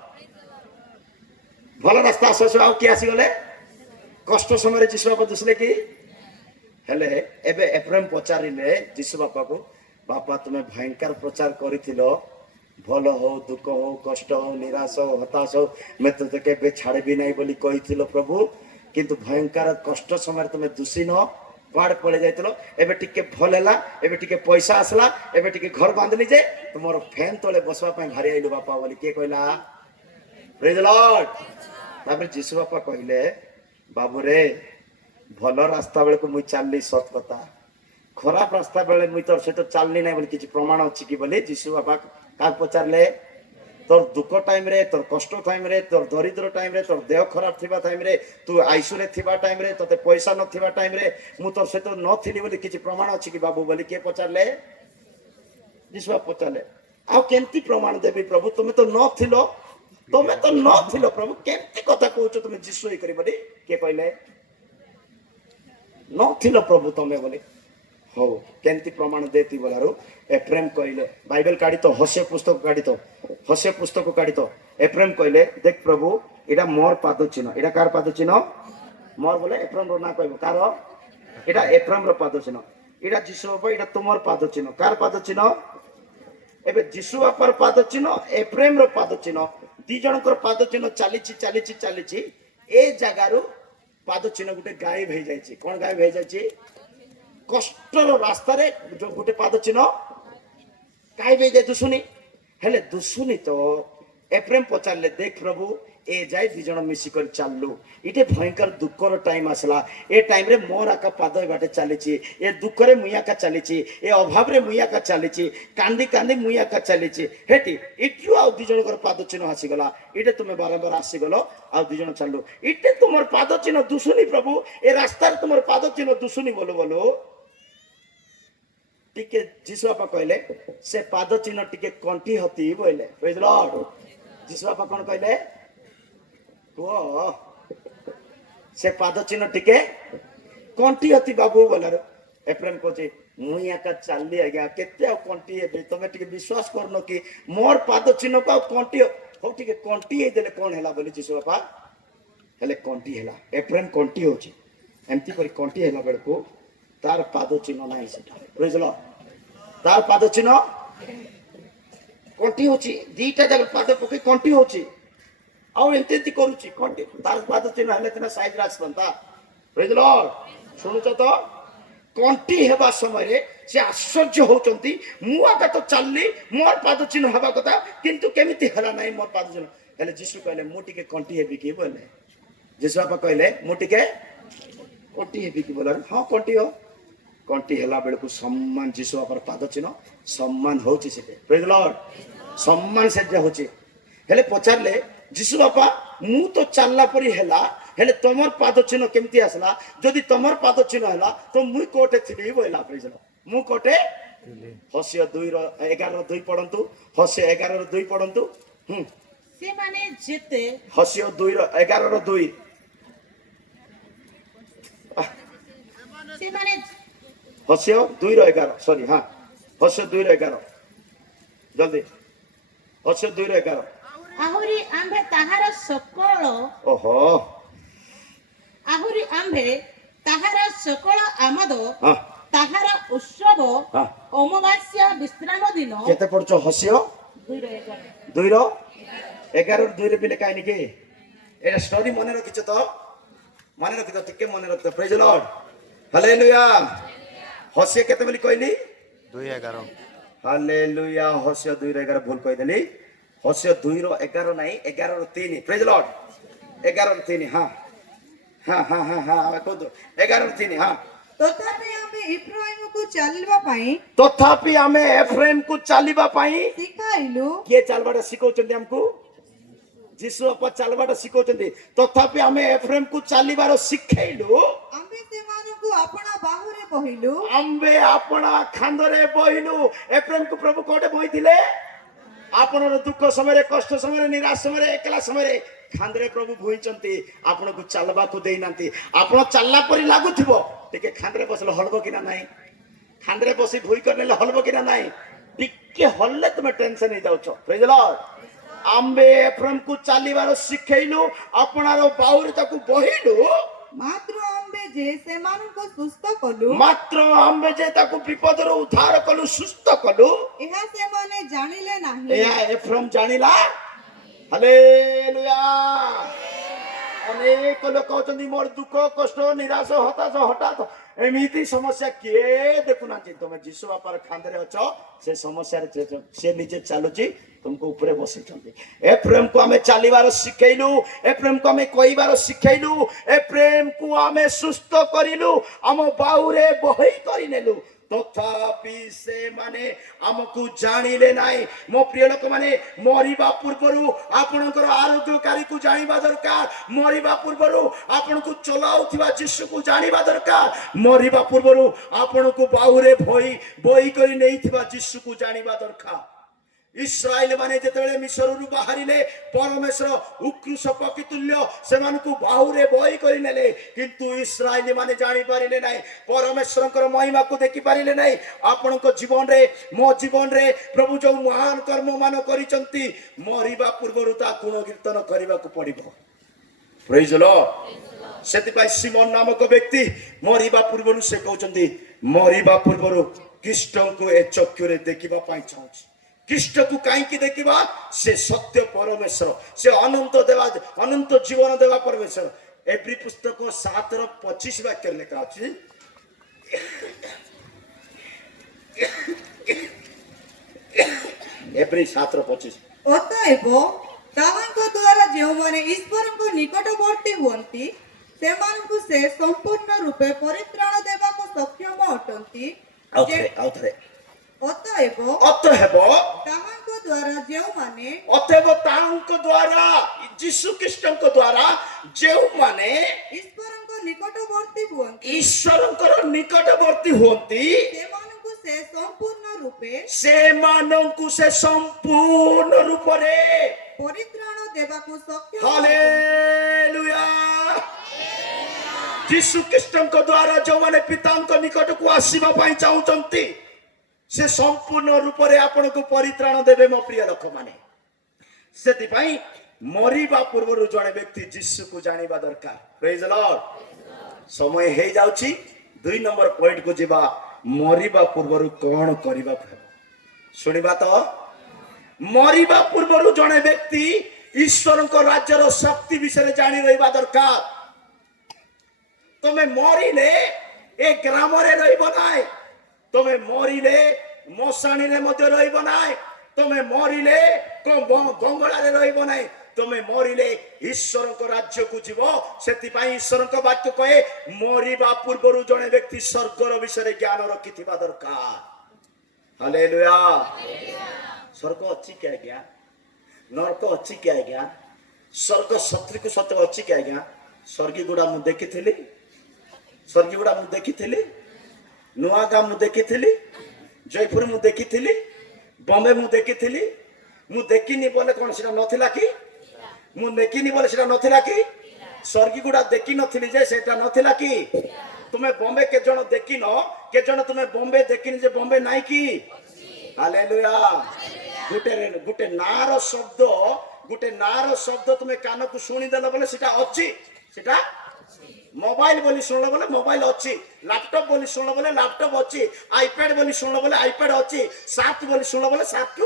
भलो रास्ता आसो आसो आ के आसी गले कष्ट समय जीशु बापा दुसले कि हेले एबे एप्रेम पचारिले जीशु बापा को बापा तुम्हें भयंकर प्रचार करिथिलो भल हो दुख हो कष्ट हो निराश हो हताश हो मैं तो के छाड़ भी नहीं बोली कही प्रभु किंतु भयंकर कष्ट समय तुम दूषी न कुआड़ पड़े जाइल एबे टिके भल है एबे टिके पैसा आसला एबे टिके घर बांधली जे तुम फैन तले बसवा भारी आइलु बापा बोली किए कहला प्रेज द लॉर्ड तापर जीशु बापा कहले बाबू रे भल रास्ता बेले को मुई चलली सत कथा खराब रास्ता बेले मुई तोर सहित चलनी ना बोली किछि प्रमाण अछि कि बोले जीशु बापा का पचारले तोर दुख टाइम रे तोर कष्ट टाइम रे तोर दरिद्र टाइम रे तोर देह खराब थिबा टाइम रे तू आईसू रे थिबा टाइम रे तोते पैसा न थिबा टाइम रे मु तोर सहित न थिली बोली किछि प्रमाण अछि कि बाबू बोली के पचारले जीशु पचारले आ केंती प्रमाण देबी प्रभु तुमे तो न थिलो प्रभु केंती कथा कहउछ तुमे जीशु ही करी बोली के कहले न थिलो प्रभु तुमे बोली हो केंती प्रमाण देती बोलारू एप्रेम कहले बाइबल काढी तो हस्य पुस्तक काढी तो एप्रेम कहले देख प्रभु एटा मोर पाद चिन्ह एटा कार पाद चिन्ह मोर बोले एप्रेम रो ना कहबो कार एटा एप्रेम रो पाद चिन्ह एटा जीशु बाबा एटा तुमर पाद चिन्ह कार पाद चिन्ह एबे जीशु बापार पाद चिन्ह एप्रेम रो पाद चिन्ह दी जनकर पाद चिन्ह चालीची ए जगारू पाद चिन्ह गुटे गायब हो जायछि कोन गायब हो जायछि कष्टर रास्ता रे जो गोटे पाद चिन्ह काई बे जे दुसुनी हेले दुसुनी तो एप्रेम पचारले देख प्रभु ए जाय दी जण मिसी कर चाललु इटे भयंकर दुखर टाइम आसला ए टाइम रे मोर आका पाद बाटे चलीची ए दुख रे मुया का चलीची ए अभाव रे मुया का चलीची कांदी कांदी मुया का चलीची हेटी इट्रु आ दी जणकर पाद चिन्ह आसी गला इटे तुमे बारंबार आसी गलो आ दी जण चाललु इटे तुमर पाद चिन्ह दुसुनी प्रभु ए रास्ता रे तुमर पाद चिन्ह दुसुनी बोलो टिके जीशु बापा कहले से पाद चिन्ह टिके कंठी हती बोले प्रेज द लॉर्ड जीशु बापा कोन कहले वो से पाद चिन्ह टिके कंठी हती बाबू बोलारो एप्रेम कोचे मुई आका चलली आज्ञा केते आ कंठी हे तमे टिके विश्वास करनो कि मोर पाद चिन्ह को कंठी हो टिके कंठी हे देले कोन हैला बोली जीशु बापा हेले कंठी हैला एप्रेम कंठी होची एमती करी कंठी हैला बेलको तार पाद चिन्ह नाही सेटा प्रेज लॉर्ड तार पाद चिन्ह कंठी होची दीटा जग पाद पके कंठी होची ଆଉ ଏମିତି ଏମିତି କରୁଛି କଣ୍ଟି ତାର ପାଦ ଚିହ୍ନ ହେଲେ ସିନା ସାଇଜରେ ଆସିଥାନ୍ତା ପ୍ରେଜ୍ ଲର୍ଡ ଶୁଣୁଛ ତ କଣ୍ଟି ହେବା ସମୟରେ ସେ ଆଶ୍ଚର୍ଯ୍ୟ ହଉଛନ୍ତି ମୁଁ ଆଗ ତ ଚାଲିଲି ମୋର ପାଦ ଚିହ୍ନ ହେବା କଥା କିନ୍ତୁ କେମିତି ହେଲା ନାହିଁ ମୋର ପାଦ ଚିହ୍ନ ହେଲେ ଯୀଶୁ କହିଲେ ମୁଁ ଟିକେ କଣ୍ଟି ହେବି କି ବୋଲେ ଯୀଶୁ ବାପା କହିଲେ ମୁଁ ଟିକେ କଣ୍ଟି ହେବି କି ବୋଲେ ହଁ କଣ୍ଟି ହୋ କଣ୍ଟି ହେଲା ବେଳକୁ ସମ୍ମାନ ଯୀଶୁ ବାପାର ପାଦ ଚିହ୍ନ ସମ୍ମାନ ହଉଛି ସେଠି ପ୍ରେଜ୍ ଲର୍ଡ ସମ୍ମାନ ସେଠି ହଉଛି ହେଲେ ପଚାରିଲେ ଯୀଶୁ ବାପା ମୁଁ ତ ଚାଲିଲା ପରି ହେଲା ହେଲେ ତମର ପାଦ ଚିହ୍ନ କେମିତି ଆସିଲା ଯଦି ତମର ପାଦ ଚିହ୍ନ ହେଲା ତ ମୁଁ କୋଟେ ଥିଲି ବୋଇଲା ପ୍ରେଜ୍ ଲର୍ଡ ମୁଁ କୋଟେ ହସିୟ 2:11 ପଢନ୍ତୁ ହସିୟ 11:2 ପଢନ୍ତୁ ସେମାନେ ଯେତେ ହସିୟ 2:11 ସେମାନେ ହସିୟ 2:11 ସରି ହଁ ହସିୟ 2:11 ଜଲ୍ଦି ହସିୟ 2:11 ଆହୁରି ଆମ୍ଭେ ତାହାର ସକଳ ଓହୋ ଆହୁରି ଆମ୍ଭେ ତାହାର ସକଳ ଆମୋଦ ହଁ ତାହାର ଉତ୍ସବ ହଁ ଅମାବାସ୍ୟା ବିଶ୍ରାମ ଦିନ କେତେ ପଢୁଛ ହସିୟ 2:11 2:11 ବି ଲେଖା ହେଇନି କି ଏଟା ଷ୍ଟୋରି ମନେ ରଖିଛ ତ ମନେ ରଖିଛ ଟିକେ ମନେ ରଖିଛ ପ୍ରେଜ୍ ଲର୍ଡ ହାଲେଲୁୟା ହସିୟ କେତେ ବୋଲି କହିଲି 2:11 ହାଲେଲୁୟା ହସିୟ 2:11 ଭୁଲ କହିଦେଲି ହସିୟ 2:11 ନାହିଁ 11:3 ପ୍ରେଜ୍ ଲର୍ଡ 11:3 ହଁ ହଁ ହଁ ହଁ ହଁ କୁହନ୍ତୁ 11:3 ହଁ ତଥାପି ଆମେ ଇବ୍ରାହିମକୁ ଚାଲିବା ପାଇଁ ତଥାପି ଆମେ ଏଫ୍ରେମକୁ ଚାଲିବା ପାଇଁ ଶିଖାଇଲୁ କିଏ ଚାଲବାଟା ଶିଖଉଛନ୍ତି ଆମକୁ ଯୀଶୁ ବାପା ଚାଲବାଟା ଶିଖଉଛନ୍ତି ତଥାପି ଆମେ ଏଫ୍ରେମକୁ ଚାଲିବାର ଶିଖେଇଲୁ ଆମ୍ଭେ ସେମାନଙ୍କୁ ଆପଣା ବାହୁରେ ବହିଲୁ ଆମ୍ଭେ ଆପଣା ଖାନ୍ଦରେ ବହିଲୁ ଏଫ୍ରେମକୁ ପ୍ରଭୁ କୋଉଟେ ବହିଥିଲେ ଆପଣର ଦୁଃଖ ସମୟରେ କଷ୍ଟ ସମୟରେ ନିରାଶ ସମୟରେ ଏକଲା ସମୟରେ ଖାନ୍ଦରେ ପ୍ରଭୁ ବୋହିଛନ୍ତି ଆପଣଙ୍କୁ ଚାଲବାକୁ ଦେଇନାହାନ୍ତି ଆପଣ ଚାଲିଲା ପରି ଲାଗୁଥିବ ଟିକେ ଖାନ୍ଦରେ ବସିଲେ ହଲବ କି ନା ନାହିଁ ଖାନ୍ଦରେ ବସି ଭୁଇ କରିନେଲେ ହଲବ କି ନା ନାହିଁ ଟିକେ ହଲଲେ ତୁମେ ଟେନସନ ହେଇଯାଉଛ ପ୍ରେଜ୍ ଲର୍ଡ ଆମ୍ଭେ ଏଫ୍ରେମକୁ ଚାଲିବାର ଶିଖେଇଲୁ ଆପଣାର ବାହୁରେ ତାକୁ ବହିଲୁ ମାତ୍ର ଆମ୍ଭେ ଯେ ସେମାନଙ୍କୁ ସୁସ୍ଥ କଲୁ ମାତ୍ର ଆମ୍ଭେ ଯେ ତାକୁ ବିପଦରୁ ଉଦ୍ଧାର କଲୁ ସୁସ୍ଥ କଲୁ ଏହା ସେମାନେ ଜାଣିଲେ ନାହିଁ ଏହା ଏଫ୍ରେମ ଜାଣିଲା ହାଲେଲୁୟା ଅନେକ ଲୋକ ଅଛନ୍ତି ମୋର ଦୁଃଖ କଷ୍ଟ ନିରାଶ ହତାଶ ହଠାତ୍ ଏମିତି ସମସ୍ୟା କିଏ ଦେଖୁନାହାନ୍ତି ତମେ ଯୀଶୁ ବାପାର ଖାନ୍ଦରେ ଅଛ ସେ ସମସ୍ୟାରେ ସେ ନିଜେ ଚାଲୁଛି ତୁମକୁ ଉପରେ ବସିଛନ୍ତି ଏଫ୍ରେମକୁ ଆମେ ଚାଲିବାର ଶିଖେଇଲୁ ଏଫ୍ରେମକୁ ଆମେ କହିବାର ଶିଖେଇଲୁ ଏଫ୍ରେମକୁ ଆମେ ସୁସ୍ଥ କରିଲୁ ଆମ ବାହୁରେ ବହି କରିନେଲୁ ତଥାପି ସେମାନେ ଆମକୁ ଜାଣିଲେ ନାହିଁ ମୋ ପ୍ରିୟ ଲୋକମାନେ ମରିବା ପୂର୍ବରୁ ଆପଣଙ୍କର ଆରୋଗ୍ୟକାରୀକୁ ଜାଣିବା ଦରକାର ମରିବା ପୂର୍ବରୁ ଆପଣଙ୍କୁ ଚଲାଉଥିବା ଯୀଶୁକୁ ଜାଣିବା ଦରକାର ମରିବା ପୂର୍ବରୁ ଆପଣଙ୍କୁ ବାହୁରେ ବହି କରି ନେଇଥିବା ଯୀଶୁକୁ ଜାଣିବା ଦରକାର ଇସ୍ରାଏଲ ମାନେ ଯେତେବେଳେ ମିଶରରୁ ବାହାରିଲେ ପରମେଶ୍ୱର ଉକୃଷ ପକ୍ଷୀ ତୁଲ୍ୟ ସେମାନଙ୍କୁ ବାହୁରେ ବହି କରିନେଲେ କିନ୍ତୁ ଇସ୍ରାଏଲ ମାନେ ଜାଣିପାରିଲେ ନାହିଁ ପରମେଶ୍ୱରଙ୍କର ମହିମାକୁ ଦେଖିପାରିଲେ ନାହିଁ ଆପଣଙ୍କ ଜୀବନରେ ମୋ ଜୀବନରେ ପ୍ରଭୁ ଯୋଉ ମହାନ କର୍ମ ମାନ କରିଛନ୍ତି ମରିବା ପୂର୍ବରୁ ତା ଗୁଣ କୀର୍ତ୍ତନ କରିବାକୁ ପଡିବ ପ୍ରେଜ୍ ଲର୍ଡ ସେଥିପାଇଁ ସିମୋନ ନାମକ ବ୍ୟକ୍ତି ମରିବା ପୂର୍ବରୁ ସେ କହୁଛନ୍ତି ମରିବା ପୂର୍ବରୁ ଖ୍ରୀଷ୍ଟଙ୍କୁ ଏ ଚକ୍ଷୁରେ ଦେଖିବା ପାଇଁ ଚାହୁଁଛି ଖ୍ରୀଷ୍ଟକୁ କାହିଁକି ଦେଖିବା ସେ ସତ୍ୟ ପରମେଶ୍ୱର ସେ ଅନନ୍ତ ଜୀବନ ଦେବା ପରମେଶ୍ୱର ଏଭ୍ରି ପୁସ୍ତକ 7:25 ବାକ୍ୟରେ ଲେଖା ଅଛି ଏଭ୍ରି 7:25 ଅତଏବ ତାହାଙ୍କ ଦ୍ୱାରା ଯେଉଁମାନେ ଈଶ୍ୱରଙ୍କ ନିକଟବର୍ତ୍ତୀ ହୁଅନ୍ତି ସେମାନଙ୍କୁ ସେ ସମ୍ପୂର୍ଣ୍ଣ ରୂପେ ପରିତ୍ରାଣ ଦେବାକୁ ସକ୍ଷମ ଅଟନ୍ତି ଆଉଥରେ ଅତଏବ ଅତଏବ ତାହାଙ୍କ ଦ୍ୱାରା ଯେଉଁମାନେ ଅତଏବ ତାଙ୍କ ଦ୍ୱାରା ଯୀଶୁ ଖ୍ରୀଷ୍ଟଙ୍କ ଦ୍ୱାରା ଯେଉଁମାନେ ଈଶ୍ୱରଙ୍କ ନିକଟବର୍ତ୍ତୀ ହୁଅନ୍ତି ଈଶ୍ୱରଙ୍କର ନିକଟବର୍ତ୍ତୀ ହୁଅନ୍ତି ସେମାନଙ୍କୁ ସେ ସମ୍ପୂର୍ଣ୍ଣ ରୂପେ ପରିତ୍ରାଣ ପରିତ୍ରାଣ ଦେବାକୁ ସକ୍ଷମ ହାଲେଲୁୟା ଯୀଶୁ ଖ୍ରୀଷ୍ଟଙ୍କ ଦ୍ୱାରା ଯେଉଁମାନେ ପିତାଙ୍କ ନିକଟକୁ ଆସିବା ପାଇଁ ଚାହୁଁଛନ୍ତି ସେ ସମ୍ପୂର୍ଣ୍ଣ ରୂପରେ ଆପଣଙ୍କୁ ପରିତ୍ରାଣ ଦେବେ ମୋ ପ୍ରିୟ ଲୋକମାନେ ସେଥିପାଇଁ ମରିବା ପୂର୍ବରୁ ଜଣେ ବ୍ୟକ୍ତି ଯୀଶୁକୁ ଜାଣିବା ଦରକାର ପ୍ରେଜ୍ ଲର୍ଡ ସମୟ ହେଇଯାଉଛି 2 ନମ୍ବର ପଏଣ୍ଟକୁ ଯିବା ମରିବା ପୂର୍ବରୁ କଣ କରିବାକୁ ହେବ ଶୁଣିବା ତ ମରିବା ପୂର୍ବରୁ ଜଣେ ବ୍ୟକ୍ତି ଈଶ୍ୱରଙ୍କ ରାଜ୍ୟର ଶକ୍ତି ବିଷୟରେ ଜାଣି ରହିବା ଦରକାର। ତମେ ମରିଲେ ଏ ଗ୍ରାମରେ ରହିବ ନାହିଁ, ତମେ ମରିଲେ ମଶାଣୀରେ ମଧ୍ୟ ରହିବ ନାହିଁ, ତମେ ମରିଲେ ବଙ୍ଗଳାରେ ରହିବ ନାହିଁ, ତମେ ମରିଲେ ଈଶ୍ୱରଙ୍କ ରାଜ୍ୟକୁ ଯିବ। ସେଥିପାଇଁ ଈଶ୍ୱରଙ୍କ ବାକ୍ୟ କହେ ମରିବା ପୂର୍ବରୁ ଜଣେ ବ୍ୟକ୍ତି ସ୍ୱର୍ଗର ବିଷୟରେ ଜ୍ଞାନ ରଖିଥିବା ଦରକାର। ହାଲେଲୁୟା। ସ୍ୱର୍ଗ ଅଛି କି ଆଜ୍ଞା? ନରକ ଅଛି କି ଆଜ୍ଞା? ସ୍ୱର୍ଗ ସତ୍ରିକୁ ସତ ଅଛି କି ଆଜ୍ଞା? ସ୍ୱର୍ଗୀ ଗୁଡା ମୁଁ ଦେଖିଥିଲି, ସ୍ୱର୍ଗୀ ଗୁଡା ମୁଁ ଦେଖିଥିଲି, ନୂଆଗାଁ ମୁଁ ଦେଖିଥିଲି, ଜୟପୁର ମୁଁ ଦେଖିଥିଲି, ବମ୍ବେ ମୁଁ ଦେଖିଥିଲି। ମୁଁ ଦେଖିନି ବୋଲେ କଣ ସେଟା ନଥିଲା କି? ମୁଁ ଦେଖିନି ବୋଲେ ସେଟା ନଥିଲା କି? ସ୍ୱର୍ଗୀ ଗୁଡା ଦେଖିନଥିଲି ଯେ ସେଟା ନଥିଲା କି? ତୁମେ ବମ୍ବେ କେତେ ଜଣ ଦେଖିନ? କେତେ ଜଣ ତୁମେ ବମ୍ବେ ଦେଖିନି ଯେ ବମ୍ବେ ନାହିଁ କି? ହାଲେଲୁୟା। ଗୋଟେ ନାଁର ଶବ୍ଦ, ଗୋଟେ ନାଁର ଶବ୍ଦ ତୁମେ କାନକୁ ଶୁଣିଦେଲ ବୋଲେ ସେଟା ଅଛି, ସେଟା ମୋବାଇଲ ବୋଲି ଶୁଣିଲ ବୋଲେ ମୋବାଇଲ ଅଛି, ଲାପଟପ ବୋଲି ଶୁଣିଲ ବୋଲେ ଲାପଟପ ଅଛି, ଆଇପ୍ୟାଡ ବୋଲି ଶୁଣିଲ ବୋଲେ ଆଇପ୍ୟାଡ ଅଛି, ସାର୍ଟ ବୋଲି ଶୁଣିଲ ବୋଲେ ସାର୍ଟ,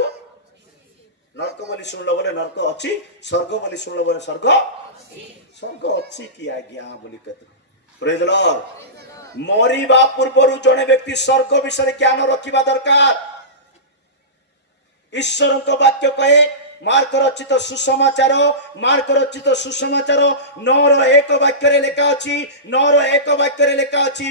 ନର୍କ ବୋଲି ଶୁଣିଲ ବୋଲେ ନର୍କ ଅଛି, ସ୍ୱର୍ଗ ବୋଲି ଶୁଣିଲ ବୋଲେ ସ୍ୱର୍ଗ, ସ୍ୱର୍ଗ ଅଛି କି ଆଜ୍ଞା ବୋଲି କେତେ? ପ୍ରେଜ୍ ଦ ଲର୍ଡ। ମରିବା ପୂର୍ବରୁ ଜଣେ ବ୍ୟକ୍ତି ସ୍ୱର୍ଗ ବିଷୟରେ ଜ୍ଞାନ ରଖିବା ଦରକାର। ଈଶ୍ୱରଙ୍କ ବାକ୍ୟ କହେ ମାର୍କ ରଚିତ ସୁସମାଚାର, ମାର୍କ ରଚିତ ସୁସମାଚାର 9:1 ବାକ୍ୟରେ ଲେଖା ଅଛି, 9:1 ବାକ୍ୟରେ ଲେଖା ଅଛି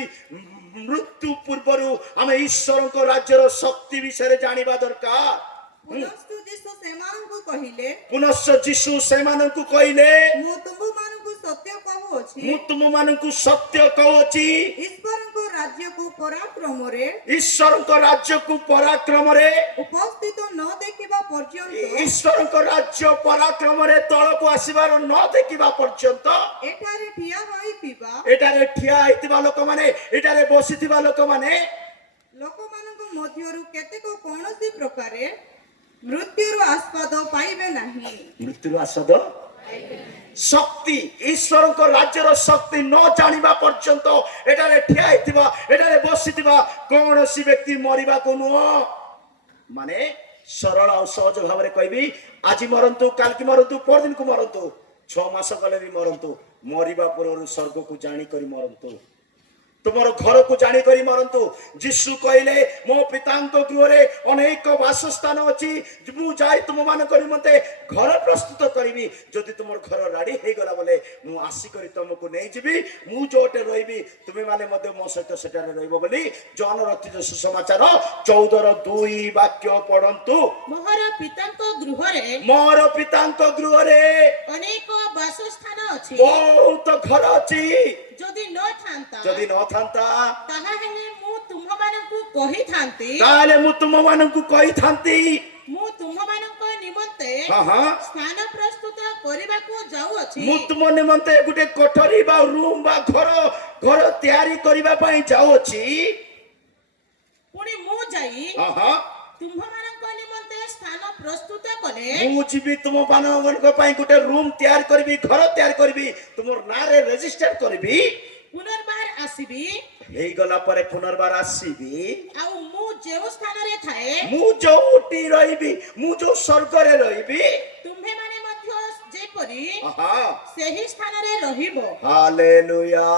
ମୃତ୍ୟୁ ପୂର୍ବରୁ ଆମେ ଈଶ୍ୱରଙ୍କ ରାଜ୍ୟର ଶକ୍ତି ବିଷୟରେ ଜାଣିବା ଦରକାର। ପୁନଶ୍ଚ ଯୀଶୁ ସେମାନଙ୍କୁ କହିଲେ, ପୁନଶ୍ଚ ଯୀଶୁ ସେମାନଙ୍କୁ କହିଲେ ମୁଁ ତୁମମାନଙ୍କୁ ସତ୍ୟ କହୁଅଛି, ମୁଁ ତୁମମାନଙ୍କୁ ସତ୍ୟ କହୁଅଛି, ଈଶ୍ୱରଙ୍କ ରାଜ୍ୟକୁ ପରାକ୍ରମରେ ଈଶ୍ୱରଙ୍କ ରାଜ୍ୟକୁ ପରାକ୍ରମରେ, ଉପସ୍ଥିତ ନ ଦେଖିବା ପର୍ଯ୍ୟନ୍ତ, ଈଶ୍ୱରଙ୍କ ରାଜ୍ୟ ପରାକ୍ରମରେ ତଳକୁ ଆସିବାର ନ ଦେଖିବା ପର୍ଯ୍ୟନ୍ତ, ଏଠାରେ ଠିଆ ହୋଇଥିବା ଏଠାରେ ଠିଆ ହେଇଥିବା ଲୋକମାନେ, ଏଠାରେ ବସିଥିବା ଲୋକମାନେ ଲୋକମାନଙ୍କ ମଧ୍ୟରୁ କେତେକ କୌଣସି ପ୍ରକାରେ ମୃତ୍ୟୁର ଆସ୍ପଦ ପାଇବେ ନାହିଁ। ମୃତ୍ୟୁର ଆସ୍ୱାଦ ଶକ୍ତି, ଈଶ୍ୱରଙ୍କ ରାଜ୍ୟର ଶକ୍ତି ନ ଜାଣିବା ପର୍ଯ୍ୟନ୍ତ ଏଠାରେ ଠିଆ ହେଇଥିବା, ଏଠାରେ ବସିଥିବା କୌଣସି ବ୍ୟକ୍ତି ମରିବାକୁ ନୁହଁ। ମାନେ ସରଳ ଆଉ ସହଜ ଭାବରେ କହିବି, ଆଜି ମରନ୍ତୁ, କାଲିକି ମରନ୍ତୁ, ପରଦିନକୁ ମରନ୍ତୁ, 6 ମାସ ଗଲେ ବି ମରନ୍ତୁ, ମରିବା ପୂର୍ବରୁ ସ୍ୱର୍ଗକୁ ଜାଣିକରି ମରନ୍ତୁ, ତୁମର ଘରକୁ ଜାଣିକରି ମରନ୍ତୁ। ଯୀଶୁ କହିଲେ ମୋ ପିତାଙ୍କ ଗୃହରେ ଅନେକ ବାସସ୍ଥାନ ଅଛି, ମୁଁ ଯାଇ ତୁମମାନଙ୍କ ନିମନ୍ତେ ଘର ପ୍ରସ୍ତୁତ କରିବି। ଯଦି ତୁମର ଘର ରାଡି ହେଇଗଲା ବୋଲେ ମୁଁ ଆସିକରି ତୁମକୁ ନେଇଯିବି, ମୁଁ ଯୋଉଟେ ରହିବି ତୁମେମାନେ ମଧ୍ୟ ମୋ ସହିତ ସେଠାରେ ରହିବ ବୋଲି ଜନ ରଚିତ ସୁସମାଚାର 14:2 ବାକ୍ୟ ପଢନ୍ତୁ। ମୋର ପିତାଙ୍କ ଗୃହରେ ମୋର ପିତାଙ୍କ ଗୃହରେ ଅନେକ ବାସସ୍ଥାନ ଅଛି, ବହୁତ ଘର ଅଛି, ଯଦି ନଥାନ୍ତା ଯଦି ନଥାନ୍ତା ତାହାହେଲେ ମୁଁ ତୁମମାନଙ୍କୁ କହିଥାନ୍ତି, ତାହେଲେ ମୁଁ ତୁମମାନଙ୍କୁ କହିଥାନ୍ତି। ମୁଁ ତୁମମାନଙ୍କ ନିମନ୍ତେ ହଁ, ସ୍ଥାନ ପ୍ରସ୍ତୁତ କରିବାକୁ ଯାଉଅଛି। ମୁଁ ତୁମ ନିମନ୍ତେ ଗୋଟେ କୋଠରୀ ବା ରୁମ୍ ବା ଘର ତିଆରି କରିବା ପାଇଁ ଯାଉଅଛି। ପୁଣି ମୁଁ ଯାଇ ହଁ, ତୁମମାନଙ୍କ ନିମନ୍ତେ ସ୍ଥାନ ପ୍ରସ୍ତୁତ କଲେ ମୁଁ ଯିବି ତୁମମାନଙ୍କ ପାଇଁ ଗୋଟେ ରୁମ୍ ତିଆରି କରିବି, ଘର ତିଆରି କରିବି, ତୁମର ନାଁରେ ରେଜିଷ୍ଟର କରିବି, ପୁନର୍ବାର ଆସିବି, ହେଇଗଲା ପରେ ପୁନର୍ବାର ଆସିବି। ଆଉ ମୁଁ ଯେଉଁ ସ୍ଥାନରେ ଥାଏ ମୁଁ ଯୋଉଠି ରହିବି, ମୁଁ ଯୋଉ ସ୍ୱର୍ଗରେ ରହିବି, ତୁମ୍ଭେମାନେ ମଧ୍ୟ ଯେପରି ହଁ, ସେହି ସ୍ଥାନରେ ରହିବ। ହାଲେଲୁୟା।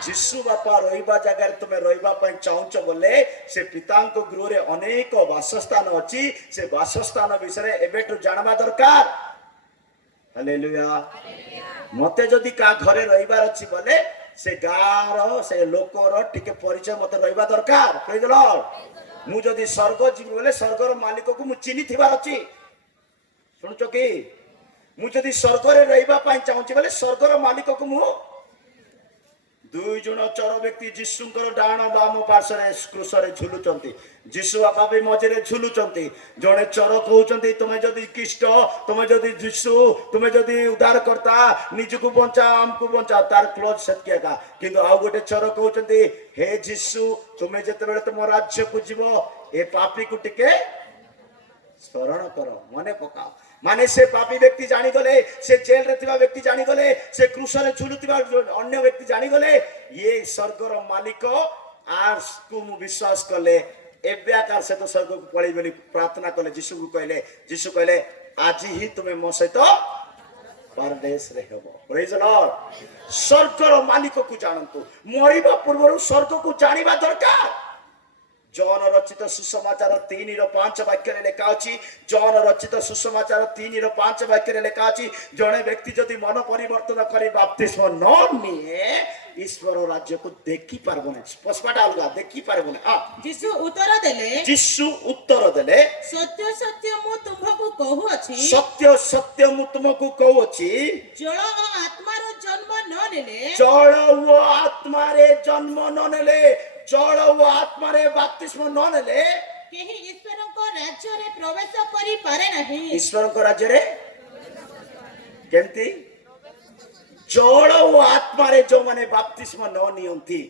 ଯୀଶୁ ବାପା ରହିବା ଜାଗାରେ ତୁମେ ରହିବା ପାଇଁ ଚାହୁଁଛ ବୋଲେ ସେ ପିତାଙ୍କ ଗୃହରେ ଅନେକ ବାସସ୍ଥାନ ଅଛି, ସେ ବାସସ୍ଥାନ ବିଷୟରେ ଏବେଠୁ ଜାଣିବା ଦରକାର। ହାଲେଲୁୟା। ମତେ ଯଦି କାହା ଘରେ ରହିବାର ଅଛି ବୋଲେ ସେ ଗାଁର ସେ ଲୋକର ଟିକେ ପରିଚୟ ମତେ ରହିବା ଦରକାର। ପ୍ରେଜ୍ ଦ ଲର୍ଡ। ମୁଁ ଯଦି ସ୍ୱର୍ଗ ଯିବି ବୋଲେ ସ୍ୱର୍ଗର ମାଲିକକୁ ମୁଁ ଚିହ୍ନିଥିବାର ଅଛି। ଶୁଣୁଛ କି? ମୁଁ ଯଦି ସ୍ୱର୍ଗରେ ରହିବା ପାଇଁ ଚାହୁଁଛି ବୋଲେ ସ୍ୱର୍ଗର ମାଲିକକୁ ମୁଁ 2 ଜଣ ଚର ବ୍ୟକ୍ତି ଯୀଶୁଙ୍କର ଡାହାଣ ବାମ ପାର୍ଶ୍ୱରେ କ୍ରୁଶରେ ଝୁଲୁଛନ୍ତି, ଯୀଶୁ ବାପା ବି ମଝିରେ ଝୁଲୁଛନ୍ତି। ଜଣେ ଚର କହୁଛନ୍ତି ତୁମେ ଯଦି ଖ୍ରୀଷ୍ଟ, ତୁମେ ଯଦି ଯୀଶୁ, ତୁମେ ଯଦି ଉଦ୍ଧାରକର୍ତ୍ତା, ନିଜକୁ ବଞ୍ଚା, ଆମକୁ ବଞ୍ଚା, ତାର କ୍ଲୋଜ ସେତିକି ଏକା। କିନ୍ତୁ ଆଉ ଗୋଟେ ଚର କହୁଛନ୍ତି ହେ ଯୀଶୁ, ତୁମେ ଯେତେବେଳେ ତୁମ ରାଜ୍ୟକୁ ଯିବ ଏ ପାପୀକୁ ଟିକେ ସ୍ମରଣ କର, ମନେ ପକାଅ। ମାନେ ସେ ପାପୀ ବ୍ୟକ୍ତି ଜାଣିଗଲେ, ସେ ଜେଲରେ ଥିବା ବ୍ୟକ୍ତି ଜାଣିଗଲେ, ସେ କ୍ରୁଶରେ ଝୁଲୁଥିବା ଅନ୍ୟ ବ୍ୟକ୍ତି ଜାଣିଗଲେ ଇଏ ସ୍ୱର୍ଗର ମାଲିକ, ଆକୁ ମୁଁ ବିଶ୍ୱାସ କଲେ ଏବେ ଆକାର ସହିତ ସ୍ୱର୍ଗକୁ ପଳେଇ ବୋଲି ପ୍ରାର୍ଥନା କଲେ। ଯୀଶୁକୁ କହିଲେ, ଯୀଶୁ କହିଲେ आज ही तुम्हें मो सहित परदेश रे हेबो प्रेज द लॉर्ड स्वर्गर मालिक को जानतु मरिबा पूर्व स्वर्ग को जानिबा दरकार जॉन रचित सुसमाचार 3:5 वाक्य रे लिखा अछि जॉन रचित सुसमाचार 3:5 वाक्य रे लिखा अछि जणे व्यक्ति जदि मन परिवर्तन करी बपतिस्म न निए ईश्वर राज्य को देखि पारबो नै स्पष्टटा अलगा देखि पारबो नै ଯୀଶୁ ଉତ୍ତର ଦେଲେ जिसु उत्तर देले ସତ୍ୟ ସତ୍ୟ ମୁଁ ତୁମକୁ କହୁଅଛି सत्य सत्य मु तुमको कहू अछि ଜଳ ଓ ଆତ୍ମାର ଜନ୍ମ ନ ନେଲେ जल व आत्मा रे जन्म न नेले जल व आत्मा रे बपतिस्म न नेले କେହି ଈଶ୍ୱରଙ୍କ ରାଜ୍ୟରେ ପ୍ରବେଶ କରିପାରେ ନାହିଁ ईश्वर को राज्य रे केमती जल व आत्मा रे जो माने बपतिस्म न नियंती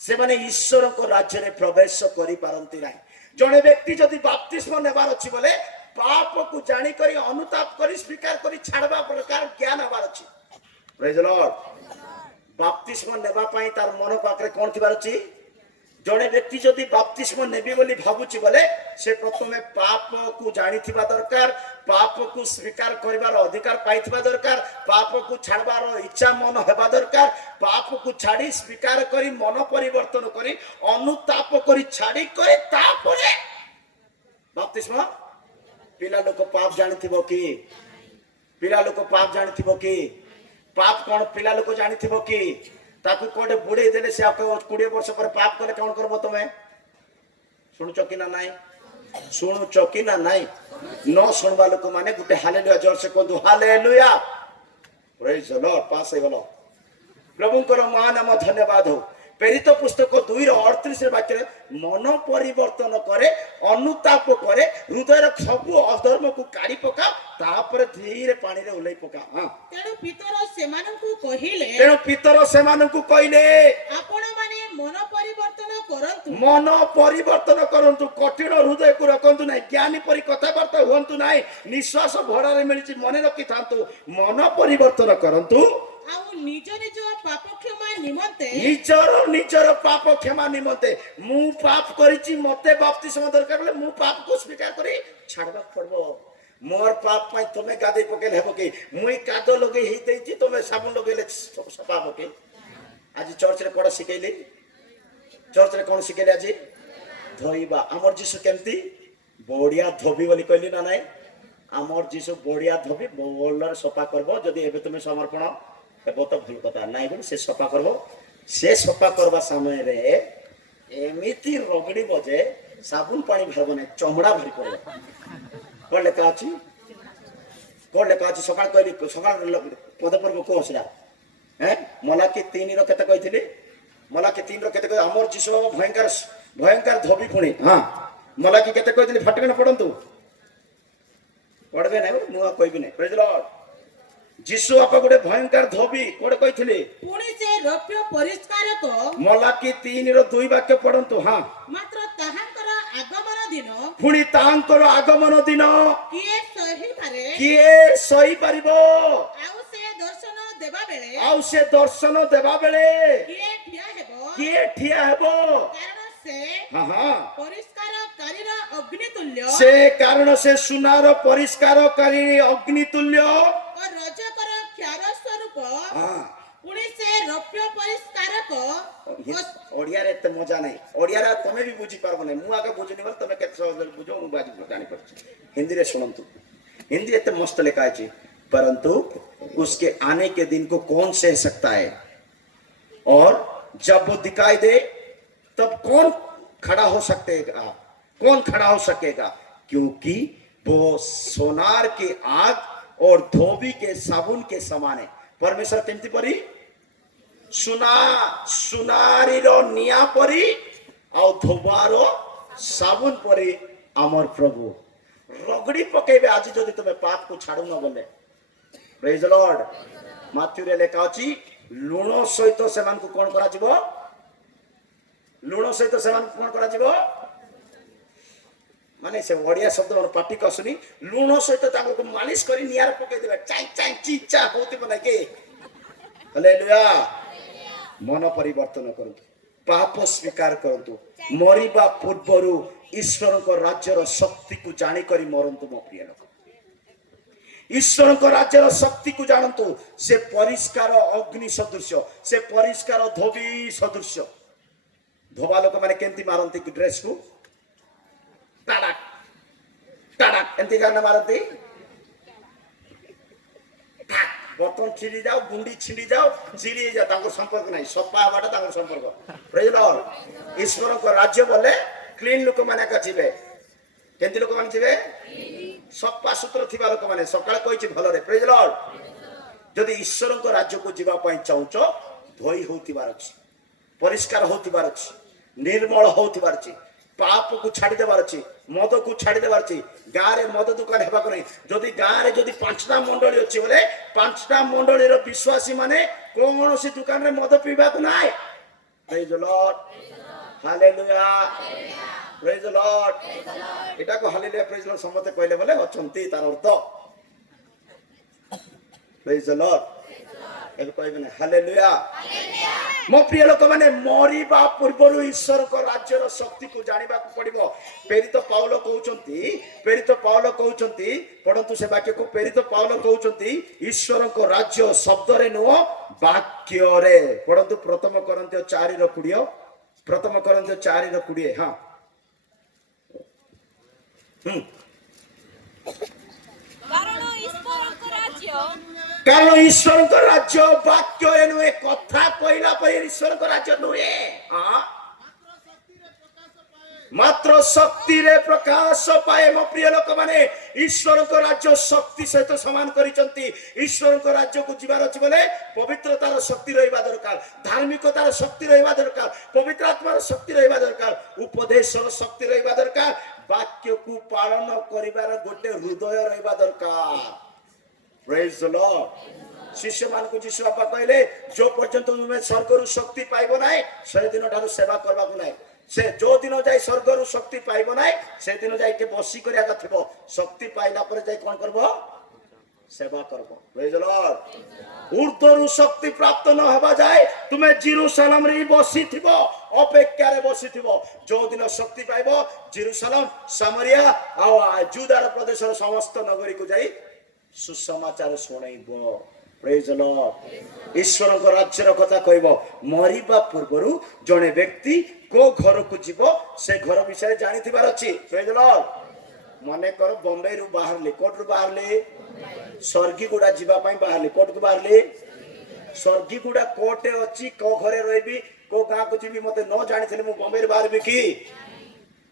से माने ईश्वर को राज्य रे प्रवेश करि पारंती नाही जणे व्यक्ति जदि बपतिस्म नेबार अछि बोले पाप को जानि करी अनुताप करी स्वीकार करी छाड़बा प्रकार ज्ञान हबार अछि प्रेज द लॉर्ड बपतिस्म नेबा पई तार मन पाखरे कोन थिबार अछि जड़े व्यक्ति जदि बपतिस्म नेबी बोली भाबुची बोले से प्रथमे पाप को जानिथिबा दरकार पाप को स्वीकार करिवार अधिकार पाइथिबा दरकार पाप को छाड़बार इच्छा मन हेबा दरकार पाप को छाड़ी स्वीकार करी मन परिवर्तन करी अनुताप करी छाड़ी करे तापरे बपतिस्म पिला लोक पाप जानिथिबो कि पिला लोक पाप जानिथिबो कि पाप कोन पिला लोक जानिथिबो कि ताकू कोटे बुड़े देले से आपको 20 वर्ष पर पाप करे कौन करबो तमे सुनुच कि ना नाही सुनुच कि ना नाही न सुनबा लोक माने गुटे हालेलुया जोर से कोदु हालेलुया प्रेज द लॉर्ड पास हे गलो प्रभुଙ୍କର महानाम धन्यवाद हो प्रेरित पुस्तक 2:38 वाक्य मन परिवर्तन करे अनुताप करे हृदय सब अधर्म को काढ़ी पका तापर धीरे पानी रे उलाई पका हां ତେଣୁ ପିତର ସେମାନଙ୍କୁ କହିଲେ तेणु पितर सेमानंकु कइले ଆପଣ ମାନେ ମନ ପରିବର୍ତ୍ତନ କରନ୍ତୁ मन परिवर्तन करंतु कठिन हृदय को रखंतु नहीं ज्ञानी परि कथाबार्ता हुंतु नहीं निश्वास भड़ारे मिलिछि मने रखि थांतु मन परिवर्तन करंतु ଆଉ ନିଜ ନିଜ ପାପ କ୍ଷମା ନିମନ୍ତେ निजर पाप क्षमा निमंते मु पाप करिछि मते बपतिस्म दरकार बोले मु पाप को स्वीकार करी छाड़बा पड़बो मोर पाप पई तमे गादे पकेल हेबो कि मुई कादो लगे ही देछि तमे साबुन लगेले सफा हो कि आज चर्च रे कोड सिकेली चर्च रे कोन सिकेले आज धोइबा हमर जीसु केमती बढ़िया धोबी बोली कहली ना नाही हमर जीसु बढ़िया धोबी बोलर सफा करबो जदी एबे तमे समर्पण एबो तो भूल कथा नाही बोल से सफा करबो से सफा करबा समय रे एमिति रगड़ी बजे साबुन पानी भरबो नै चमड़ा भरी पड़े कोन लेखा अछि सकाळ कहली सकाळ पद पर्व को असला हैं मलाकी 3 रो केते कहिथिली मलाकी 3 रो केते कहि हमर जीसु भयंकर भयंकर धोबी पुणी हां मलाकी केते कहिथिली फटकन पडंतु पडबे नै मुआ कहबी नै प्रेज लॉर्ड जीसु आपा गोटे भयंकर धोबी कोडे कहिथिली ପୁଣି ସେ ରୌପ୍ୟ ପରିଷ୍କାରକ मलाकी 3:2 वाक्य पढंतु हां ମାତ୍ର ତାହାଙ୍କର ଆଗମନ ଦିନ पुणी तांकर आगमन दिन କିଏ ସହିପାରେ किए सही परिबो ଆଉ ସେ ଦର୍ଶନ ଦେବା ବେଳେ आउ से दर्शन देबा बेले କିଏ ଠିଆ ହେବ किए ठिया हेबो କାରଣ ସେ हां हां ପରିଷ୍କାରକାରୀର ଅଗ୍ନି ତୁଲ୍ୟ से कारण से सुनार परिष्कारकारी अग्नि तुल्य ଓ ରଜକର କ୍ଷାର ସ୍ୱରୂପ हां ପୁଣି ସେ ରୌପ୍ୟ ପରିଷ୍କାରକ ओडिया रे त मजा नहीं ओडिया रे तमे भी बुझी पारबो नहीं मु आगे बुझनी बोल तमे केत सहज बुझो मु बाजी जानि परछि हिंदी रे सुनंतु हिंदी एते मस्त लिखा अछि परंतु उसके आने के दिन को कौन सह सकता है और जब वो दिखाई दे तब कौन खड़ा हो सकेगा कौन खड़ा हो सकेगा क्योंकि वो सोनार की आग और धोबी के साबुन के समान है परमेश्वर केमती परी सुनारीर निया परी आ धोबार साबुन परी आमर प्रभु रगड़ी पकेबे आज जदि तुम पाप को छाड़ू न बोले प्रेज द लॉर्ड माथ्यू रे लेखा अछि लुण सहित सेमान को कोन करा जिवो लुण सहित सेमान को कोन करा जिवो माने से ओडिया शब्द मन पाटी कसुनी लुण सहित ताको मालिश करी नियार पके देबे चाइ चाइ चीचा होती बना के हालेलुया मन परिवर्तन करंतु पाप स्वीकार करंतु मरिबा पूर्वरु ईश्वर को राज्यर शक्ति को जानी करी मरंतु मो प्रिय लोक ईश्वर को राज्यर शक्ति को जानतु से परिष्कार अग्नि सदृश से परिष्कार धोबी सदृश धोबा लोक मैंने केंती मारती ड्रेस को टाड़ाक टाड़ाक एंती गाना मारती बर्तन छिड़ी जाओ गुंडी छिड़ी जाओ छिड़ी जाओ तांको संपर्क नहीं सफा हवाटा तांको संपर्क प्रेज लॉर्ड ईश्वर को राज्य बोले क्लीन लोक माने का जीवे केंती लोक माने जीवे सफा सुतर थिबा लोक माने सकाळ कहिछि भलरे प्रेज लॉर्ड जदि ईश्वर को राज्य को जीवा पई चाहुचो धोई होतिबार अछि परिष्कार होतिबार अछि निर्मल होतिबार अछि पाप को छाड़ी देवार अछि मद को छाड़ी देवार अछि गाँ रे मद दुकान हेबा को नहीं जदि गाँ रे जदि पांचटा मंडली अछि बोले पांचटा मंडली रो विश्वासी माने कोनोसी दुकान रे मद पीबा को नाही praise the Lord hallelujah praise the Lord एटा को हालेलुया प्रेज द लॉर्ड समते कहले बोले अचंती तार अर्थ प्रेज द लॉर्ड एबे कहबे ना हालेलुया मो प्रिय लोक माने मरिबा पूर्वरु ईश्वर को राज्यर शक्ति को जानिबा को पड़िबो प्रेरित पाउल कहउचंती पढंतु से वाक्य को प्रेरित पाउल कहउचंती ईश्वर को राज्य शब्द रे नो वाक्य रे पढंतु प्रथम कोरिन्थियो 4:20 प्रथम कोरिन्थियो 4:20 हां कारण ईश्वर को राज्य वाक्य नुहे कथा कहला पर ईश्वर को राज्य नुहे मात्र शक्ति रे प्रकाश पाए मो प्रिय लोक माने ईश्वर को राज्य शक्ति सहित समान करिसंती ईश्वर को राज्य को जीवार अछि बोले पवित्रतार शक्ति रहिबा दरकार धार्मिकतार शक्ति रहिबा दरकार पवित्र आत्मार शक्ति रहिबा दरकार उपदेशर शक्ति रहिबा दरकार वाक्य को पालन करिवार गोटे हृदय रहिबा दरकार प्रेज द लॉर्ड शिष्य मान को जीसु बापा कहले जो पर्यंत तुमे स्वर्गरु शक्ति पाइबो नाही से दिन ठारू सेवा करबा को नाही से जो दिन जाय स्वर्गरु शक्ति पाइबो नाही से दिन जाय के बसी करिया का थिबो शक्ति पाइला पर जाय कोन करबो सेवा करबो प्रेज द लॉर्ड ऊर्ध्वरु शक्ति प्राप्त न होबा जाय तुमे जेरूशलेम रे बसी थिबो अपेक्षा रे बसी थिबो जो दिन शक्ति पाइबो जेरूशलेम सामरिया आ जुदार प्रदेशर समस्त नगरी को जाई सुसमाचार शुणैबो प्रेज द लॉर्ड ईश्वर को राज्यर कथा कहबो मरिबा पूर्वरु जने व्यक्ति को घर को जीवो से घर विषय जानि थिबार अछि प्रेज द लॉर्ड मने कर बॉम्बे रु बाहरले कोट रु बाहरले स्वर्गीगुडा जीवा पई बाहरले कोट को बाहरले स्वर्गीगुडा कोटे अछि को घरे रहबी को गां को जीवी मते न जानिथिले मु बॉम्बे रु बाहरबी की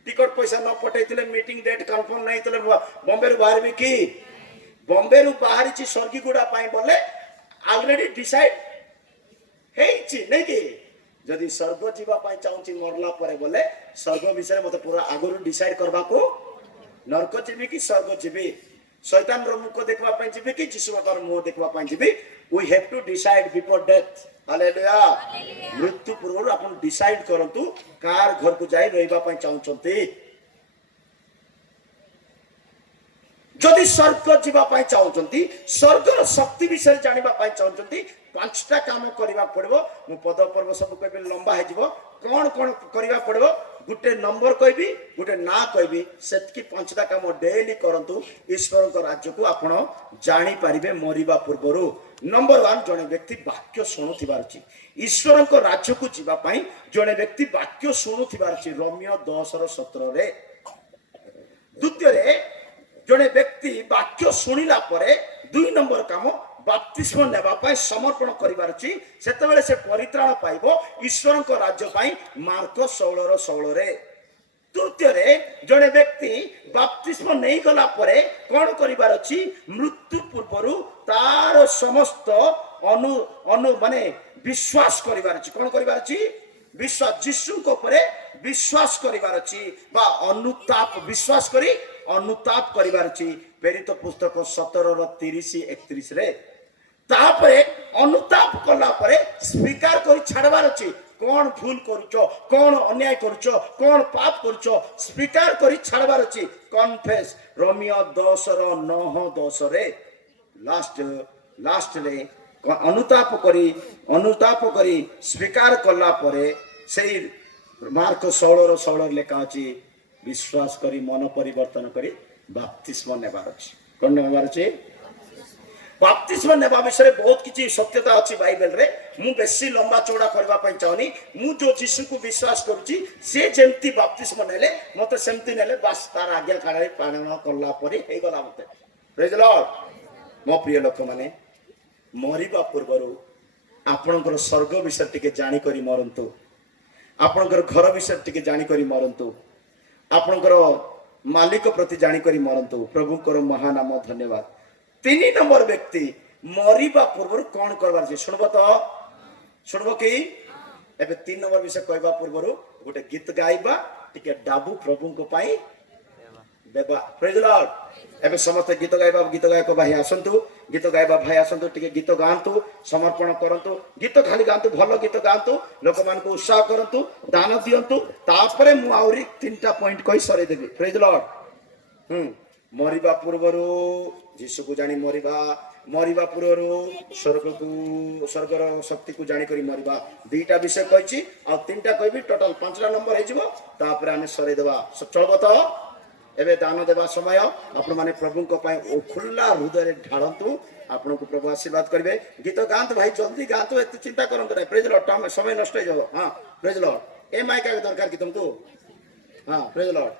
टिकट पैसा न पठैथिले मीटिंग डेट कंफर्म नै थिले बॉम्बे रु बाहरबी की बॉम्बे रु बाहरी ची स्वर्गीगुडा पाई बोले ऑलरेडी डिसाइड हेछि नै कि जदि स्वर्ग जीवा पाई चाहूची मरला परे बोले स्वर्ग विषय मते पूरा आगुरु डिसाइड करबा को नरक जीवी कि स्वर्ग जीवी शैतान रो मुख देखबा पाई जीवी कि यीशु बाबार मुंह देखबा पाई जीवी we have to decide before death hallelujah मृत्यु पूर्व आपण डिसाइड करंतु कार घर को जाई रहबा पाई चाहूचंती जदि स्वर्ग जीवा पाई चाहूचंती स्वर्गर शक्ति विषय जानिबा पाई चाहूचंती पांचटा काम करिबा पड़बो मु पद पर्व सब कहबे लंबा हे जीवो कोन कोन करिबा पड़बो गुटे नंबर कहबी गुटे ना कहबी सेतकी पांचटा काम डेली करंतु ईश्वर को राज्य को आपण जानि परिबे मरिबा पूर्वरु नंबर 1 जने व्यक्ति वाक्य सुनुथिबार अछि ईश्वर को राज्य को जीवा पाई जने व्यक्ति वाक्य सुनुथिबार अछि रोमियो 10:17 रे द्वितीय रे जने व्यक्ति वाक्य सुनिला परे 2 नंबर काम बाप्तिस्म नेबा पाई समर्पण करिवार अछि सेते बेले से परित्राण पाइबो ईश्वर को राज्य पाई मार्क 16:16 रे तृतीय रे जने व्यक्ति बाप्तिस्म नै गला परे कोन करिवार अछि मृत्यु पूर्वरु तार समस्त अनु माने विश्वास करिवार अछि कोन करिवार अछि विश्वास यीशु को परे विश्वास करिवार अछि बा अनुताप विश्वास करी अनुताप करिवार अछि प्रेरित पुस्तक 17:30-31 रे तापरे अनुताप कला परे स्वीकार करी छाड़बार अछि कोन भूल करूचो कोन अन्याय करूचो कोन पाप करूचो स्वीकार करी छाड़बार अछि कन्फेस रोमियो 10:9-10 रे लास्ट रे अनुताप करी स्वीकार कला परे सेही मार्क 16:16 लेखा अछि विश्वास करी मन परिवर्तन करी बाप्तिस्म नेबार अछि कोन नेबार अछि ବାପ୍ତିସ୍ମ ନେବା ବିଷୟରେ ବହୁତ କିଛି ସତ୍ୟତା ଅଛି ବାଇବେଲରେ। ମୁଁ ବେଶୀ ଲମ୍ବା ଚଉଡ଼ା କରିବା ପାଇଁ ଚାହୁଁନି। ମୁଁ ଯୋଉ ଯୀଶୁକୁ ବିଶ୍ୱାସ କରୁଛି ସେ ଯେମିତି ବାପ୍ତିସ୍ମ ନେଲେ ମତେ ସେମିତି ନେଲେ ବାସ୍ ତାର ଆଜ୍ଞା କାଳରେ ପାଳନ କଲା ପରେ ହେଇଗଲା ମତେ। ପ୍ରେଜ୍ ଦ ଲର୍ଡ। ମୋ ପ୍ରିୟ ଲୋକମାନେ, ମରିବା ପୂର୍ବରୁ ଆପଣଙ୍କର ସ୍ୱର୍ଗ ବିଷୟରେ ଟିକେ ଜାଣିକରି ମରନ୍ତୁ। ଆପଣଙ୍କର ଘର ବିଷୟରେ ଟିକେ ଜାଣିକରି ମରନ୍ତୁ। ଆପଣଙ୍କର ମାଲିକ ପ୍ରତି ଜାଣିକରି ମରନ୍ତୁ। ପ୍ରଭୁଙ୍କର ମହାନାମ ଧନ୍ୟବାଦ। 3 ନମ୍ବର ବ୍ୟକ୍ତି ମରିବା ପୂର୍ବରୁ କଣ କରବାର ଅଛି ଶୁଣବ ତ? ଶୁଣବ କି? ଏବେ 3 ନମ୍ବର ବିଷୟ କହିବା ପୂର୍ବରୁ ଗୋଟେ ଗୀତ ଗାଇବା, ଟିକେ ଡାବୁ ପ୍ରଭୁଙ୍କ ପାଇଁ ଦେବା। ପ୍ରେଜ୍ ଦ ଲର୍ଡ। ଏବେ ସମସ୍ତେ ଗୀତ ଗାୟକ ଭାଇ ଆସନ୍ତୁ, ଗୀତ ଗାଇବା ଭାଇ ଆସନ୍ତୁ, ଟିକେ ଗୀତ ଗାଆନ୍ତୁ, ସମର୍ପଣ କରନ୍ତୁ। ଗୀତ ଖାଲି ଗାଆନ୍ତୁ, ଭଲ ଗୀତ ଗାଆନ୍ତୁ, ଲୋକମାନଙ୍କୁ ଉତ୍ସାହ କରନ୍ତୁ, ଦାନ ଦିଅନ୍ତୁ। ତାପରେ ମୁଁ ଆହୁରି 3ଟା ପଏଣ୍ଟ କହି ସରେଇଦେବି। ପ୍ରେଜ୍ ଦ ଲର୍ଡ। ମରିବା ପୂର୍ବରୁ ଯୀଶୁକୁ ଜାଣି ମରିବା, ମରିବା ପୂର୍ବରୁ ସ୍ୱର୍ଗର ଶକ୍ତିକୁ ଜାଣିକରି ମରିବା। 2ଟା ବିଷୟ କହିଛି, ଆଉ 3ଟା କହିବି, ଟୋଟାଲ 5ଟା ନମ୍ବର ହେଇଯିବ। ତାପରେ ଆମେ ସରେଇଦେବା। ଚଳବ ତ? ଏବେ ଦାନ ଦେବା ସମୟ। ଆପଣମାନେ ପ୍ରଭୁଙ୍କ ପାଇଁ ଖୋଲା ହୃଦୟରେ ଢାଳନ୍ତୁ। ଆପଣଙ୍କୁ ପ୍ରଭୁ ଆଶୀର୍ବାଦ କରିବେ। ଗୀତ ଗାଆନ୍ତୁ ଭାଇ, ଜଲ୍ଦି ଗାଆନ୍ତୁ, ଏତେ ଚିନ୍ତା କରନ୍ତୁ ନାହିଁ। ପ୍ରେଜ୍ ଦ ଲର୍ଡ। ସମୟ ନଷ୍ଟ ହେଇଯିବ। ହଁ, ପ୍ରେଜ୍ ଦ ଲର୍ଡ। ଏ ମାଇକ୍ ଦରକାର କି ତୁମକୁ? ହଁ, ପ୍ରେଜ୍ ଦ ଲର୍ଡ।